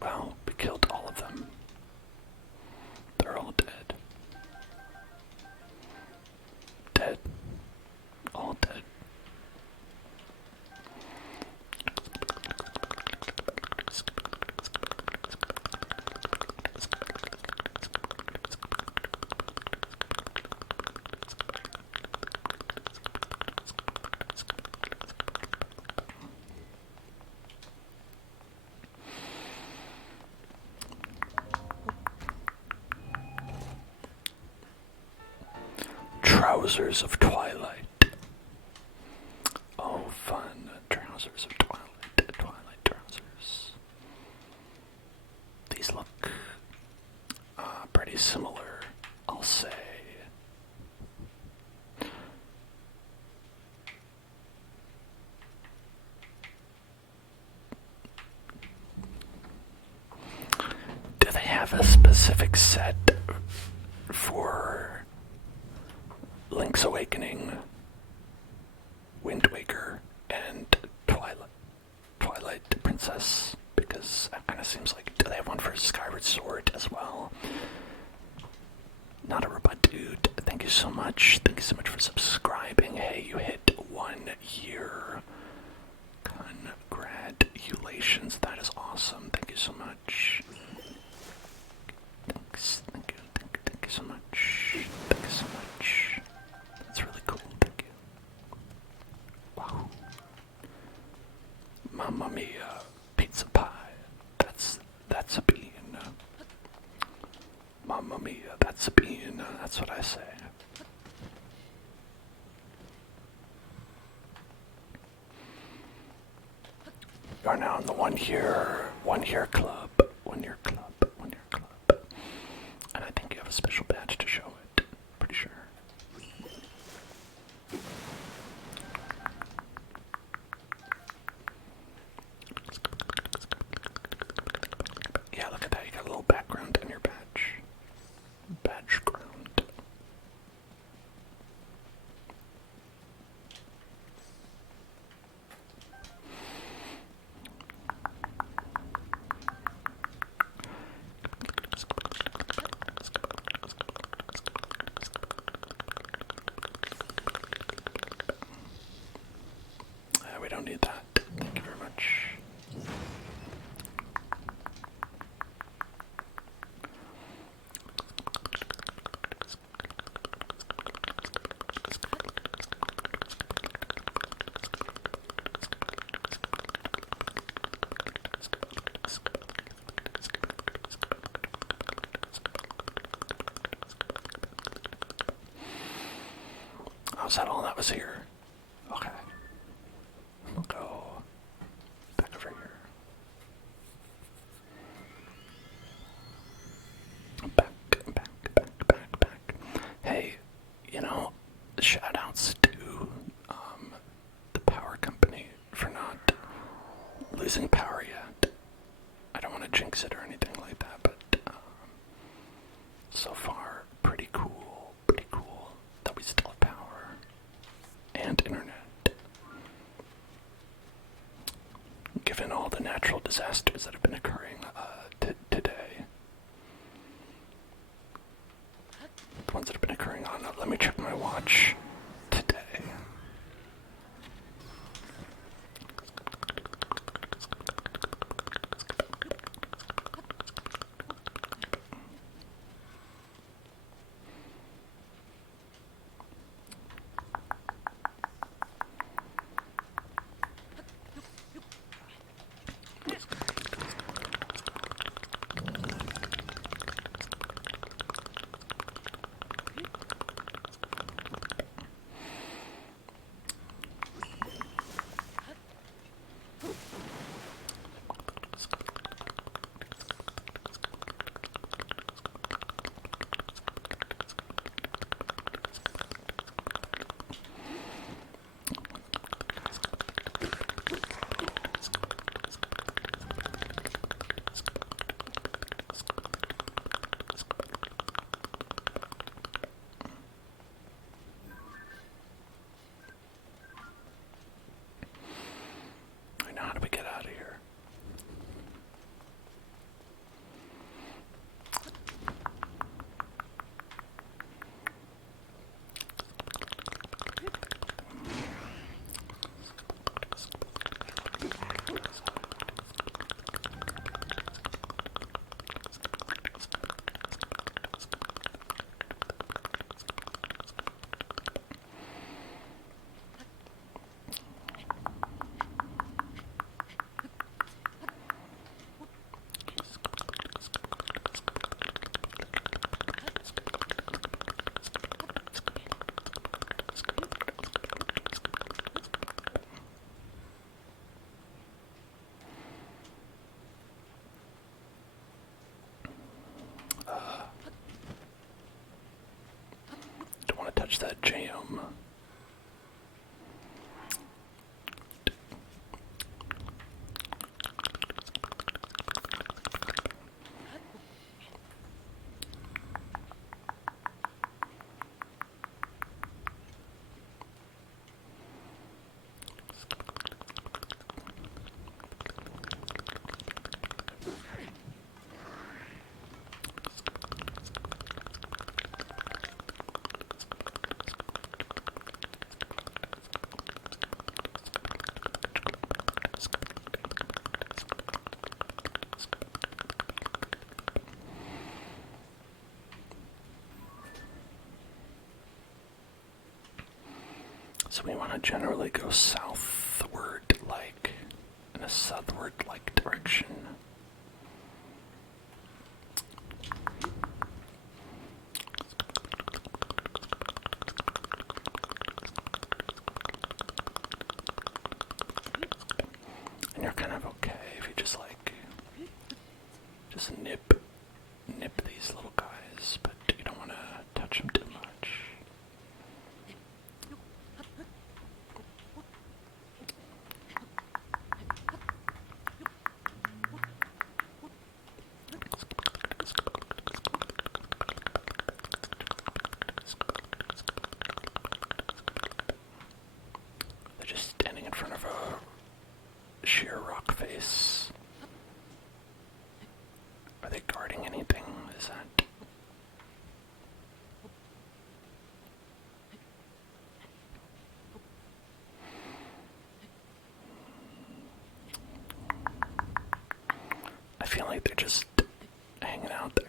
Well, we killed all of them. They're all dead. Dead. All dead. Trousers of Twilight. Oh, fun. Trousers of Twilight. Twilight trousers. These look pretty similar, I'll say. Do they have a specific set for Link's Awakening, Wind Waker, and you so much. Thank you so much for subscribing. Hey, you hit 1 year. Congratulations. That is awesome. Thank you so much. Thanks. Thank you. Thank you so much. Thank you so much. That's really cool. Thank you. Wow. Mamma mia. Pizza pie. That's a bean. Mamma mia. That's a bean. That's what I say. You are now in the 1 year club. 1 year club. 1 year club. And I think you have a special badge to show it. Pretty sure. Yeah, look at that. You got a little background in your badge. Badge ground. We don't need that. Thank you very much. Oh, is that all that was here? Okay. We'll go back over here. Back. Hey, shout outs to the power company for not losing power yet. I don't want to jinx it or anything like that, but so far, pretty cool that we still have power and internet. Given all the natural disasters that have been occurring today. The ones that have been occurring on, let me check my watch today. How do we get out of here? Don't want to touch that jam. So we want to generally go southward, like in a southward like direction. And you're kind of okay if you just like nip these little guys, but you don't want to touch them too much. They're just standing in front of a sheer rock face. Are they guarding anything? Is that... I feel like they're just hanging out there.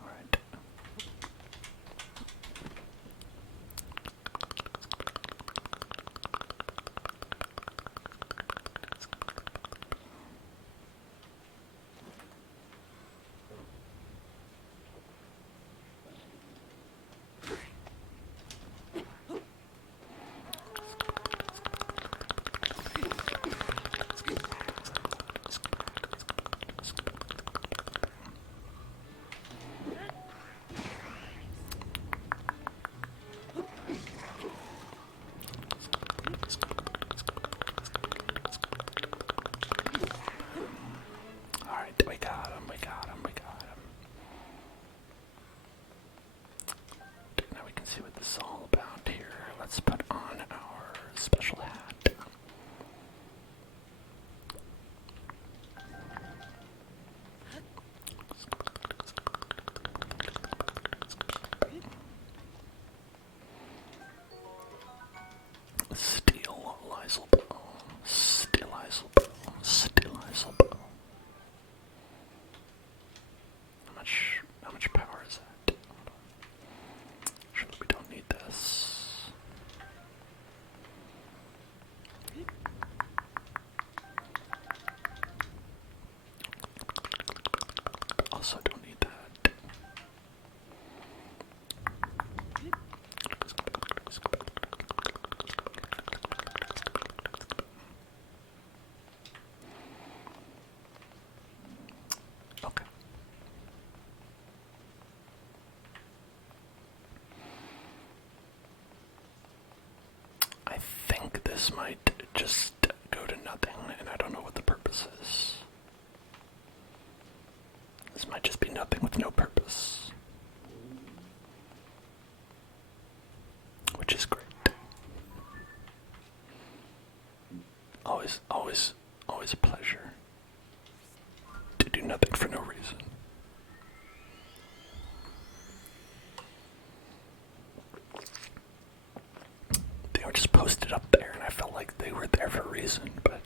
Alright. Alright, we got him. Now we can see what this is all about here. Let's put on our special hat. Steel Lysel bow. Steel Lysel bow. Steel Lysel bow. How much power is that? Surely we don't need this. Also don't need that. Okay. I think this might just go to nothing, and I don't know what the purpose is. This might just be nothing with no purpose. Which is great. Always a pleasure to do nothing for no reason. They were just posted up there, and I felt like they were there for a reason, but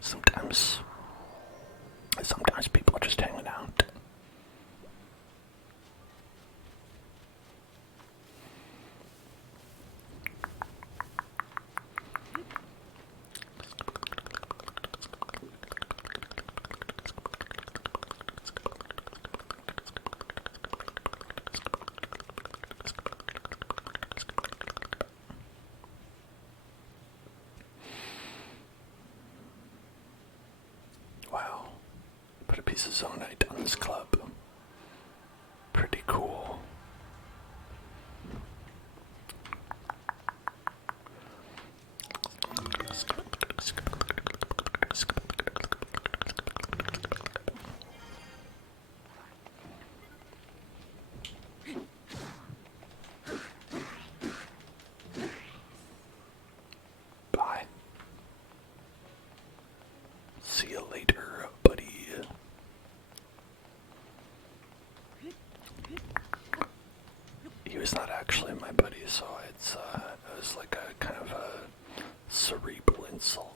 sometimes people are just hanging out. Wow. Put a piece of zonite on this club. Pretty cool. Bye. See you later, buddy. He was not actually my buddy, so it was like a kind of a cerebral insult.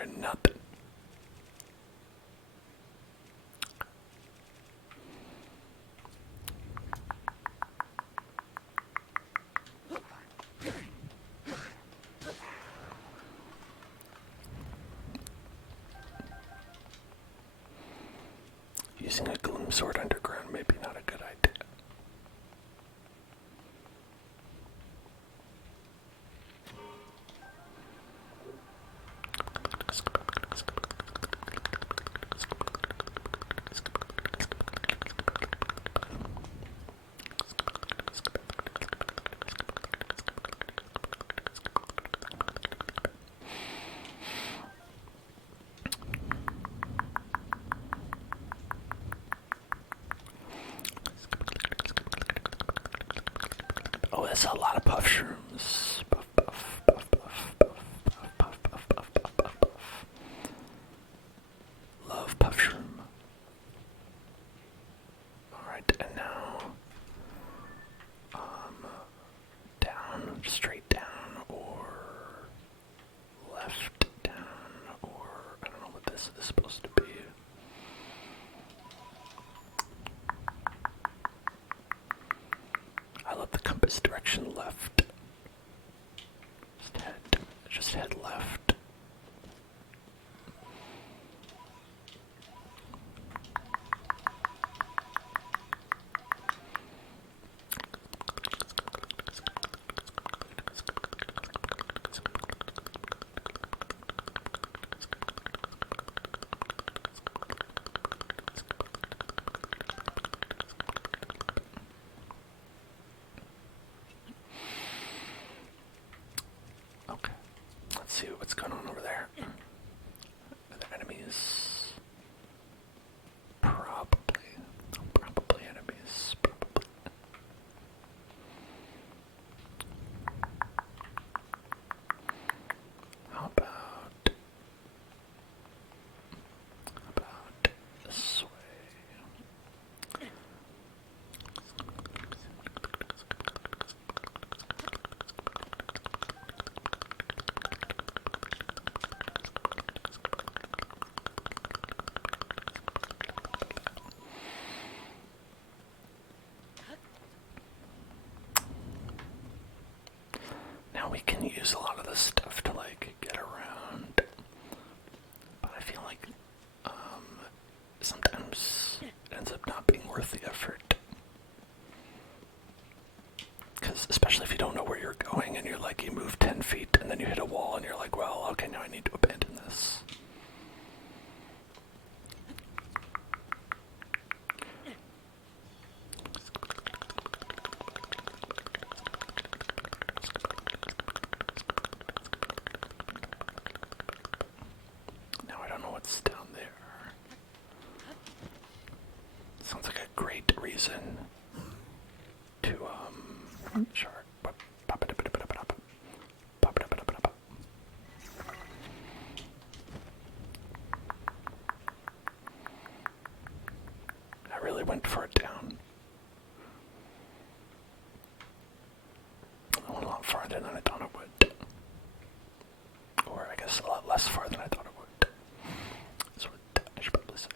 there nothing. Using a gloom sword underground may be not a good idea. Oh, that's a lot of puff shrooms. Puff, puff, puff, puff, puff, puff, puff, puff, puff, puff, puff, puff. Love puff shroom. Alright, and now, down, straight down, or left down, or I don't know what this is supposed to be. I love the compass direction left. Just head left. Okay, let's see what's going on over there. Are there enemies? Probably enemies. Probably. How about this way? Now we can use a lot of this stuff to like get around, but I feel like sometimes it ends up not being worth the effort. Because especially if you don't know where you're going and you're like, you move 10 feet and then you hit a wall and you're like, well, okay, now I need to abandon this. Now I don't know what's down there. Sounds like a great reason to, sure. I really went for it down. I went a lot farther than I thought it would. Or I guess a lot less far than I thought it would. That's what I should probably say.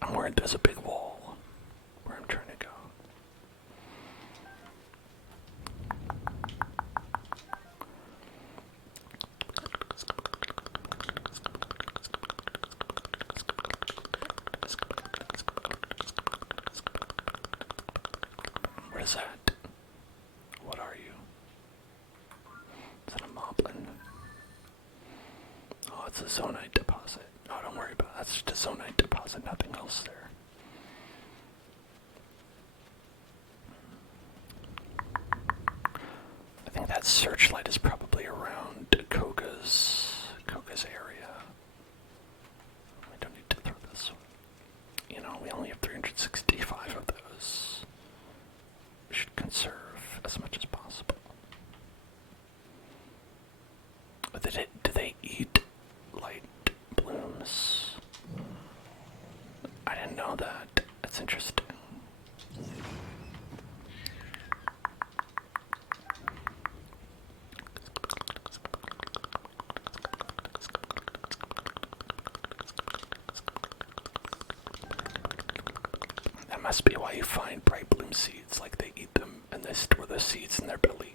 I'm worried there's a big wall where I'm trying to go. What is that? What are you? Is that a moblin? Oh, it's a zonite deposit. Oh, don't worry about it. That's just a zonite deposit, nothing else there. I think that searchlight is probably around Do they eat light blooms? I didn't know that. That's interesting. That must be why you find bright bloom seeds, like they eat them and they store the seeds in their belly.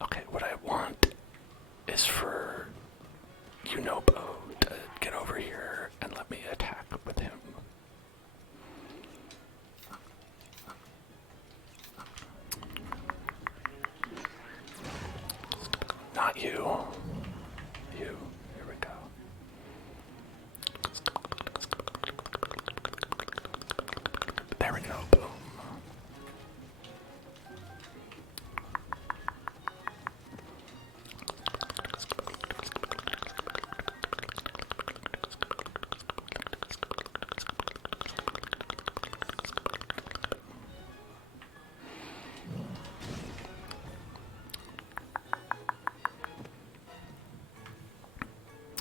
Okay, what I want is for Unobo to get over here and let me attack with him. Not you. You. Here we go. There we go. Boom.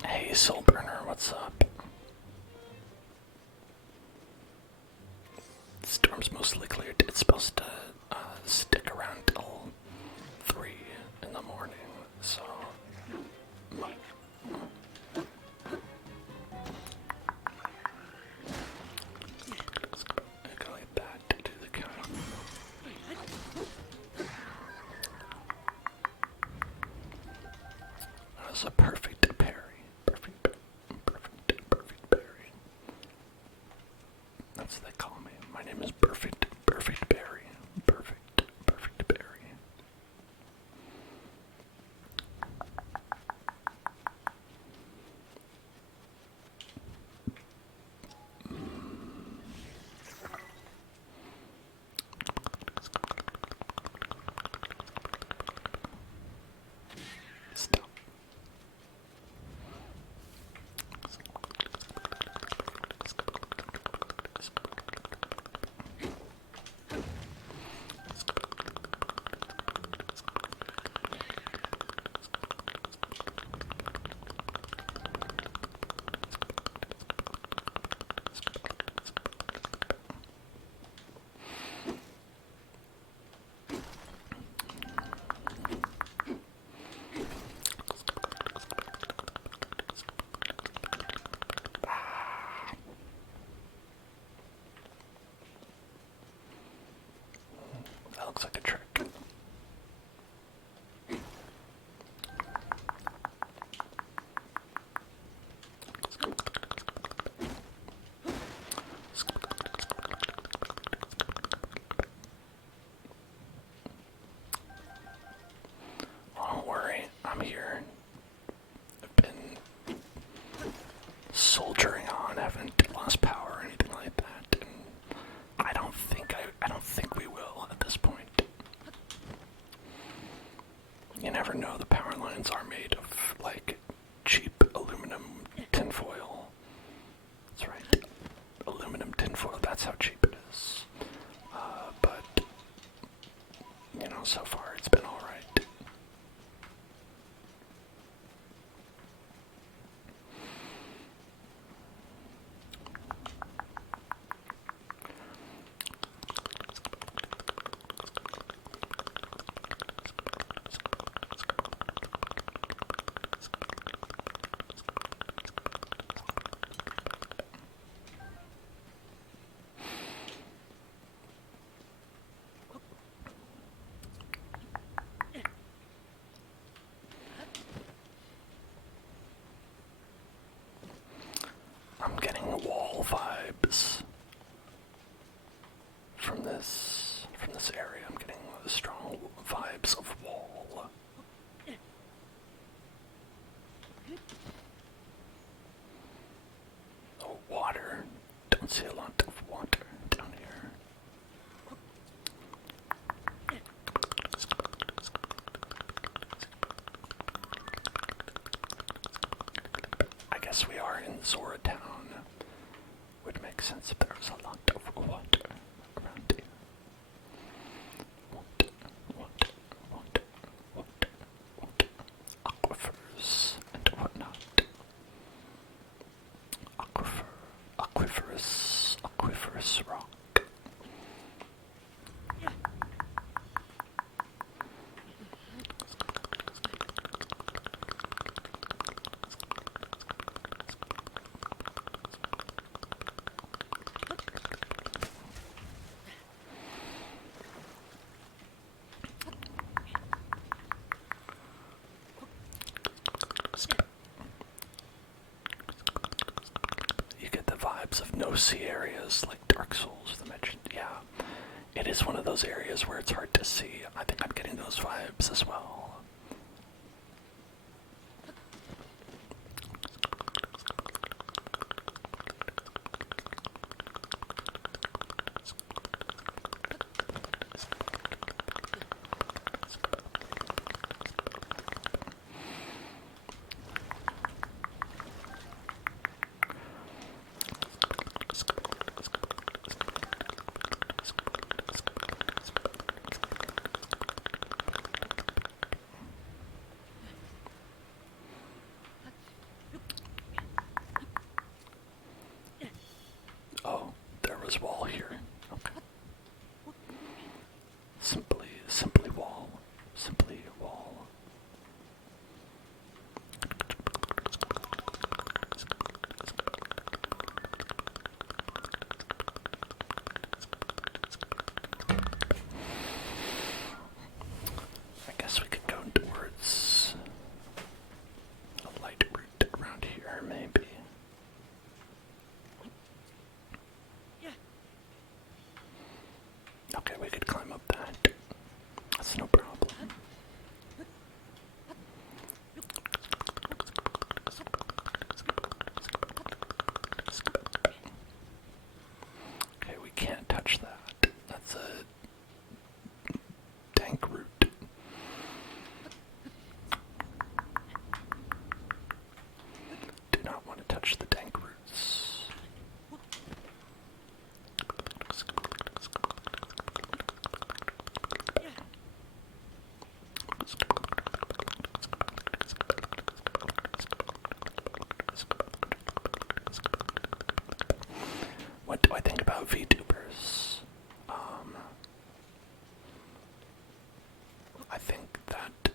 Hey, Soul Burner, what's up? Storm's mostly cleared. It's supposed to stick around till 3 in the morning, so. Go like that to do the count. That was a perfect parry. Perfect parry. That's what they call me. My name is Perfect Berry. Perfect Berry. Stop. That looks like a trick. Don't worry, I'm here. I've been soldiering on, haven't lost power or anything like that. And I don't think we will at this point. You never know, the power lines are made of like cheap aluminum tinfoil. That's right. Aluminum tinfoil, that's how cheap it is. But you know, so far it's been alright. I'm getting wall vibes from this area. I'm getting strong vibes of wall. guess we are in Zora Town. Would make sense if there was a lot of water around here. Water. Aquifers and whatnot. Aquiferous rock. You get the vibes of no-see areas like Dark Souls, the mentioned. Yeah, it is one of those areas where it's hard to see. I think I'm getting those vibes as well. Oh, there was wall here. Okay. Simply wall. Simply wall. I guess we could go towards a light route around here, maybe. Okay, we could climb up that. That's no problem. Okay, we can't touch that. That's a dank root. Do not want to touch the dank roots. What do I think about VTubers? I think that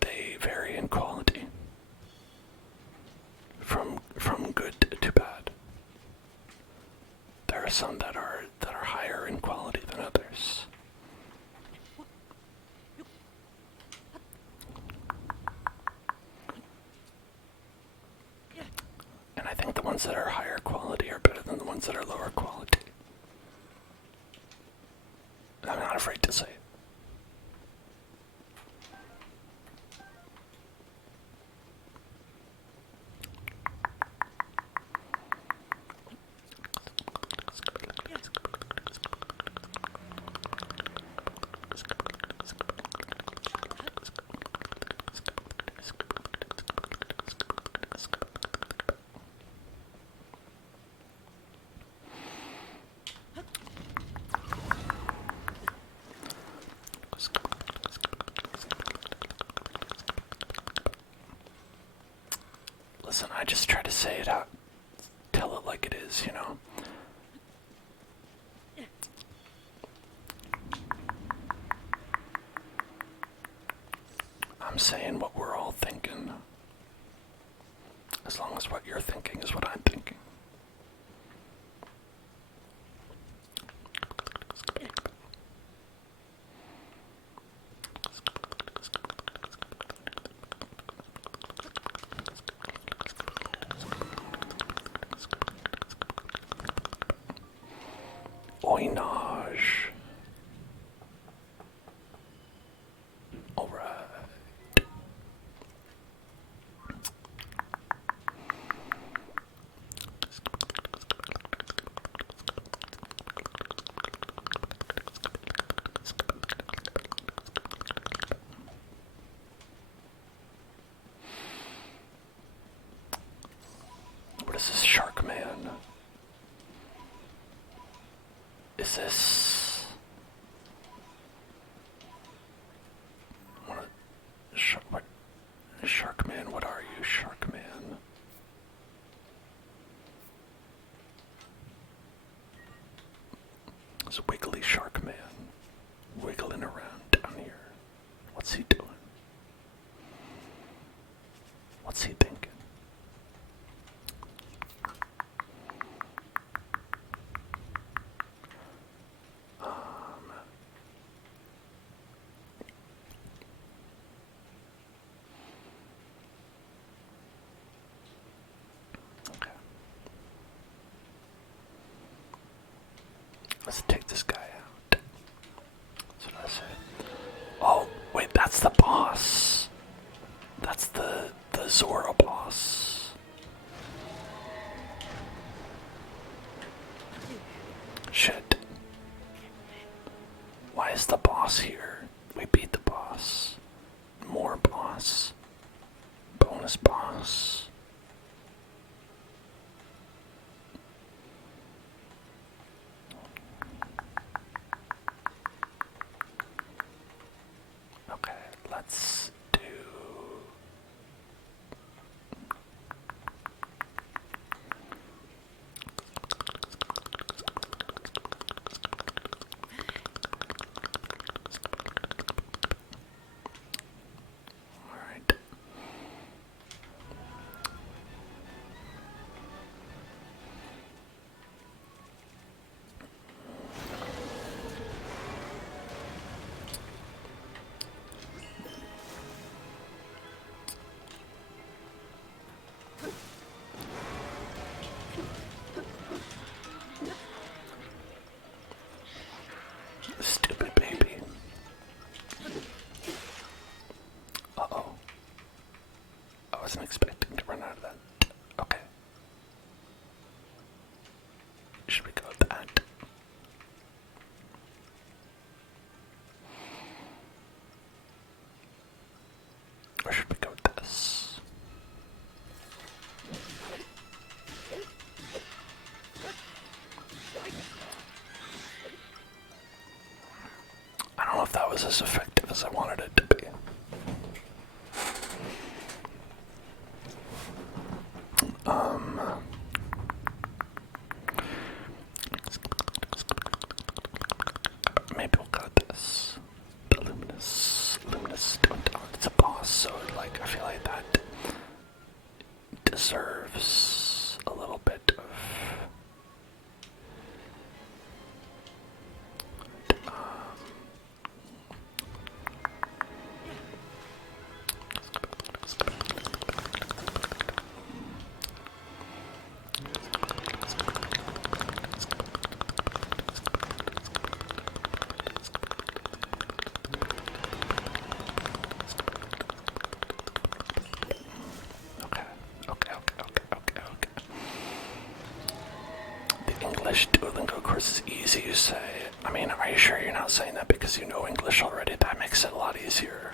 they vary in quality from good to bad. There are some that are higher in quality than others. And I think the ones that are higher quality are better than the ones that are lower quality. I'm not afraid to say it. Listen, I just try to say it out, tell it like it is, you know? I'm saying what we're all thinking. As long as what you're thinking is what I'm thinking. Oinage. Alright. is this? What? Sharkman, what are you, Sharkman? It's a wiggly Sharkman wiggling around down here. What's he doing? What's he thinking? Okay. Let's take this guy out. That's what I said. Oh, wait, that's the boss. That's the Zora boss. Shit. Why is the boss here? We beat the boss. More boss. Bonus boss. Okay, let's do... Alright. Stupid baby. Uh-oh. I wasn't expecting to run out of that. Okay. Should we go with that? Or should we go with this? I don't know if that was as effective as I wanted it to be. Maybe we'll go with this. The luminous. It's a boss, so like I feel like that deserves a little bit of. Okay. The English Duolingo course is easy, you say. I mean, are you sure you're not saying that because you know English already? That makes it a lot easier.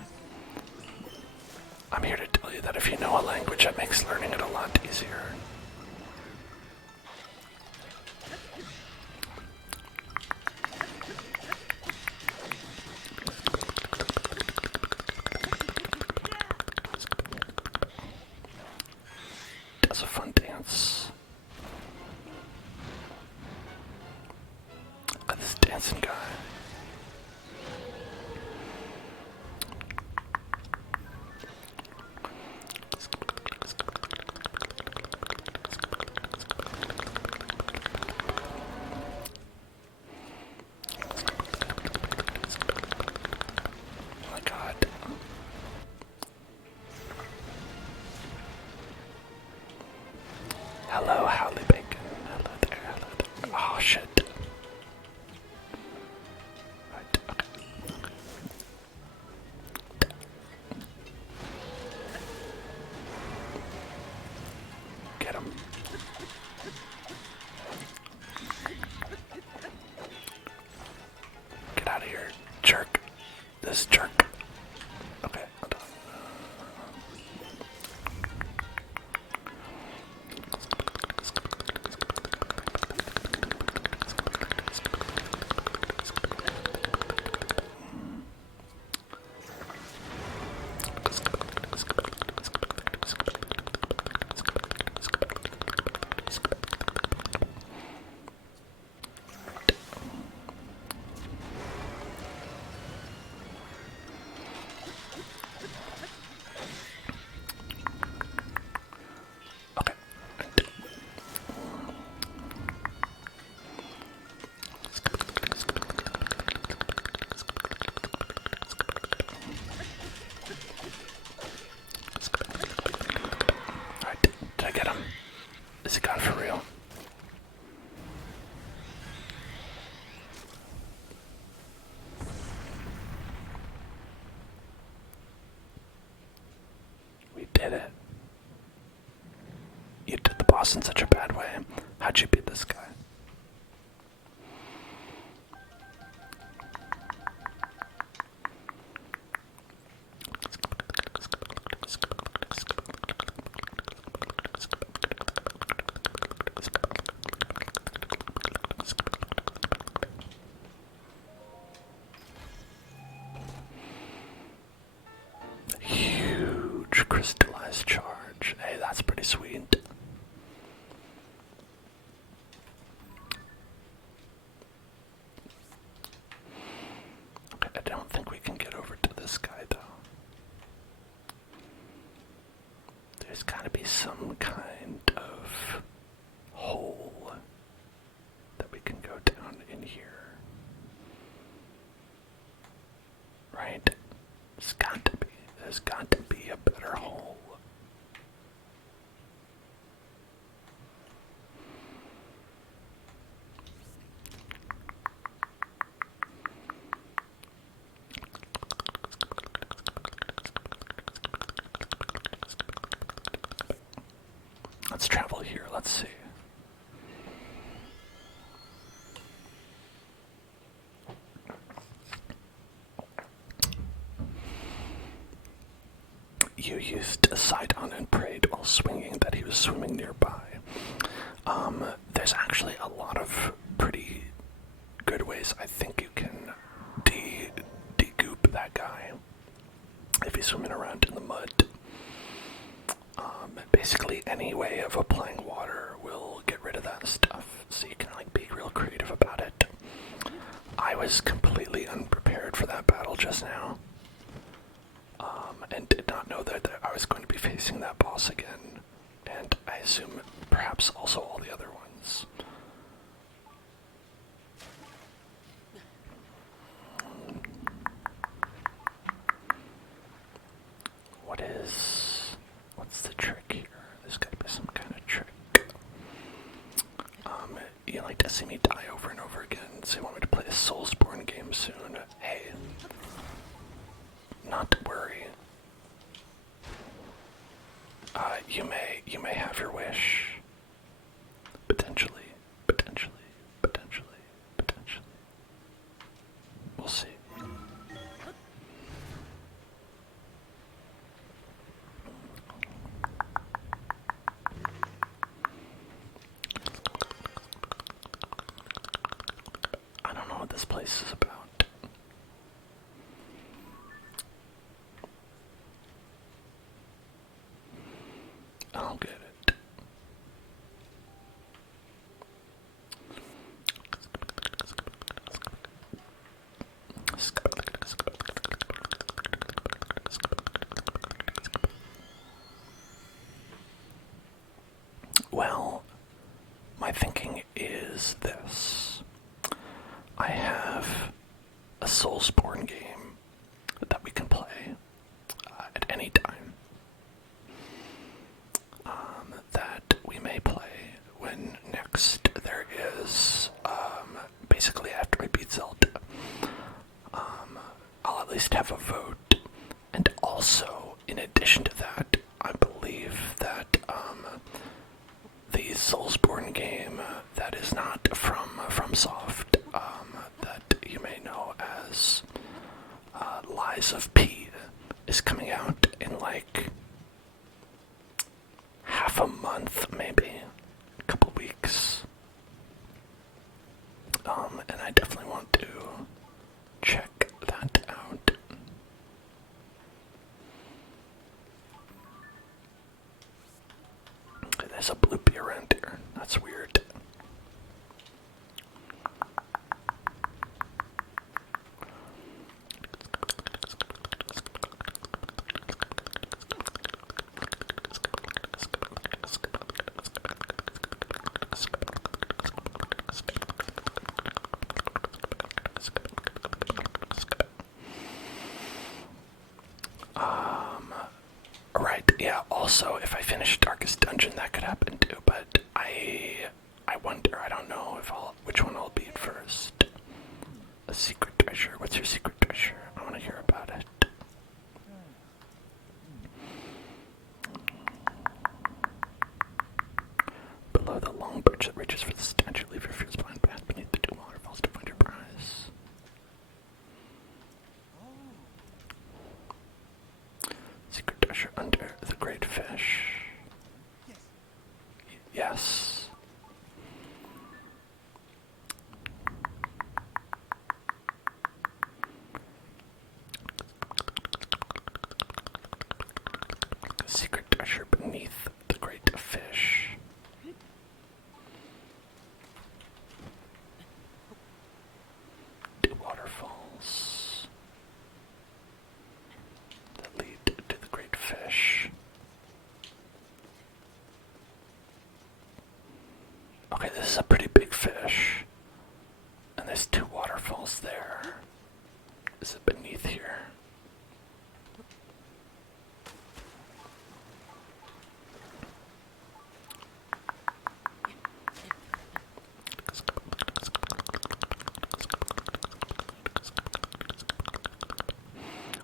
I'm here to tell you that if you know a language, it makes learning it a lot easier. That's a fun dance. Look at this dancing guy. did it. You did the boss in such a bad way. How'd you beat this guy? Huge crystallized charge. Hey, that's pretty sweet. Okay, I don't think we can get over to this guy though. There's gotta be some kind of hole that we can go down in here. Right? There's got to be a better hole. Let's travel here, let's see. You used a Sidon and prayed while swinging that he was swimming nearby. There's actually a lot of pretty good ways I think you can de-goop that guy if he's swimming around in the mud. Basically any way of applying water will get rid of that stuff, so you can like be real creative about it. I was completely unprepared for that battle just now. And did not know that I was going to be facing that boss again, and I assume perhaps also all the other ones. What's the trick here? There's gotta be some kind of trick. You like to see me die over and over again, so you want me to play a Soulsborne game soon. Hey, not to worry. You may have your wish. Potentially. We'll see. I don't know what this place is about. I'll get it. Well, my thinking is this. I have a Soulsborne game that we can play at any time. That we may play when next there is, basically after we beat Zelda. I'll at least have a vote. And also, in addition to that, I believe that the Soulsborne game that is not from FromSoft, that you may know as Lies of P, is coming out in like half a month, maybe a couple weeks. And I definitely want to check that out. Okay, there's a bloopy around here. That's weird. Right, yeah, also, if I finish Darkest Dungeon, that could happen too, but I wonder, I don't know which one I'll beat first. A secret treasure. What's your secret treasure? I want to hear about it. reaches for the statue. Leave your fears behind path beneath the two waterfalls to find your prize. Secret treasure under the great fish. Yes. Secret treasure beneath the great fish. Two waterfalls that lead to the great fish. Okay, this is a pretty big fish. And there's two waterfalls there. Is it beneath here?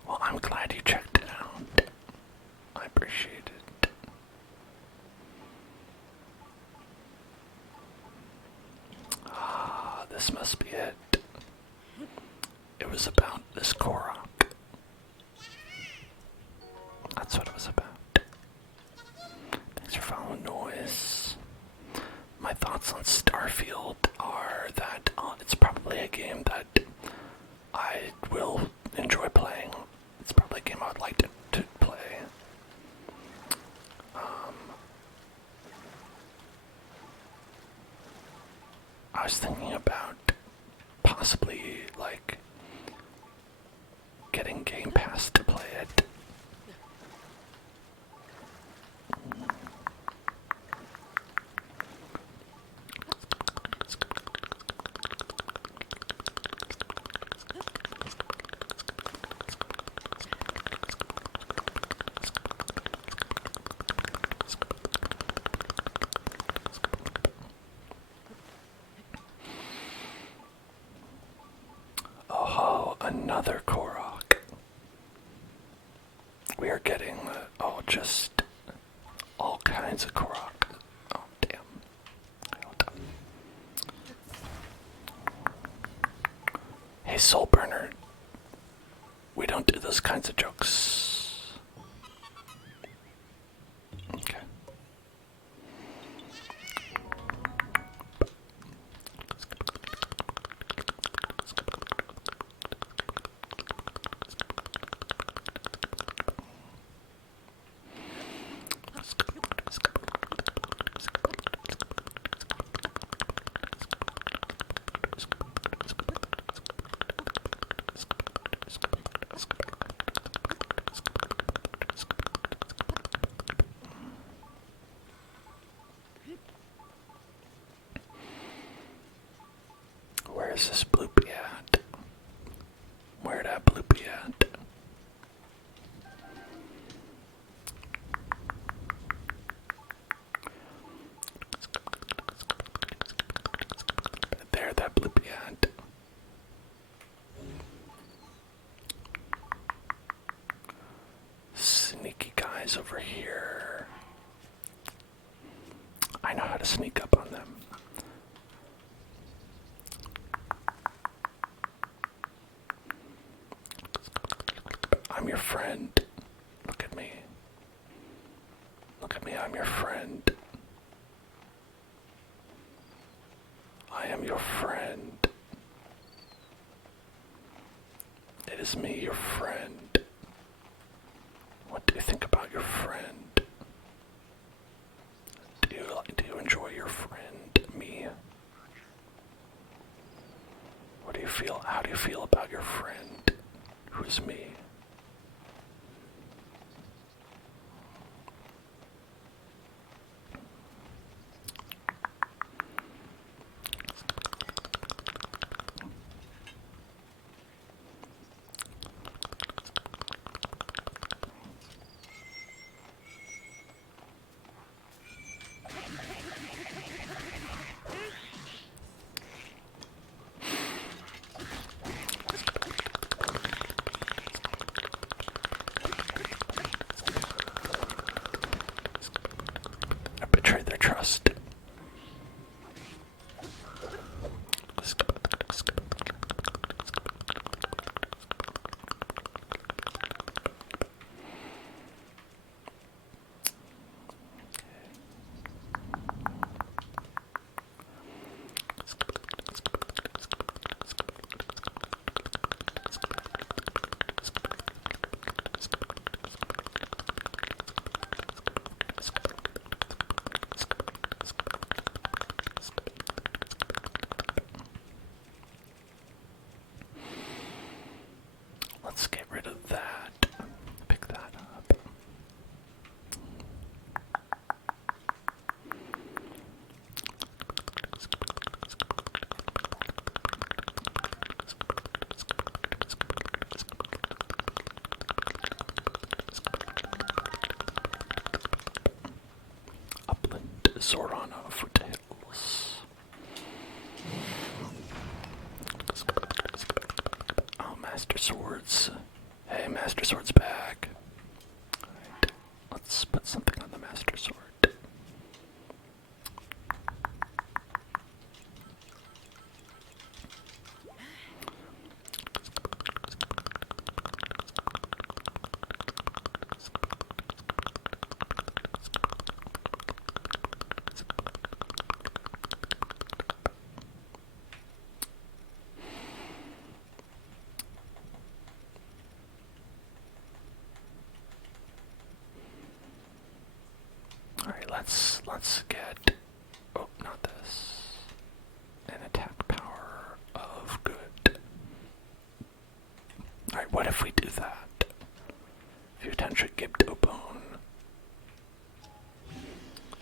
Well, I'm glad you checked it out. I appreciate it. Ah, this must be it. It was about this Korok. That's what it was about. Thanks for following noise. My thoughts on Starfield are that it's probably a game that I will enjoy playing. It's probably a game I would like to play. I was thinking about possibly, like, getting Game Pass to play it. Oh, another Korok. We are getting, just all kinds of Korok. Oh, damn. Hold on. Hey, Soul Burner. We don't do those kinds of jokes. Okay. Where's this bloopy at? Where that bloopy at? There, that bloopy at. Sneaky guys over here. I know how to sneak up on them. I'm your friend. Look at me. Look at me, I'm your friend. I am your friend. It is me, your friend. What do you think about your friend? Do you enjoy your friend, me? What do you feel? How do you feel about your friend, who's me? Sword on foothills. Oh, Master Swords. Hey, Master Sword's back. Alright, let's put something on the Master Sword. Alright, let's get, oh, not this, an attack power of good. Alright, what if we do that? If you attention give to a bone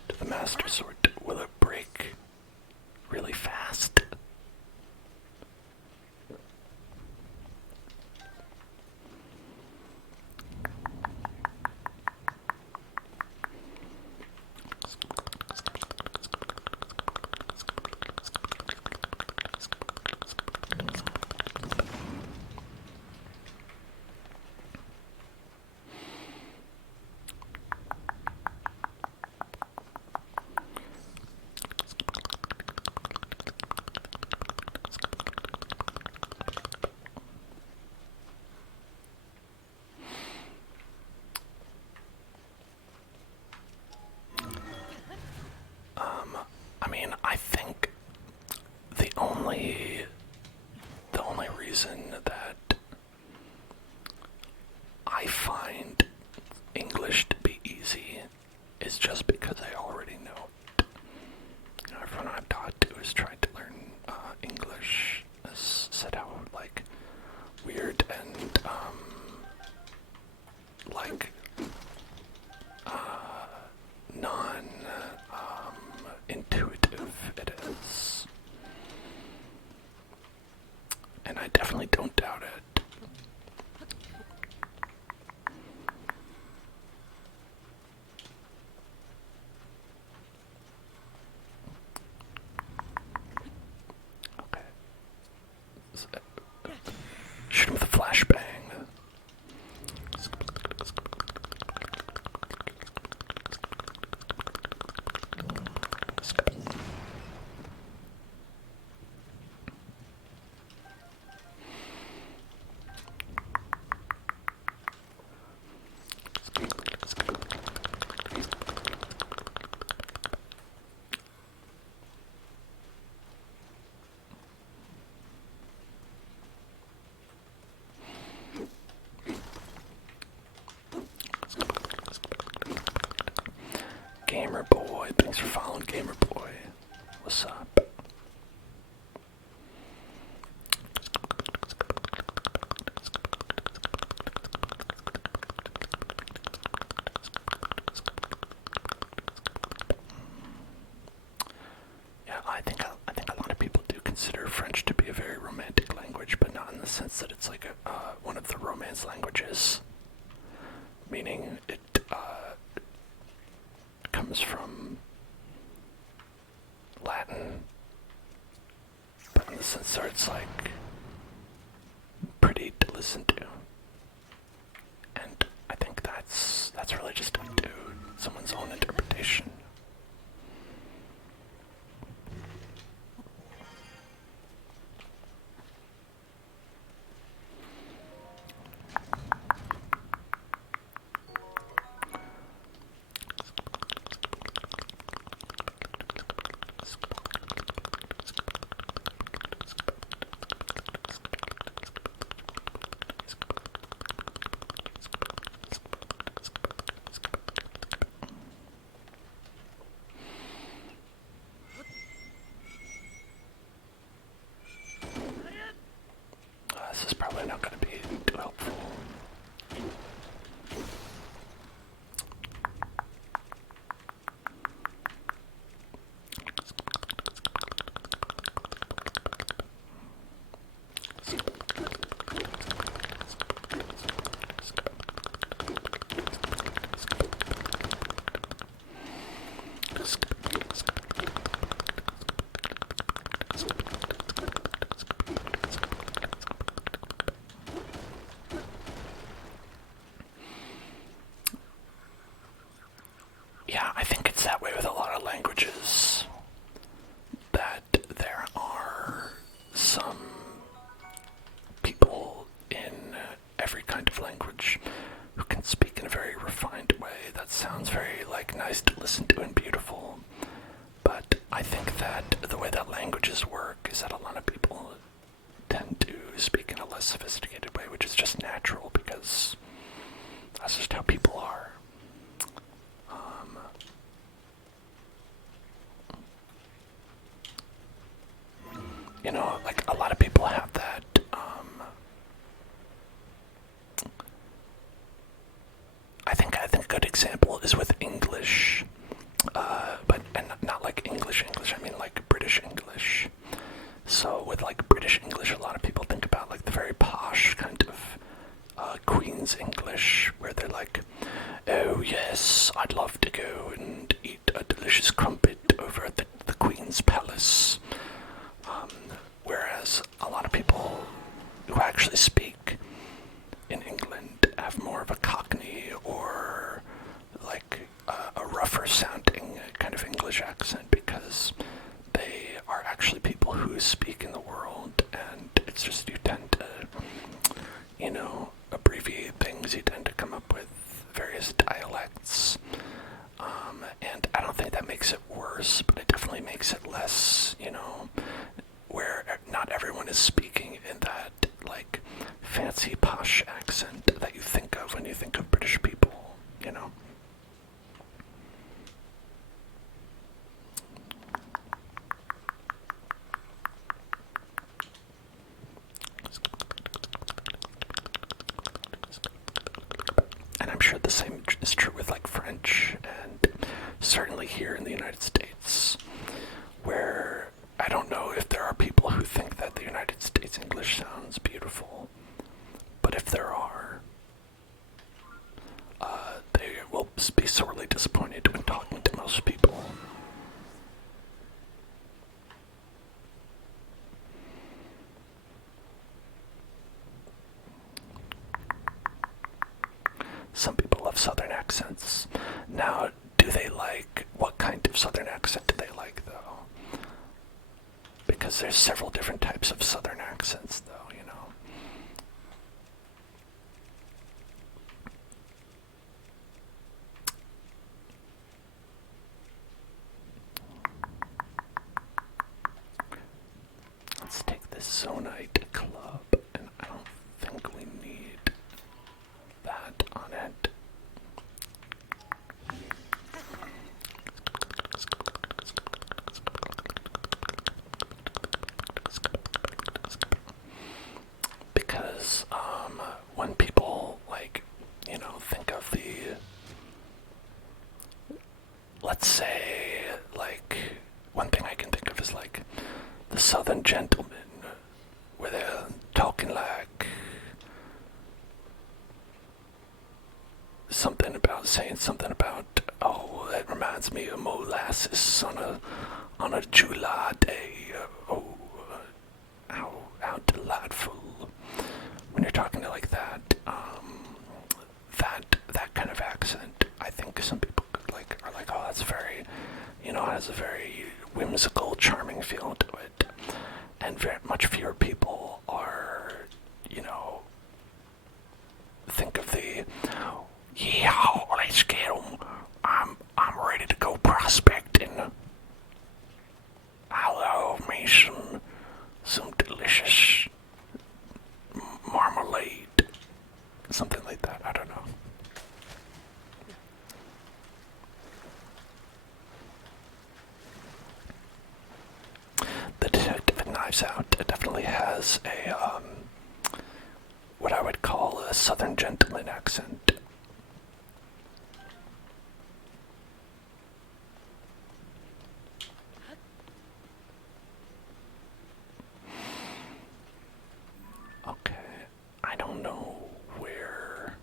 to the Master Sword, will it break really fast? I mean, I think the only reason that I find English to be easy is just because I already know it. You know, everyone I've talked to has tried to learn English, has said how like weird and like non intuitive it is. And I definitely don't doubt it. Okay. Shoot him with a flashbang. Gamer Boy, thanks for following Gamer Boy. What's up? Yeah, I think a lot of people do consider French to be a very romantic language, but not in the sense that it's like one of the Romance languages. Meaning it comes from Latin, but in the sense that it's like pretty to listen to. And I think that's really just up to someone's own interpretation. That's just how people are. Um, you know, like a lot of people have that. I think a good example is with English, but and not like English. I mean like British English. So with like British English, a lot of people think about like the very posh kind of Queen's English, where they're like, "Oh yes, I'd love to go and eat a delicious crumpet over at the Queen's Palace." Whereas a lot of people who actually speak in England have more of a Cockney or like a rougher sounding kind of English accent, because they are actually people who speak in the world, and it's just you tend to, you know, abbreviate things, you tend to come up with various dialects, and I don't think that makes it worse, but it definitely makes it less, you know, where not everyone is speaking in that, like, fancy posh accent that you think of when you think of British people, you know? And I'm sure the same is true with, like, French, and certainly here in the United States, where I don't know if there are people who think that the United States English sounds beautiful, but if there are, they will be sorely disappointed when talking to most people. Some people love Southern accents. Now, do they like, what kind of Southern accent do they like, though? Because there's several different types of Southern accents, though, you know. Let's take this Zonite club, and I don't think we need that on it. Because when people, like, you know, think of the, let's say, like, one thing I can think of is like the Southern gentleman, where they're talking like saying something about, oh, that reminds me of molasses on a July day. Oh, how delightful. When you're talking like that, that kind of accent, I think some people are like, oh, that's very, you know, has a very whimsical, charming feel to it, and very much fewer people are, you know, think of the, yeah, let's get 'em. I'm ready to go prospecting. I love me some delicious marmalade. Something like that, I don't know. The Detective in Knives Out definitely has a, what I would call a Southern gentleman accent. Okay, I don't know where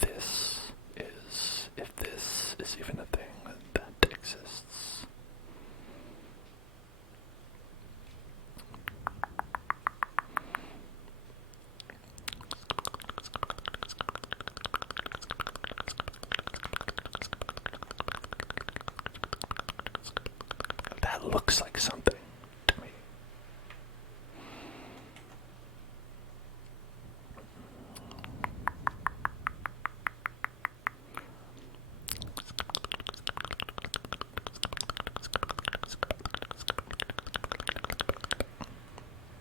this is, if this is even a thing that exists. That looks like something to me.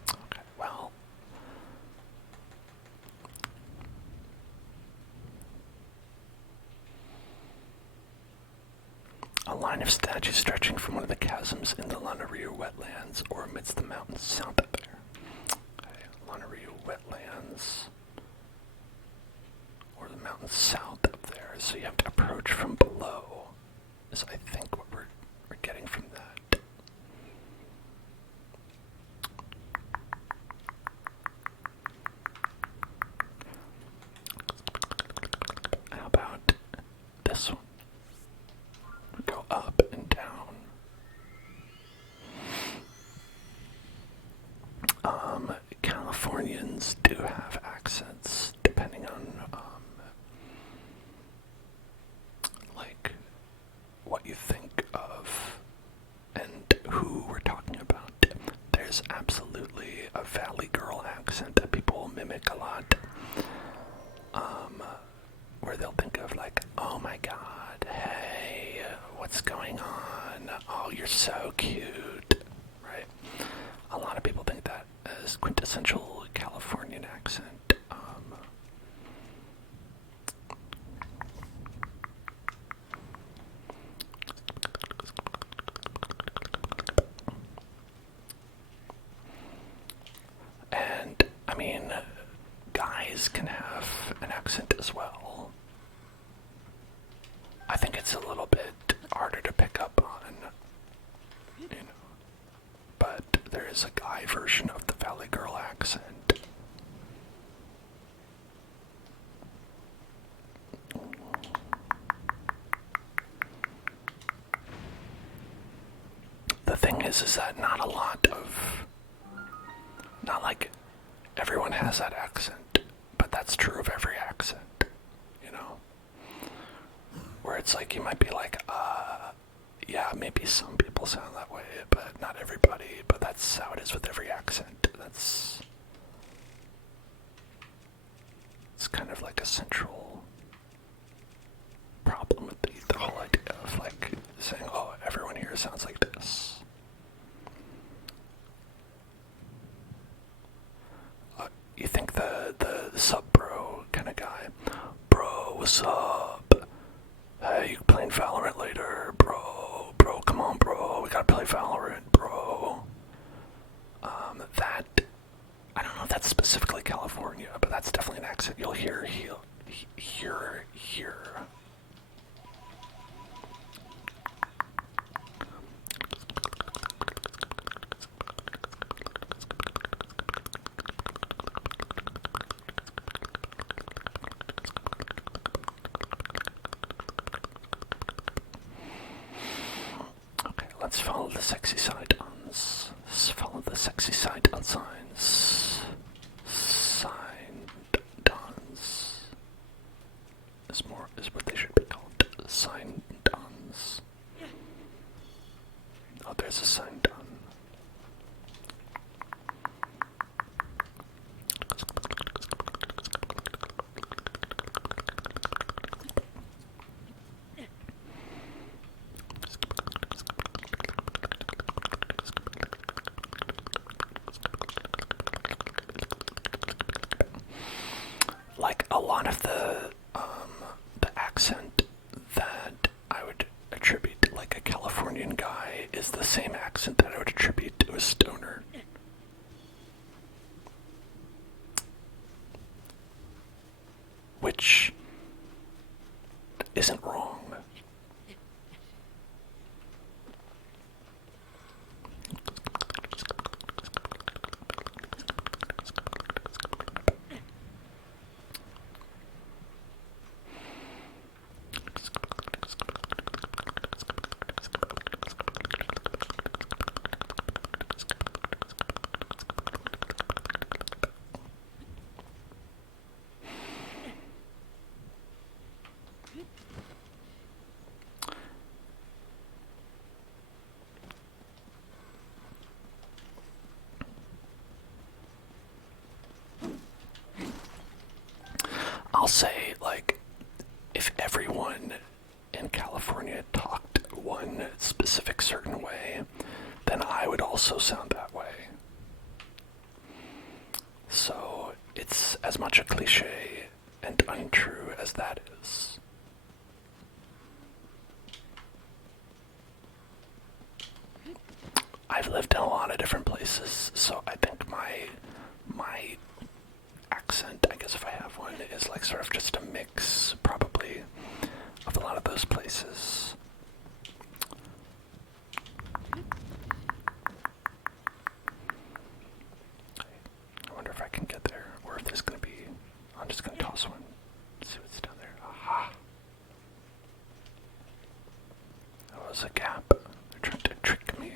Okay, well, line of statues stretching from one of the chasms in the Lanariu wetlands or amidst the mountains south up there. Okay, Lanariu wetlands or the mountains south up there. So you have to approach from below, is I think what we're getting from that. How about this one? We go up and down. Californians do have accents depending on like what you think of and who we're talking about. There's absolutely a Valley Girl accent that people mimic a lot. Where they'll think of like, oh my god, hey, what's going on? Oh, you're so cute, right? A lot of people think that as quintessential Californian accent. And, I mean, guys can have an accent as well. I think it's a little bit harder to pick up on, you know, but there is a guy version of the Valley Girl accent. The thing is that not like everyone has that accent, but that's true of every accent, you know? Where it's like, you might be like, yeah, maybe some people sound that way, but not everybody, but that's how it is with every accent. It's kind of like a central problem with the whole idea of like saying, oh, everyone here sounds like this. You think the sub bro kind of guy, bro, what's up? Hey, you playing Valorant later, bro, come on, bro, we gotta play Valorant, bro. That, I don't know if that's specifically California, but that's definitely an accent you'll hear here. Okay, let's follow the sexy side on. Follow the sexy side on signs. Sign dons is what they should be called. Sign dons. Oh, there's a sign don. Like a lot of the accent that I would attribute to like a Californian guy is the same accent that I would attribute to a stoner. Which isn't wrong. I'll say, like, if everyone in California talked one specific certain way, then I would also sound that way. So it's as much a cliche and untrue as that is. I've lived in a lot of different places, so I think my accent, I guess if I have one, is like sort of just a mix, probably, of a lot of those places. I wonder if I can get there, or if there's gonna be. I'm just gonna toss one. See what's down there. Aha! That was a gap. They're trying to trick me.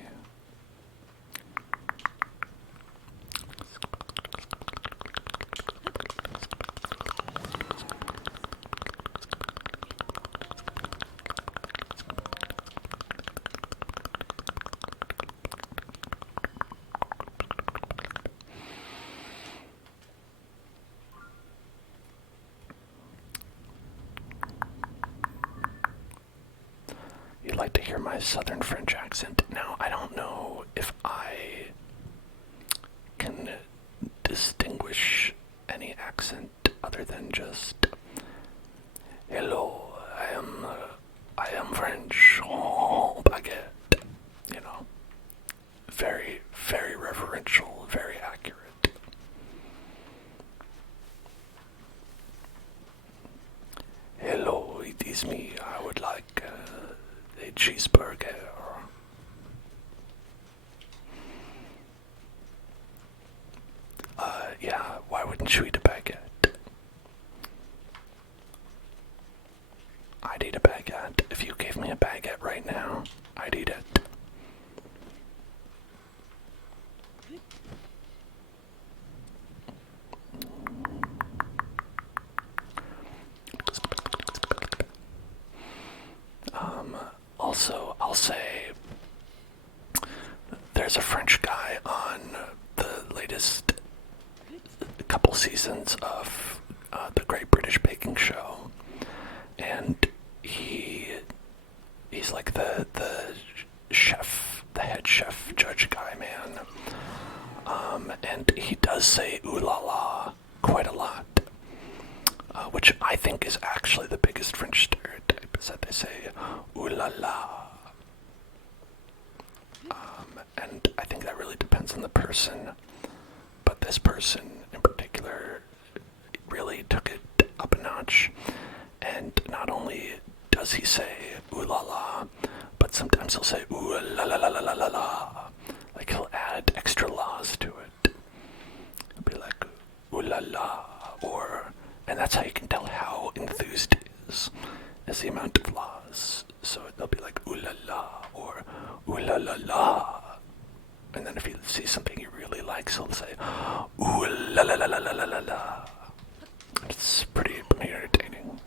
You'd like to hear my southern French accent. Now, I don't know if I can distinguish any accent other than just hello, I am French, oh, baguette. You know, very, very reverential, very accurate. Hello, it is me. I would like a cheeseburger. Yeah, why wouldn't you eat a baguette? I'd eat a baguette. If you gave me a baguette right now, I'd eat it. Also, I'll say there's a French guy on the latest couple seasons of the Great British Baking Show, and he's like the chef, the head chef, judge guy, man. And he does say ooh la la quite a lot, which I think is actually the biggest French stereotype, is that they say ooh la la. And I think that really depends on the person, but this person in particular really took it up a notch, and not only does he say ooh la la, but sometimes he'll say ooh la la la la la la la. Like he'll add extra la's to it. He'll be like ooh la la, and that's how you can tell how enthused he is the amount of la's. So they'll be like ooh la la or ooh la la la. And then if he sees something he really likes, he'll say ooh la la la la la la la la. It's pretty entertaining.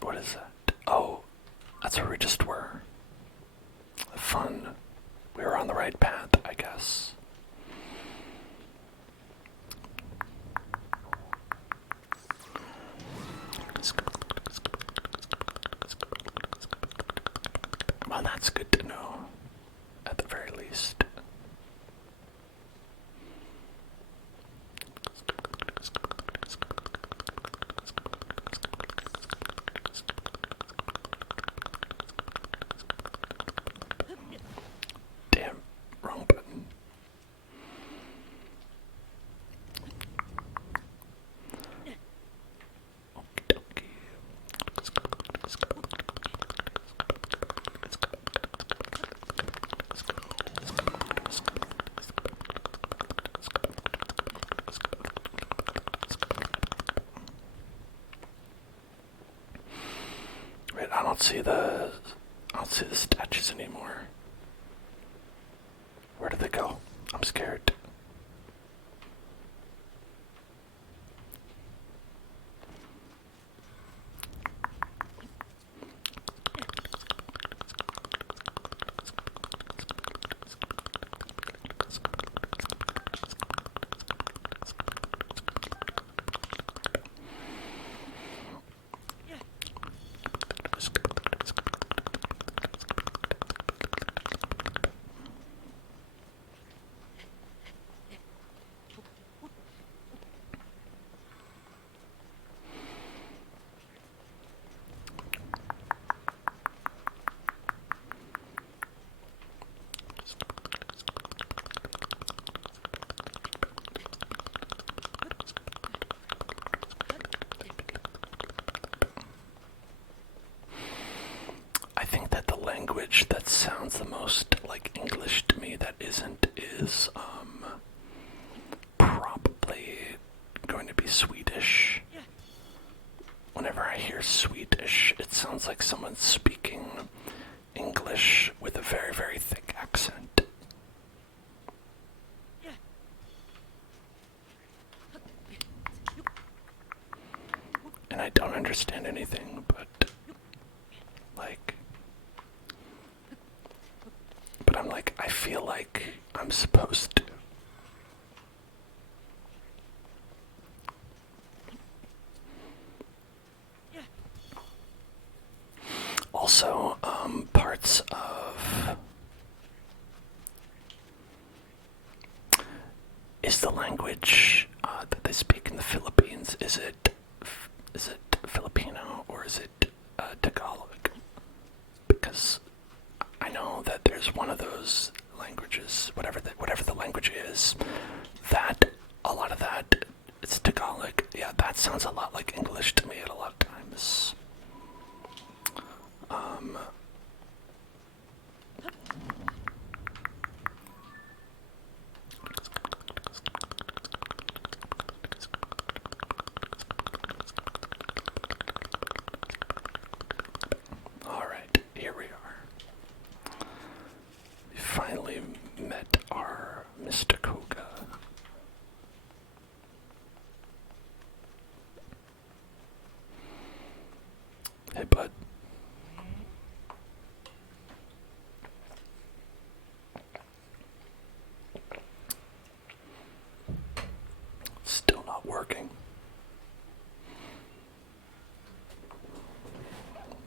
What is that? Oh, that's where we just were. Fun. We were on the right path, I guess. Well, that's good to know, at the very least. Damn, wrong button. Okie dokie. I don't see the statues anymore. Where did they go? I'm scared. I think that the language that sounds the most like English to me that isn't is probably going to be Swedish. Whenever I hear Swedish, it sounds like someone's speaking English with a very, very thick accent. And I don't understand anything, but I'm like, I feel like I'm supposed to. Also, parts of... Is the language that they speak in the Philippines, is it Filipino or is it Tagalog? Because I know that there's one of those languages, whatever the language is, that a lot of that, it's Tagalog. Yeah, that sounds a lot like English to me at a lot of times. Alright, here we are. We finally met our Mr. Koga. Hey, bud. Still not working.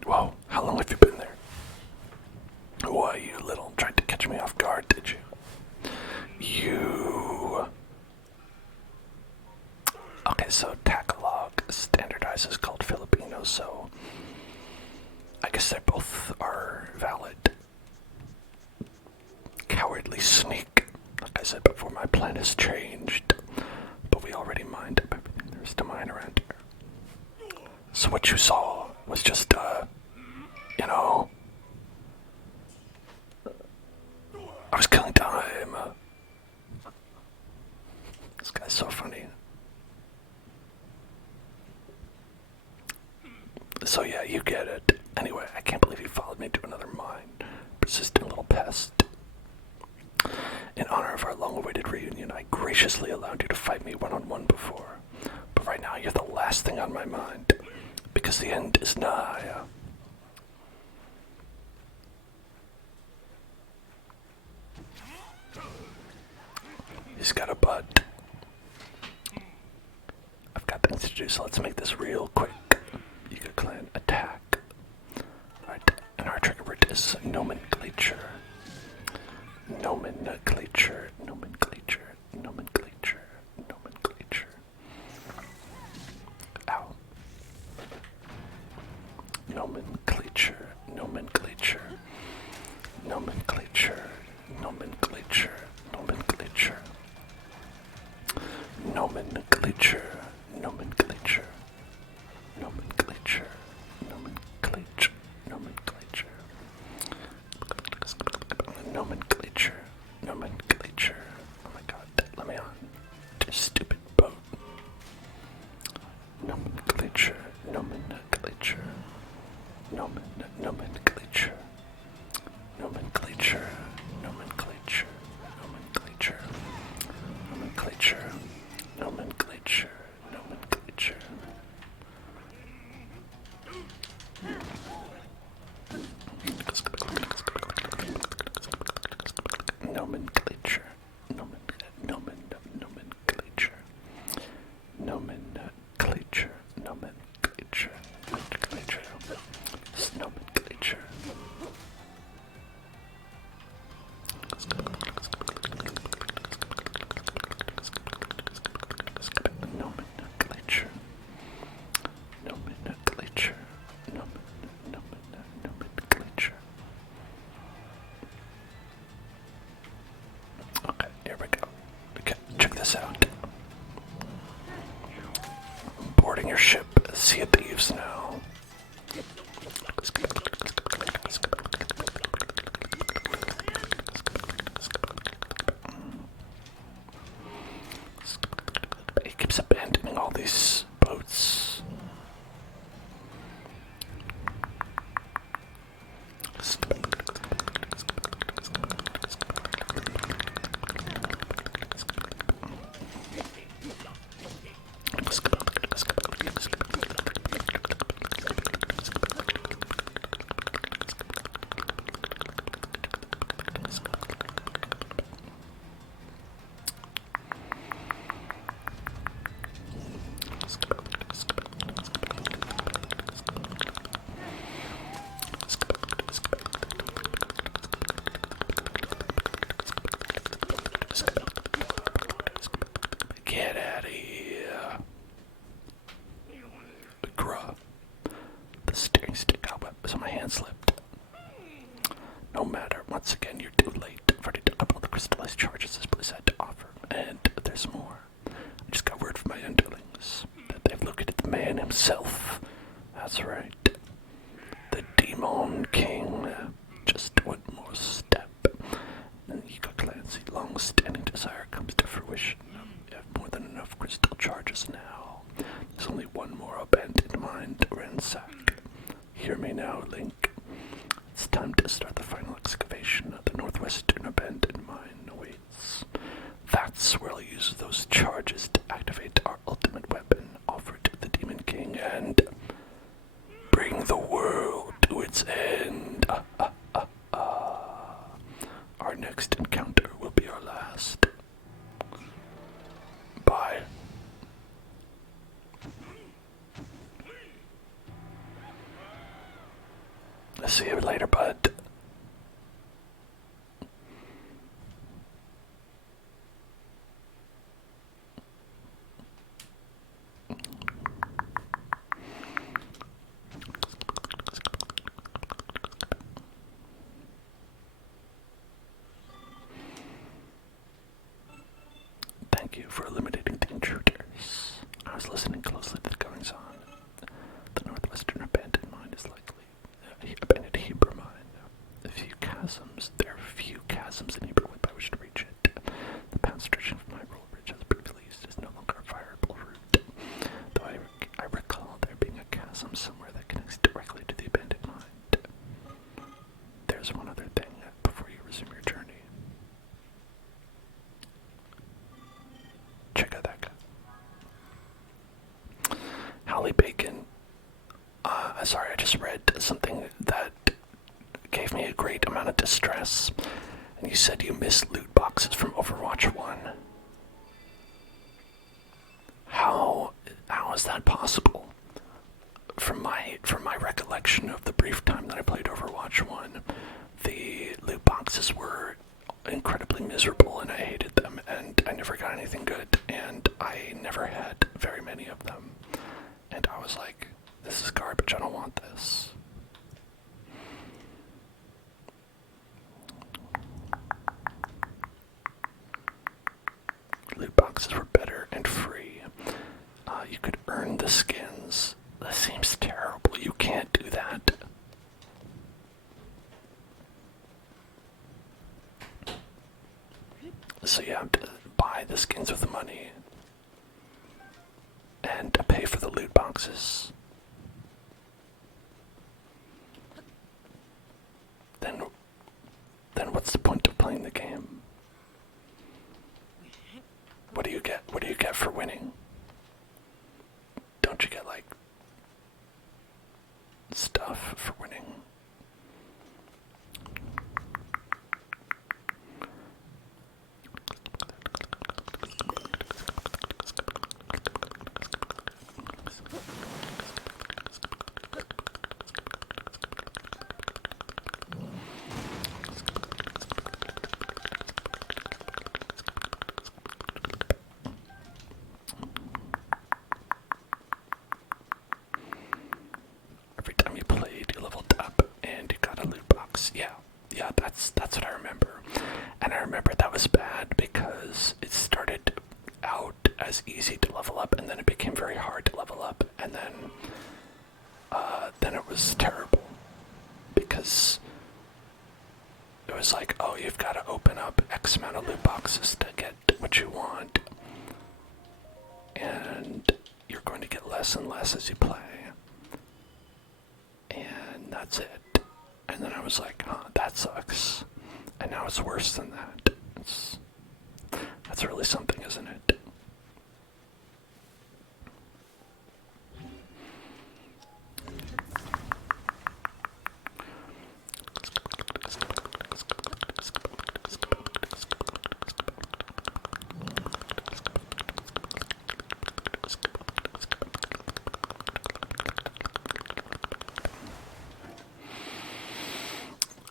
Whoa, how long have you been there? Why, you little, tried to catch me off guard, did you? You... Okay, so Tagalog standardizes called Filipino, so I guess they both are valid. Cowardly sneak. Like I said before, my plan has changed, but we already mined up everything there is to mine around here. So what you saw was just, you know, I was killing time. This guy's so funny. So yeah, you get it. Anyway, I can't believe you followed me to another mine. Persistent little pest. In honor of our long-awaited reunion, I graciously allowed you to fight me one-on-one before. But right now, you're the last thing on my mind. Because the end is nigh. He's got a butt. I've got things to do, so let's make this real quick. Yiga clan attack. Alright, and our trigger word is nomenclature. Nomenclature, nomenclature, nomenclature, nomenclature. Ow. Nomenclature, nomenclature, nomenclature, nomenclature, nomenclature. Nomenclature, nomenclature, nomenclature, nomenclature, nomenclature. Nomenclature, nomenclature. Oh my god, let me on. This stupid boat. Nomenclature, nomenclature, nomenclature, Nomenclature. Nomenclature. Nomenclature. Nomenclature. Nomenclature. Nomenclature. Nomenclature. Okay, here we go. Okay, check this out. I'm boarding your ship. Sea of Thieves now. He keeps abandoning all these boats. Get out of here. Gruh. The steering stick got wet, so my hand slipped. No matter, once again, you're too late. I've already dug up all the crystallized charges this place had to offer. And there's more. I just got word from my underlings that they've located the man himself. That's right. The Demon King. Just one more step. And the Clancy long-standing desire comes to fruition. You have more than enough crystal charges now. There's only one more abandoned mine to ransack. Hear me now, Link. It's time to start the final excavation of the northwestern abandoned mine awaits. That's where I'll use those charges to activate our ultimate weapon offered to the Demon King and bring the world to its end. Our next encounter will be our last. Bye. I'll see you later, bud. Thank you for eliminating the intruders. I was listening closely to the goings on. The northwestern abandoned mine is likely abandoned Hebrew mine. There are a few chasms in Hebrew by which to reach it. The path stretching from Hyrule Ridge as previously used is no longer a viable route. Though I recall there being a chasm somewhere that connects directly to the abandoned mine. There's one other thing before you resume your journey. Check out that guy. Holly Bacon. Sorry, I just read something that gave me a great amount of distress. And you said you missed loot boxes from Overwatch 1. How is that possible? From my recollection of the brief time that I played Overwatch 1, the loot boxes were incredibly miserable and I hated them and I never got anything good and I never had very many of them. And I was like, this is garbage, I don't want this. Loot boxes were better and free. You could earn the skins. That seems terrible. You can't do that. So you have to buy the skins with the money and to pay for the loot boxes. Then what's the point of playing the game? What do you get? What do you get for winning? Don't you get like stuff for winning? Every time you played, you leveled up and you got a loot box. Yeah, that's what I remember. And I remember that was bad because it started out as easy to level up, and then it became very hard to level up, and then it was terrible because it was like, oh, you've got to open up X amount of loot boxes to get what you want, and you're going to get less and less as you play. And that's it. And then I was like, huh, that sucks. And now it's worse than that. That's really something, isn't it?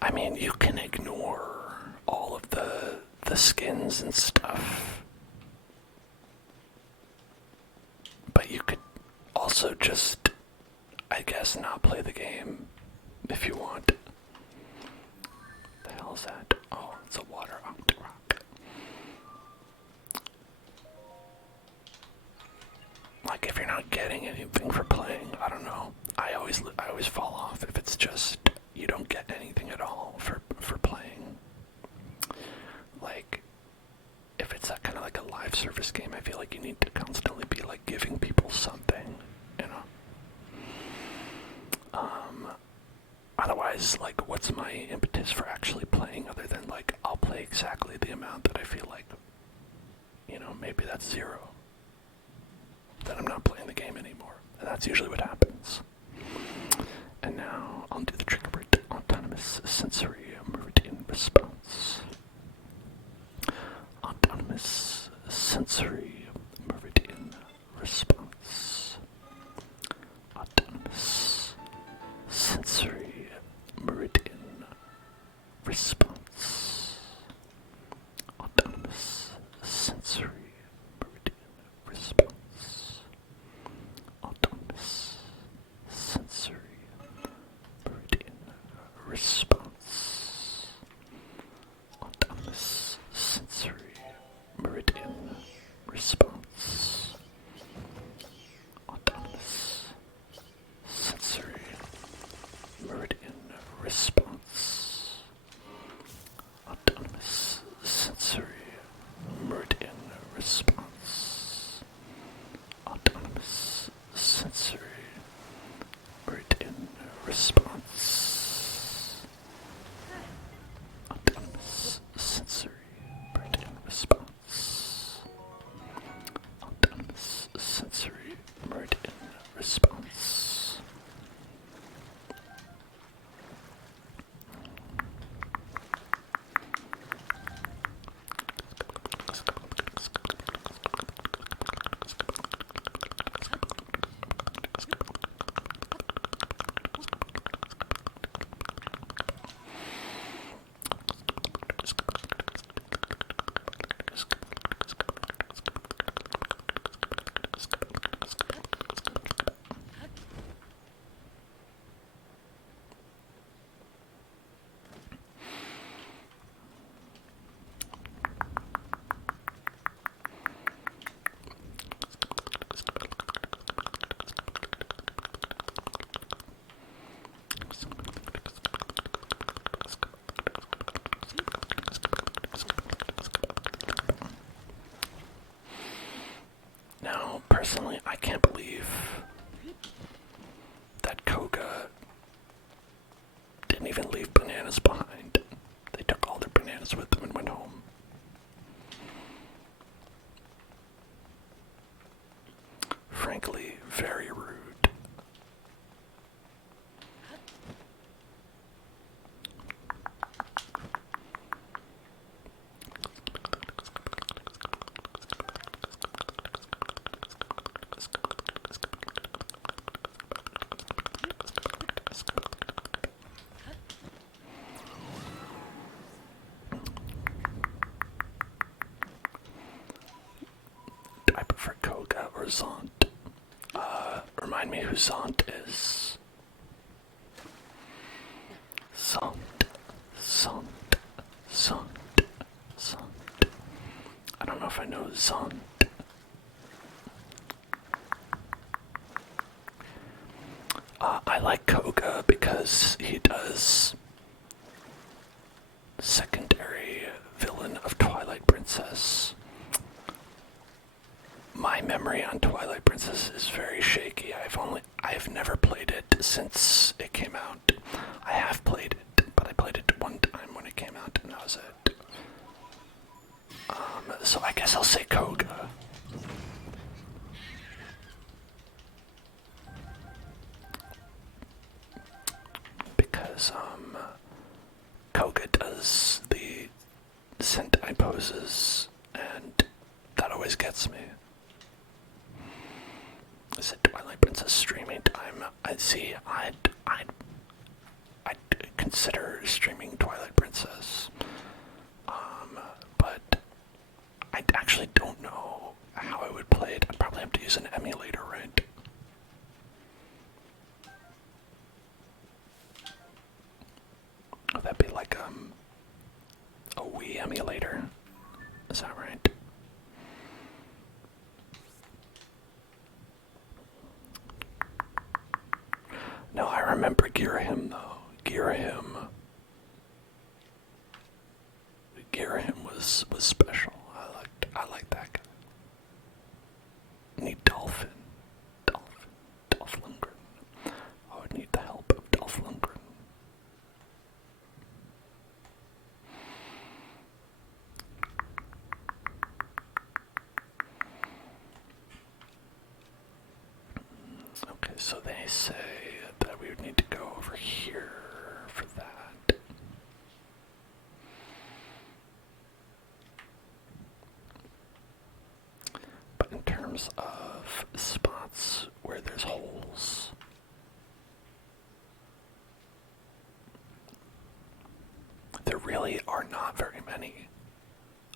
I mean, you can ignore all of the skins and stuff, but you could also just, I guess, not play the game if you want. The hell is that? Oh, it's a water octa rock. Like, if you're not getting anything for playing, I don't know. I always fall off if it's just you don't get anything at all for playing. Like, if it's that kind of like a live service game, I feel like you need to constantly be like giving people something, you know. Otherwise, like, what's my impetus for actually playing other than like I'll play exactly the amount that I feel like, you know, maybe that's 0. Then I'm not playing the game anymore, and that's usually what happens. And now I'll do the trick-or-treat autonomous sensory meridian response. Autonomous sensory meridian response. Autonomous sensory meridian response. Autonomous sensory meridian response. Autonomous sensory meridian response. Autonomous sensory meridian response. Autonomous sensory meridian response. Autonomous sensory meridian response. Autonomous sensory meridian response. Autonomous sensory meridian response. Autonomous sensory meridian response. Now, personally, I can't believe that Koga didn't even leave bananas behind. They took all their bananas with them and went home. Frankly, very rude. remind me who Zont is. Zont, Zont, Zont, Zont. I don't know if I know Zont. I like Koga because he does secondary villain of Twilight Princess. My memory on Twilight Princess is very shaky. I've never played it since it came out. I have played it, but I played it one time when it came out, and that was it. So I guess I'll say Koga. Because, Koga does the Sentai poses, and that always gets me. I said Twilight Princess streaming time. I'd consider streaming Twilight Princess. But I actually don't know how I would play it. I'd probably have to use an emulator, right? Would that be like a Wii emulator? Is that right? No, I remember Girahim though. Girahim was special. I liked that guy. Need Dolph Lundgren. I would need the help of Dolph Lundgren. Okay, so they say that we would need to go over here for that. But in terms of spots where there's holes, there really are not very many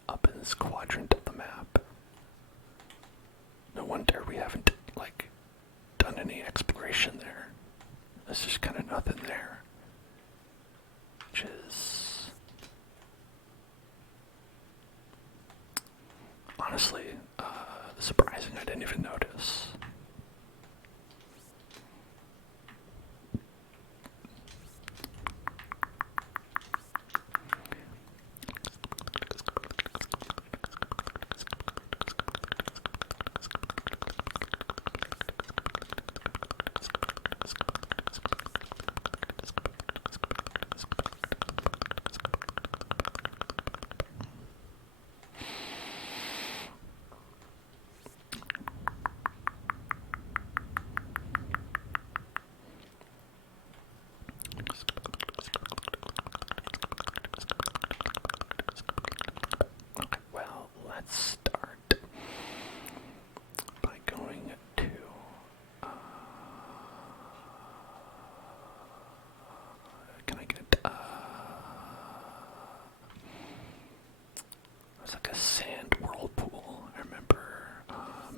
up in this quadrant of the map. No wonder we haven't, done any exploration there. There's just kind of nothing there. Which is honestly surprising. I didn't even notice.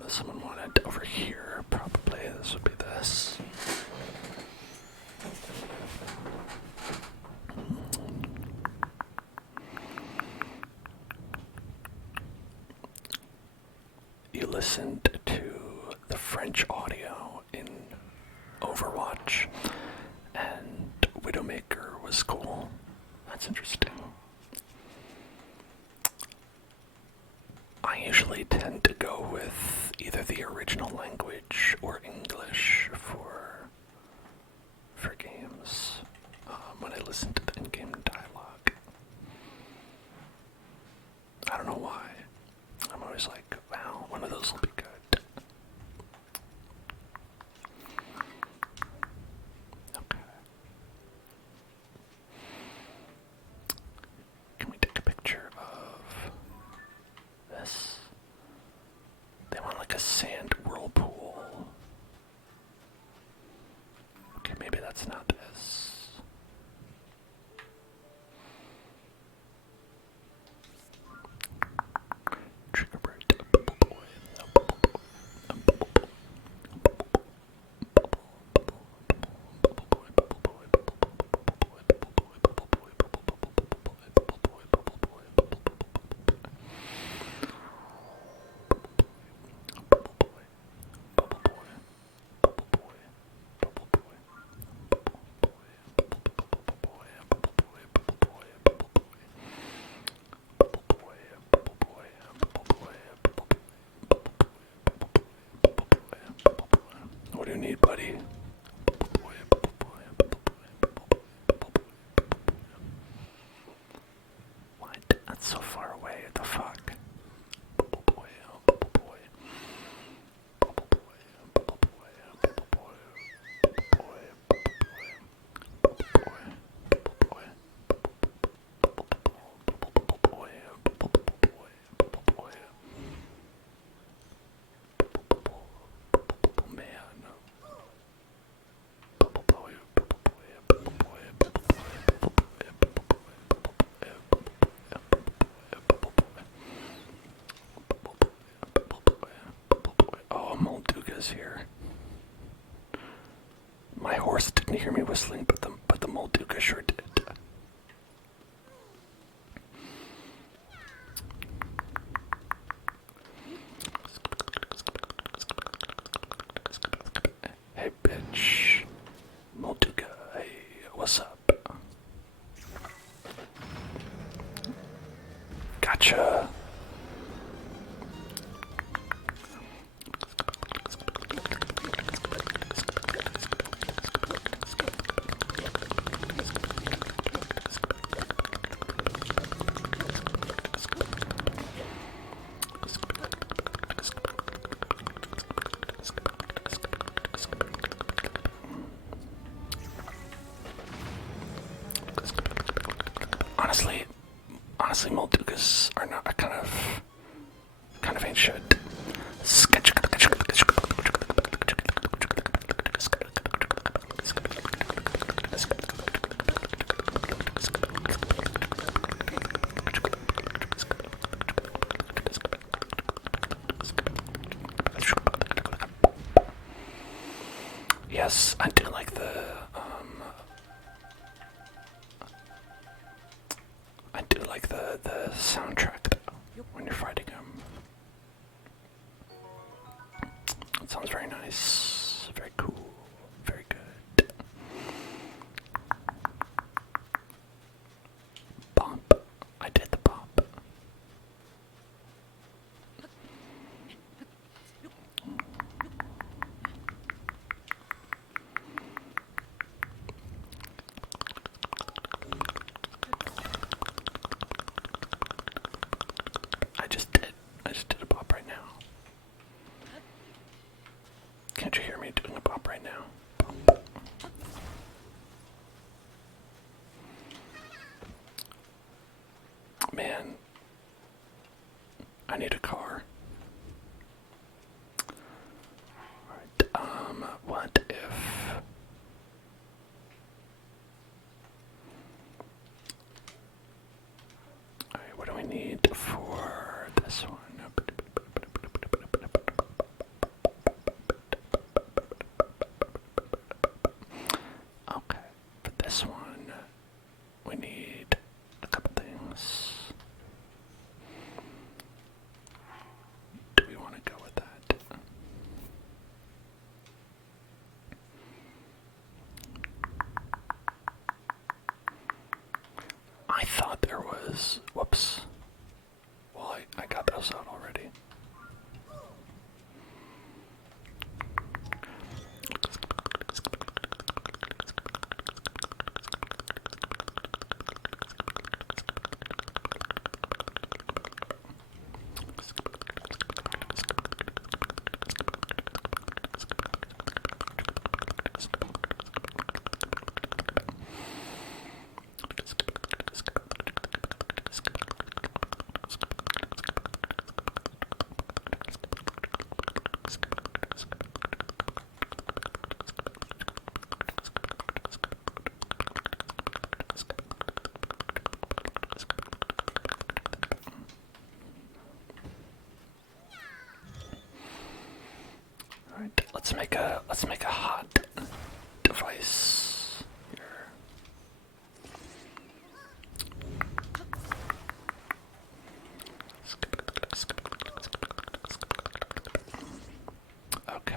Someone wanted over here, probably this would be this. You listened to the French audio in Overwatch, and Widowmaker was cool. That's interesting. I usually tend to go with either the original language or English for games when I listen to the in-game dialogue. I don't know why. I'm always like, wow, one of those will be good. Okay. Can we take a picture of this? They want like a sand whirlpool. Okay, maybe that's not this. Trigger bird, bubble boy, a bubble boy, a bubble boy, What do you need, buddy? What? That's so far away. What the fuck? Oh, Molduga's here. My horse didn't hear me whistling, but the Molduga sure did. Hey, bitch. Molduga, hey, what's up? Gotcha. Honestly, Moldugas are not kind of ain't shit. Yes, I do like the soundtrack though, when you're fighting him. It sounds very nice, very cool, very good. Bump. I did the bump. I just did a bop right now. Can't you hear me doing a bop right now? Bop. Man, I need a car. Alright, what if... Alright, what do we need for this one? Okay, for this one, we need a couple things. Do we want to go with that? I thought there was... Whoops. Well, I got those out already. Alright, let's make a hot device here. Okay.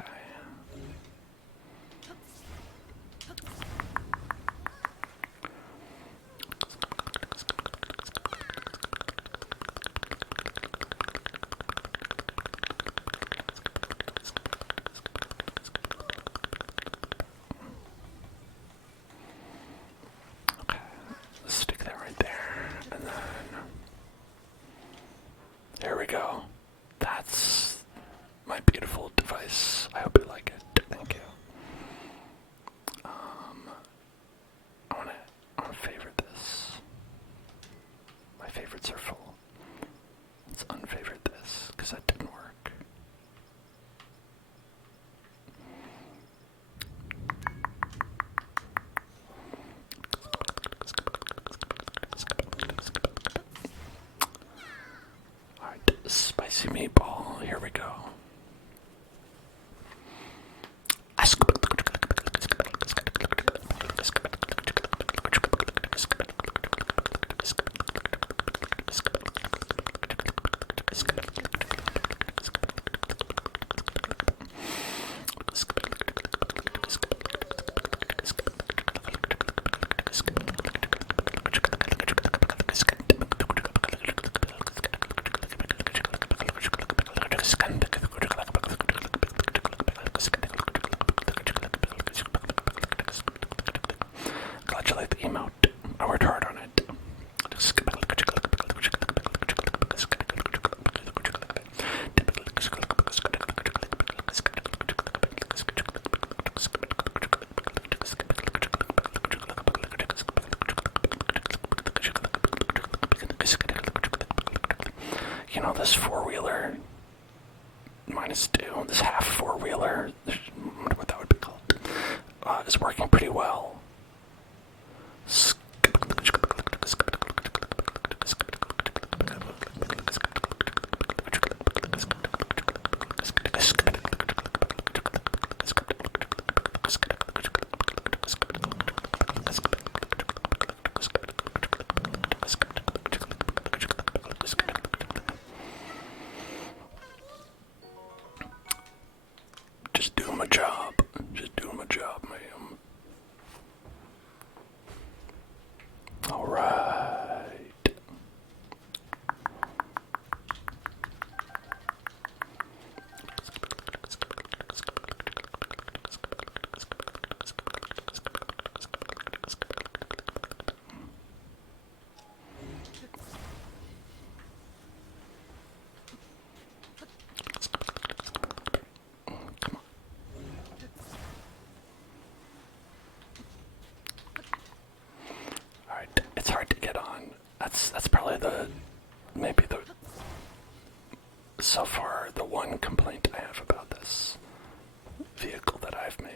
this four-wheeler, -2, this half four-wheeler, I wonder what that would be called, is working pretty well. Just doing my job. Just doing my job, ma'am. Alright. Alright, it's hard to get on. That's probably maybe so far the one complaint I have about this vehicle that I've made.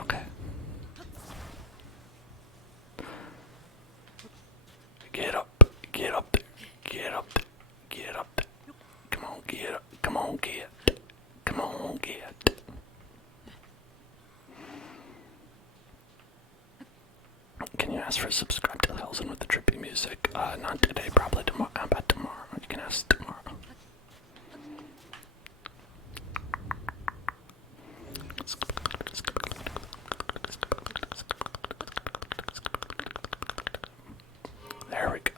Okay. Get up there, get up there, get up there. Come on, get up, come on, get. Come on, get. Can you ask for a subscribe to the Hellzen with the trippy music? Not today, probably tomorrow. How about tomorrow? You can ask tomorrow. There we go.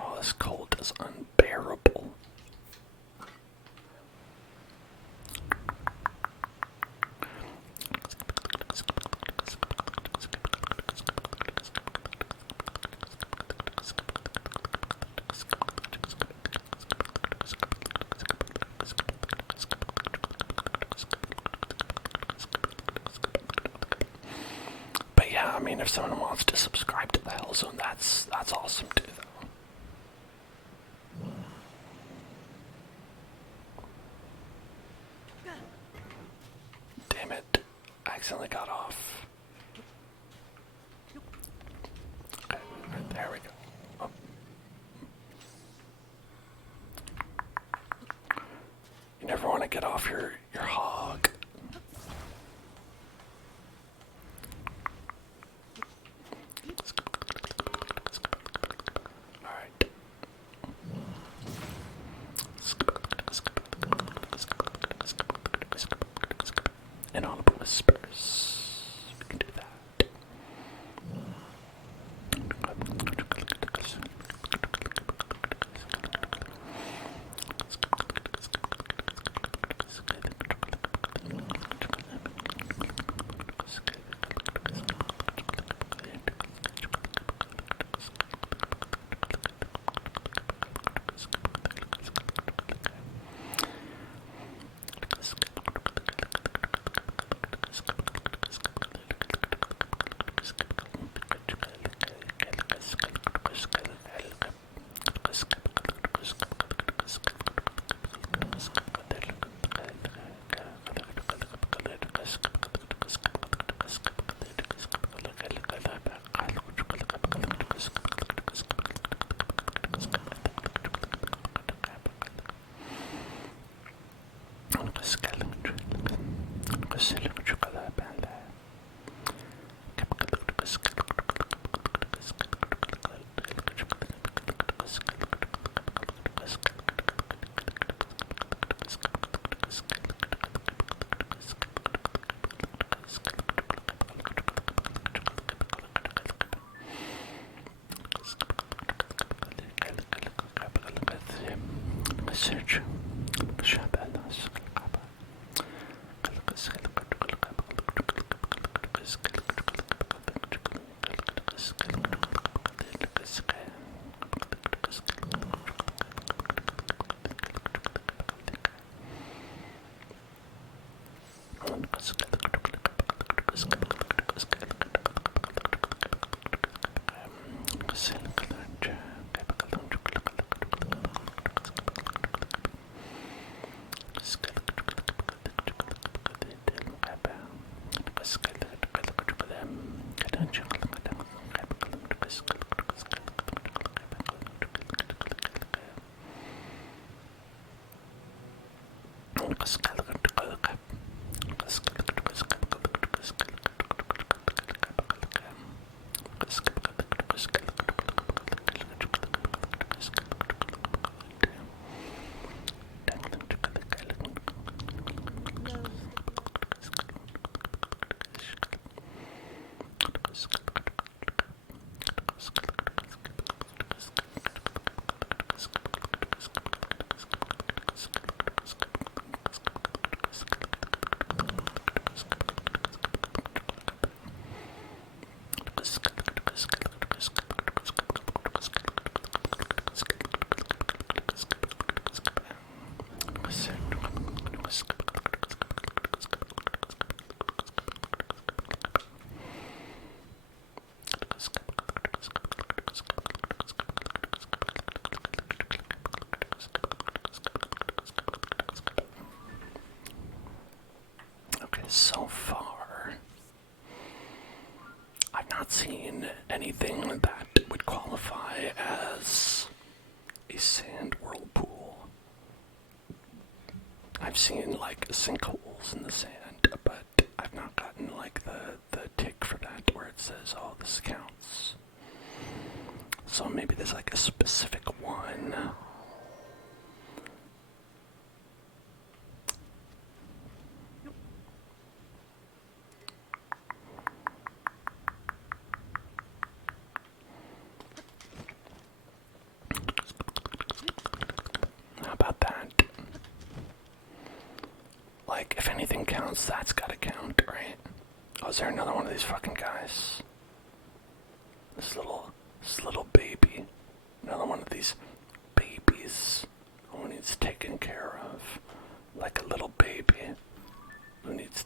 Oh, this cold is unbearable. But yeah, I mean, if someone wants to subscribe to the Hellzone, that's awesome too, though. Damn it! I accidentally got off. Okay, right, there we go. Oh. You never want to get off your hog. Alright. Inaudible whispers. We can do that. Sergio. So far, I've not seen anything that would qualify as a sand whirlpool. I've seen like sinkholes in the sand, but I've not gotten like the tick for that where it says, oh, this counts. So maybe there's like a specific one. How about that? Like, if anything counts, that's gotta count, right? Oh, is there another one of these fucking guys? This little baby. Another one of these babies who needs taken care of. Like a little baby who needs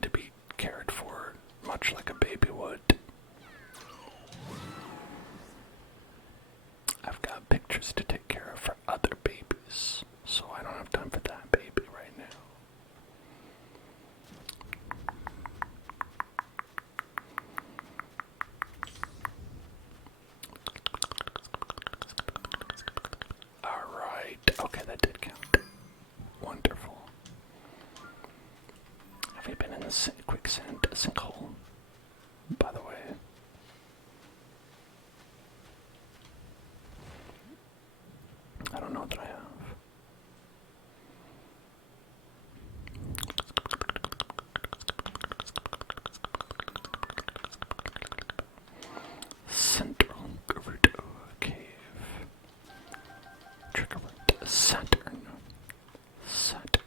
to be cared for, much like a baby would. I've got pictures to take care of for other babies, so I don't have time for that baby right now. Alright, okay, that did count. Wonderful. Have you been in the quicksand sinkhole, by the way? I don't know that I have. Central Gerudo Cave. Trigger word Saturn. Saturn.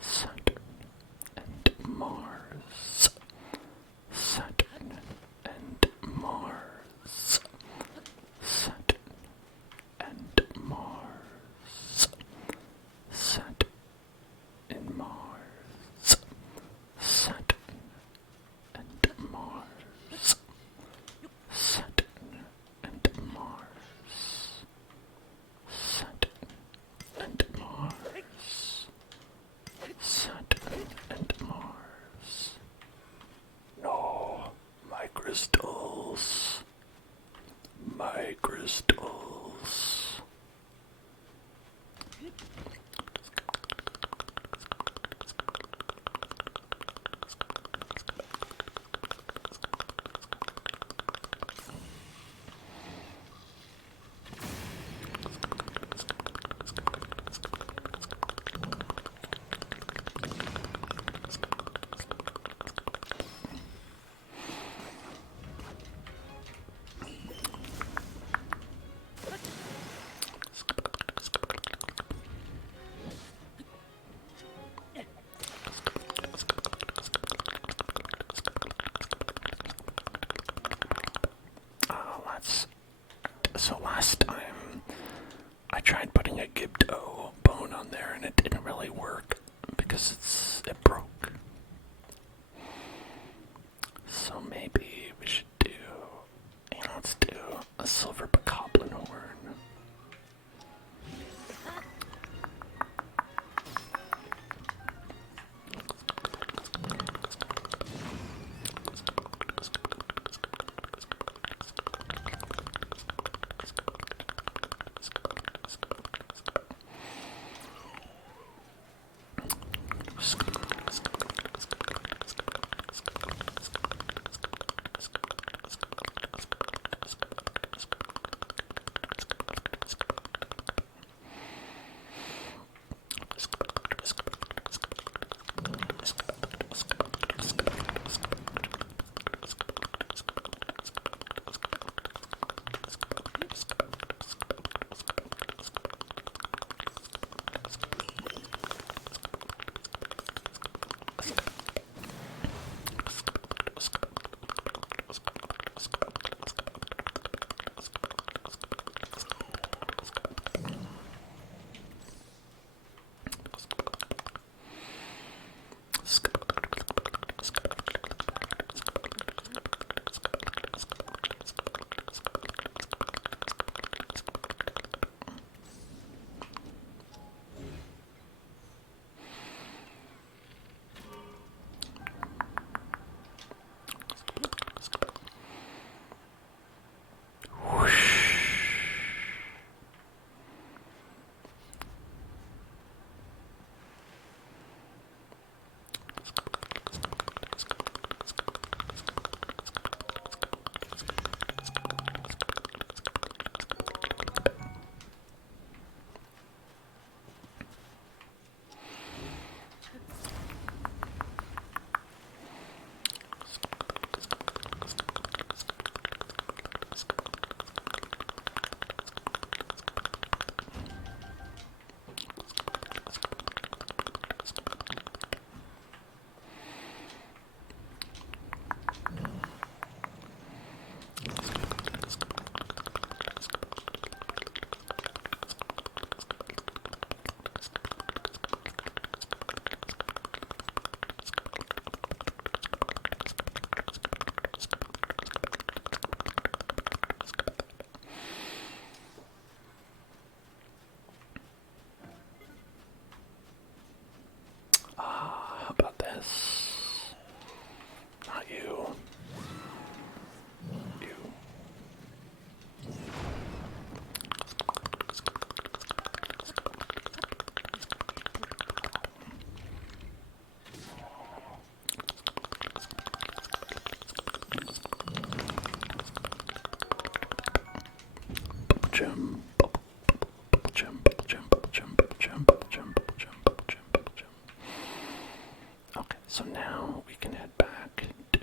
Saturn and Mars. Saturn and Mars. Saturn and Mars. Saturn and Mars. Saturn and Mars. Saturn and Mars. Saturn I tried putting a Gibdo bone on there and it didn't really work because it broke. So maybe we should do, let's do a silver bokoblin horn. How about this? Not you. You. Bubble gem. Bubble gem. Bubble gem. Bubble gem. Bubble gem. Bubble gem. Bubble gem. Bubble gem. Bubble gem. Okay, so now we can head back to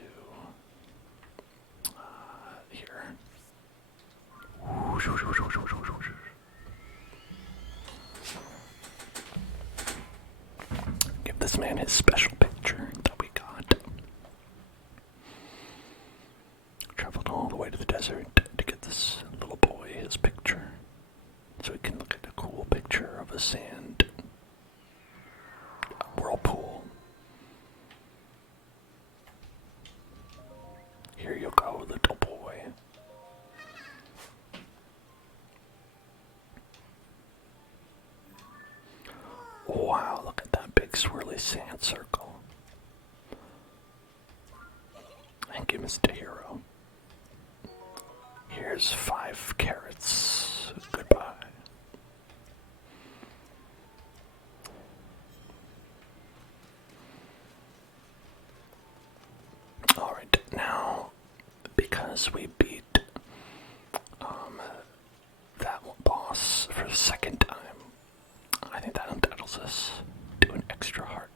here. Give this man his special picture that we got. Traveled all the way to the desert to get this little boy his picture, so we can look at a cool picture of a sand whirlpool. Here you go, little boy. Wow, look at that big swirly sand circle. Thank you, Mr. Hero. Here's 5 carrots. Goodbye. Alright, now, because we beat that boss for the second time, I think that entitles us to an extra heart.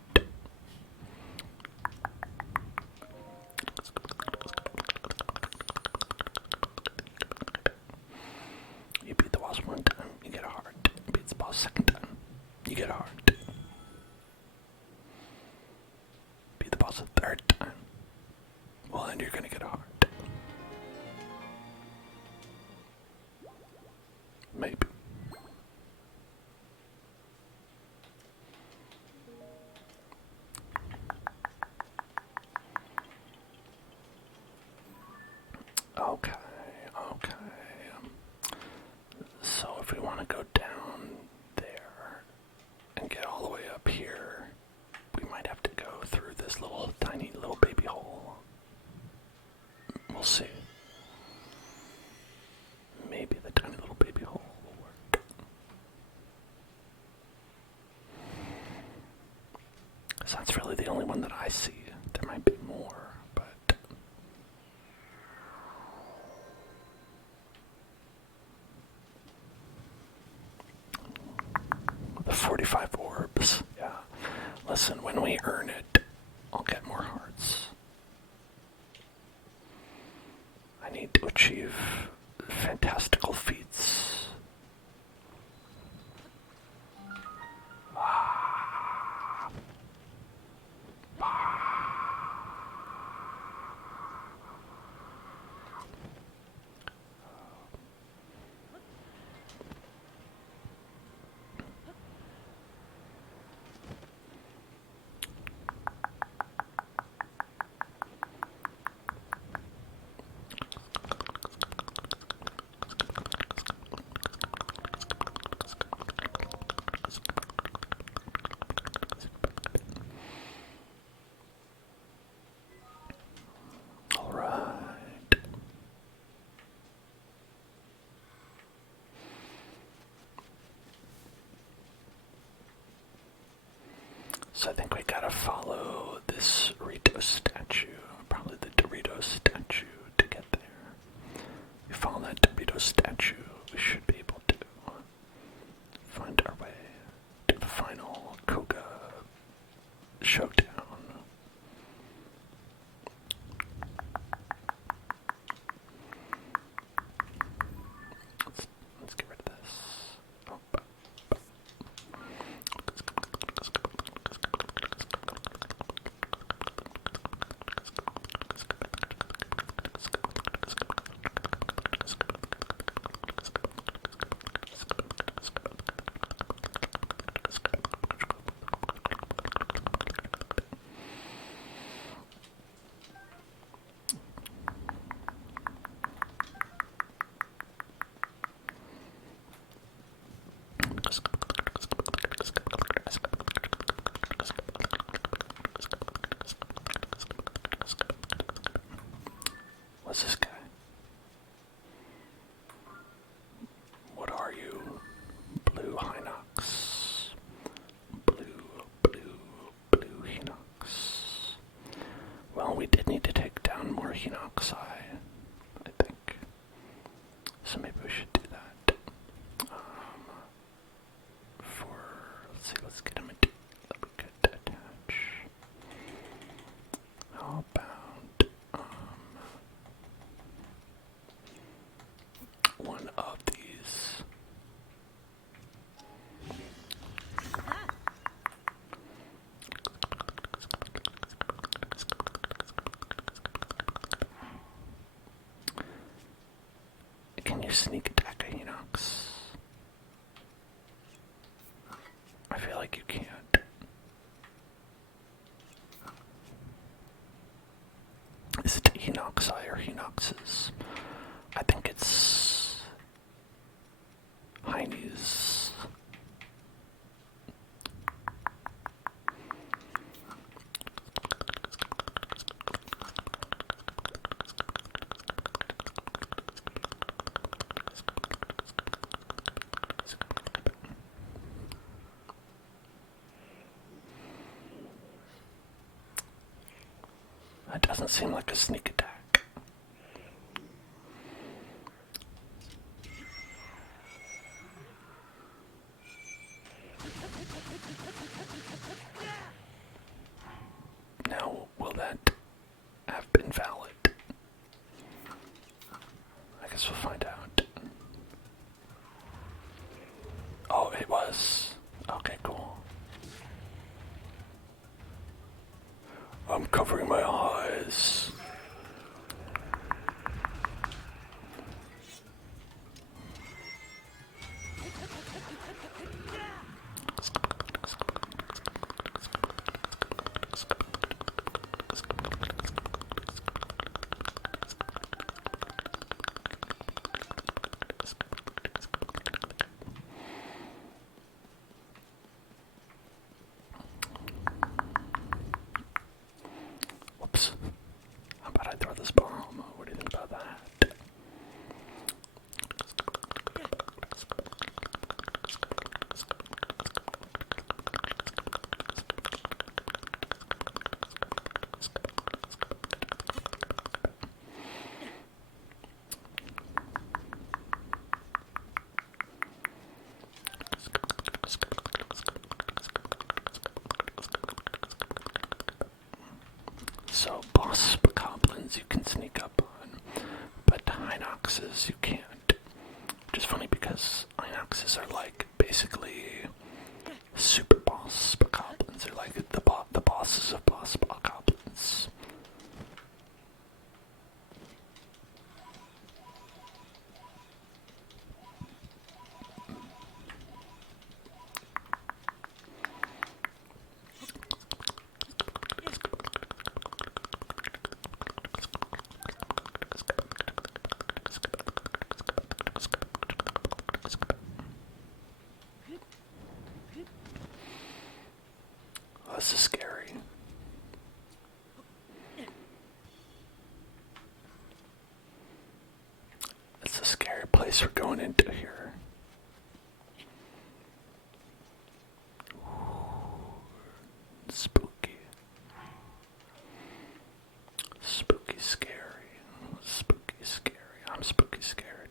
You beat the boss one time, you get a heart. You beat the boss second time, you get a heart. Beat the boss a third time, well then you're gonna get a heart. Maybe. we want to go down there and get all the way up here, we might have to go through this little tiny little baby hole. We'll see. Maybe the tiny little baby hole will work. So that's really the only one that I see. There might be more, but the 45 orbs. Yeah. Listen, when we earn it, I'll get more hearts. I need to achieve fantastical feats. So I think we gotta follow this Dorito statue, probably the Dorito statue, to get there. If we follow that Dorito statue, we should be able to find our way to the final Koga showdown. Let's get rid of this. Oh, what's this guy? What are you? Blue Hinox. Blue Hinox. Well, we did need to take down more Hinoxi, I think. So maybe we should do that. Let's get him into, we could attach. How about, one of these. Can you sneak attack a Hinox? I feel like you can't. Is it Hinoxi or Hinoxes? I think it's Heine's. That doesn't seem like a sneak attack. Now, will that have been valid? I guess we'll find out. Oh, it was. Okay, cool. I'm covering my eyes. boss goblins you can sneak up on, but Hinoxes you can't. Which is funny because Hinoxes are like basically super boss goblins. They're like the bosses of boss goblins. Oh, this is scary. It's a scary place we're going into here. Spooky. Spooky scary. Spooky scary. I'm spooky scared.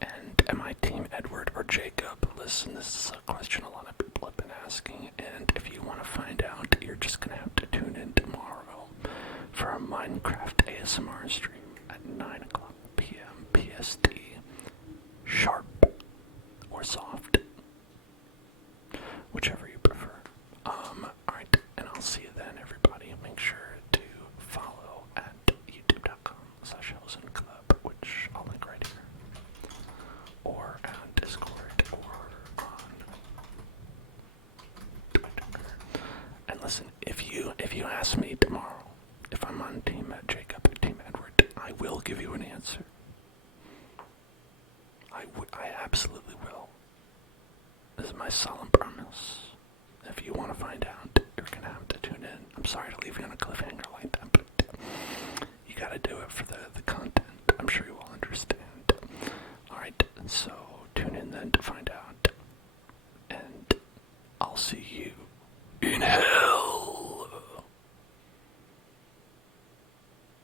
And am I Team Edward or Jacob? Listen, this is a question a lot of people have been asking, and if you want to find out, you're just gonna have to tune in tomorrow for a Minecraft ASMR stream at 9 o'clock p.m. PST. Sharp or soft. Whichever you prefer. Alright, and I'll see you then, everybody. Make sure to follow at youtube.com/HosenClub, which I'll link right here. Or on Discord, or on Twitter. And listen, if you ask me tomorrow if I'm on Team Jacob or Team Edward, I will give you an answer. I absolutely will. This is my solemn promise. If you want to find out, you're gonna have to tune in. I'm sorry to leave you on a cliffhanger like that, but you gotta do it for the content. I'm sure you will understand. Alright, so tune in then to find out. And I'll see you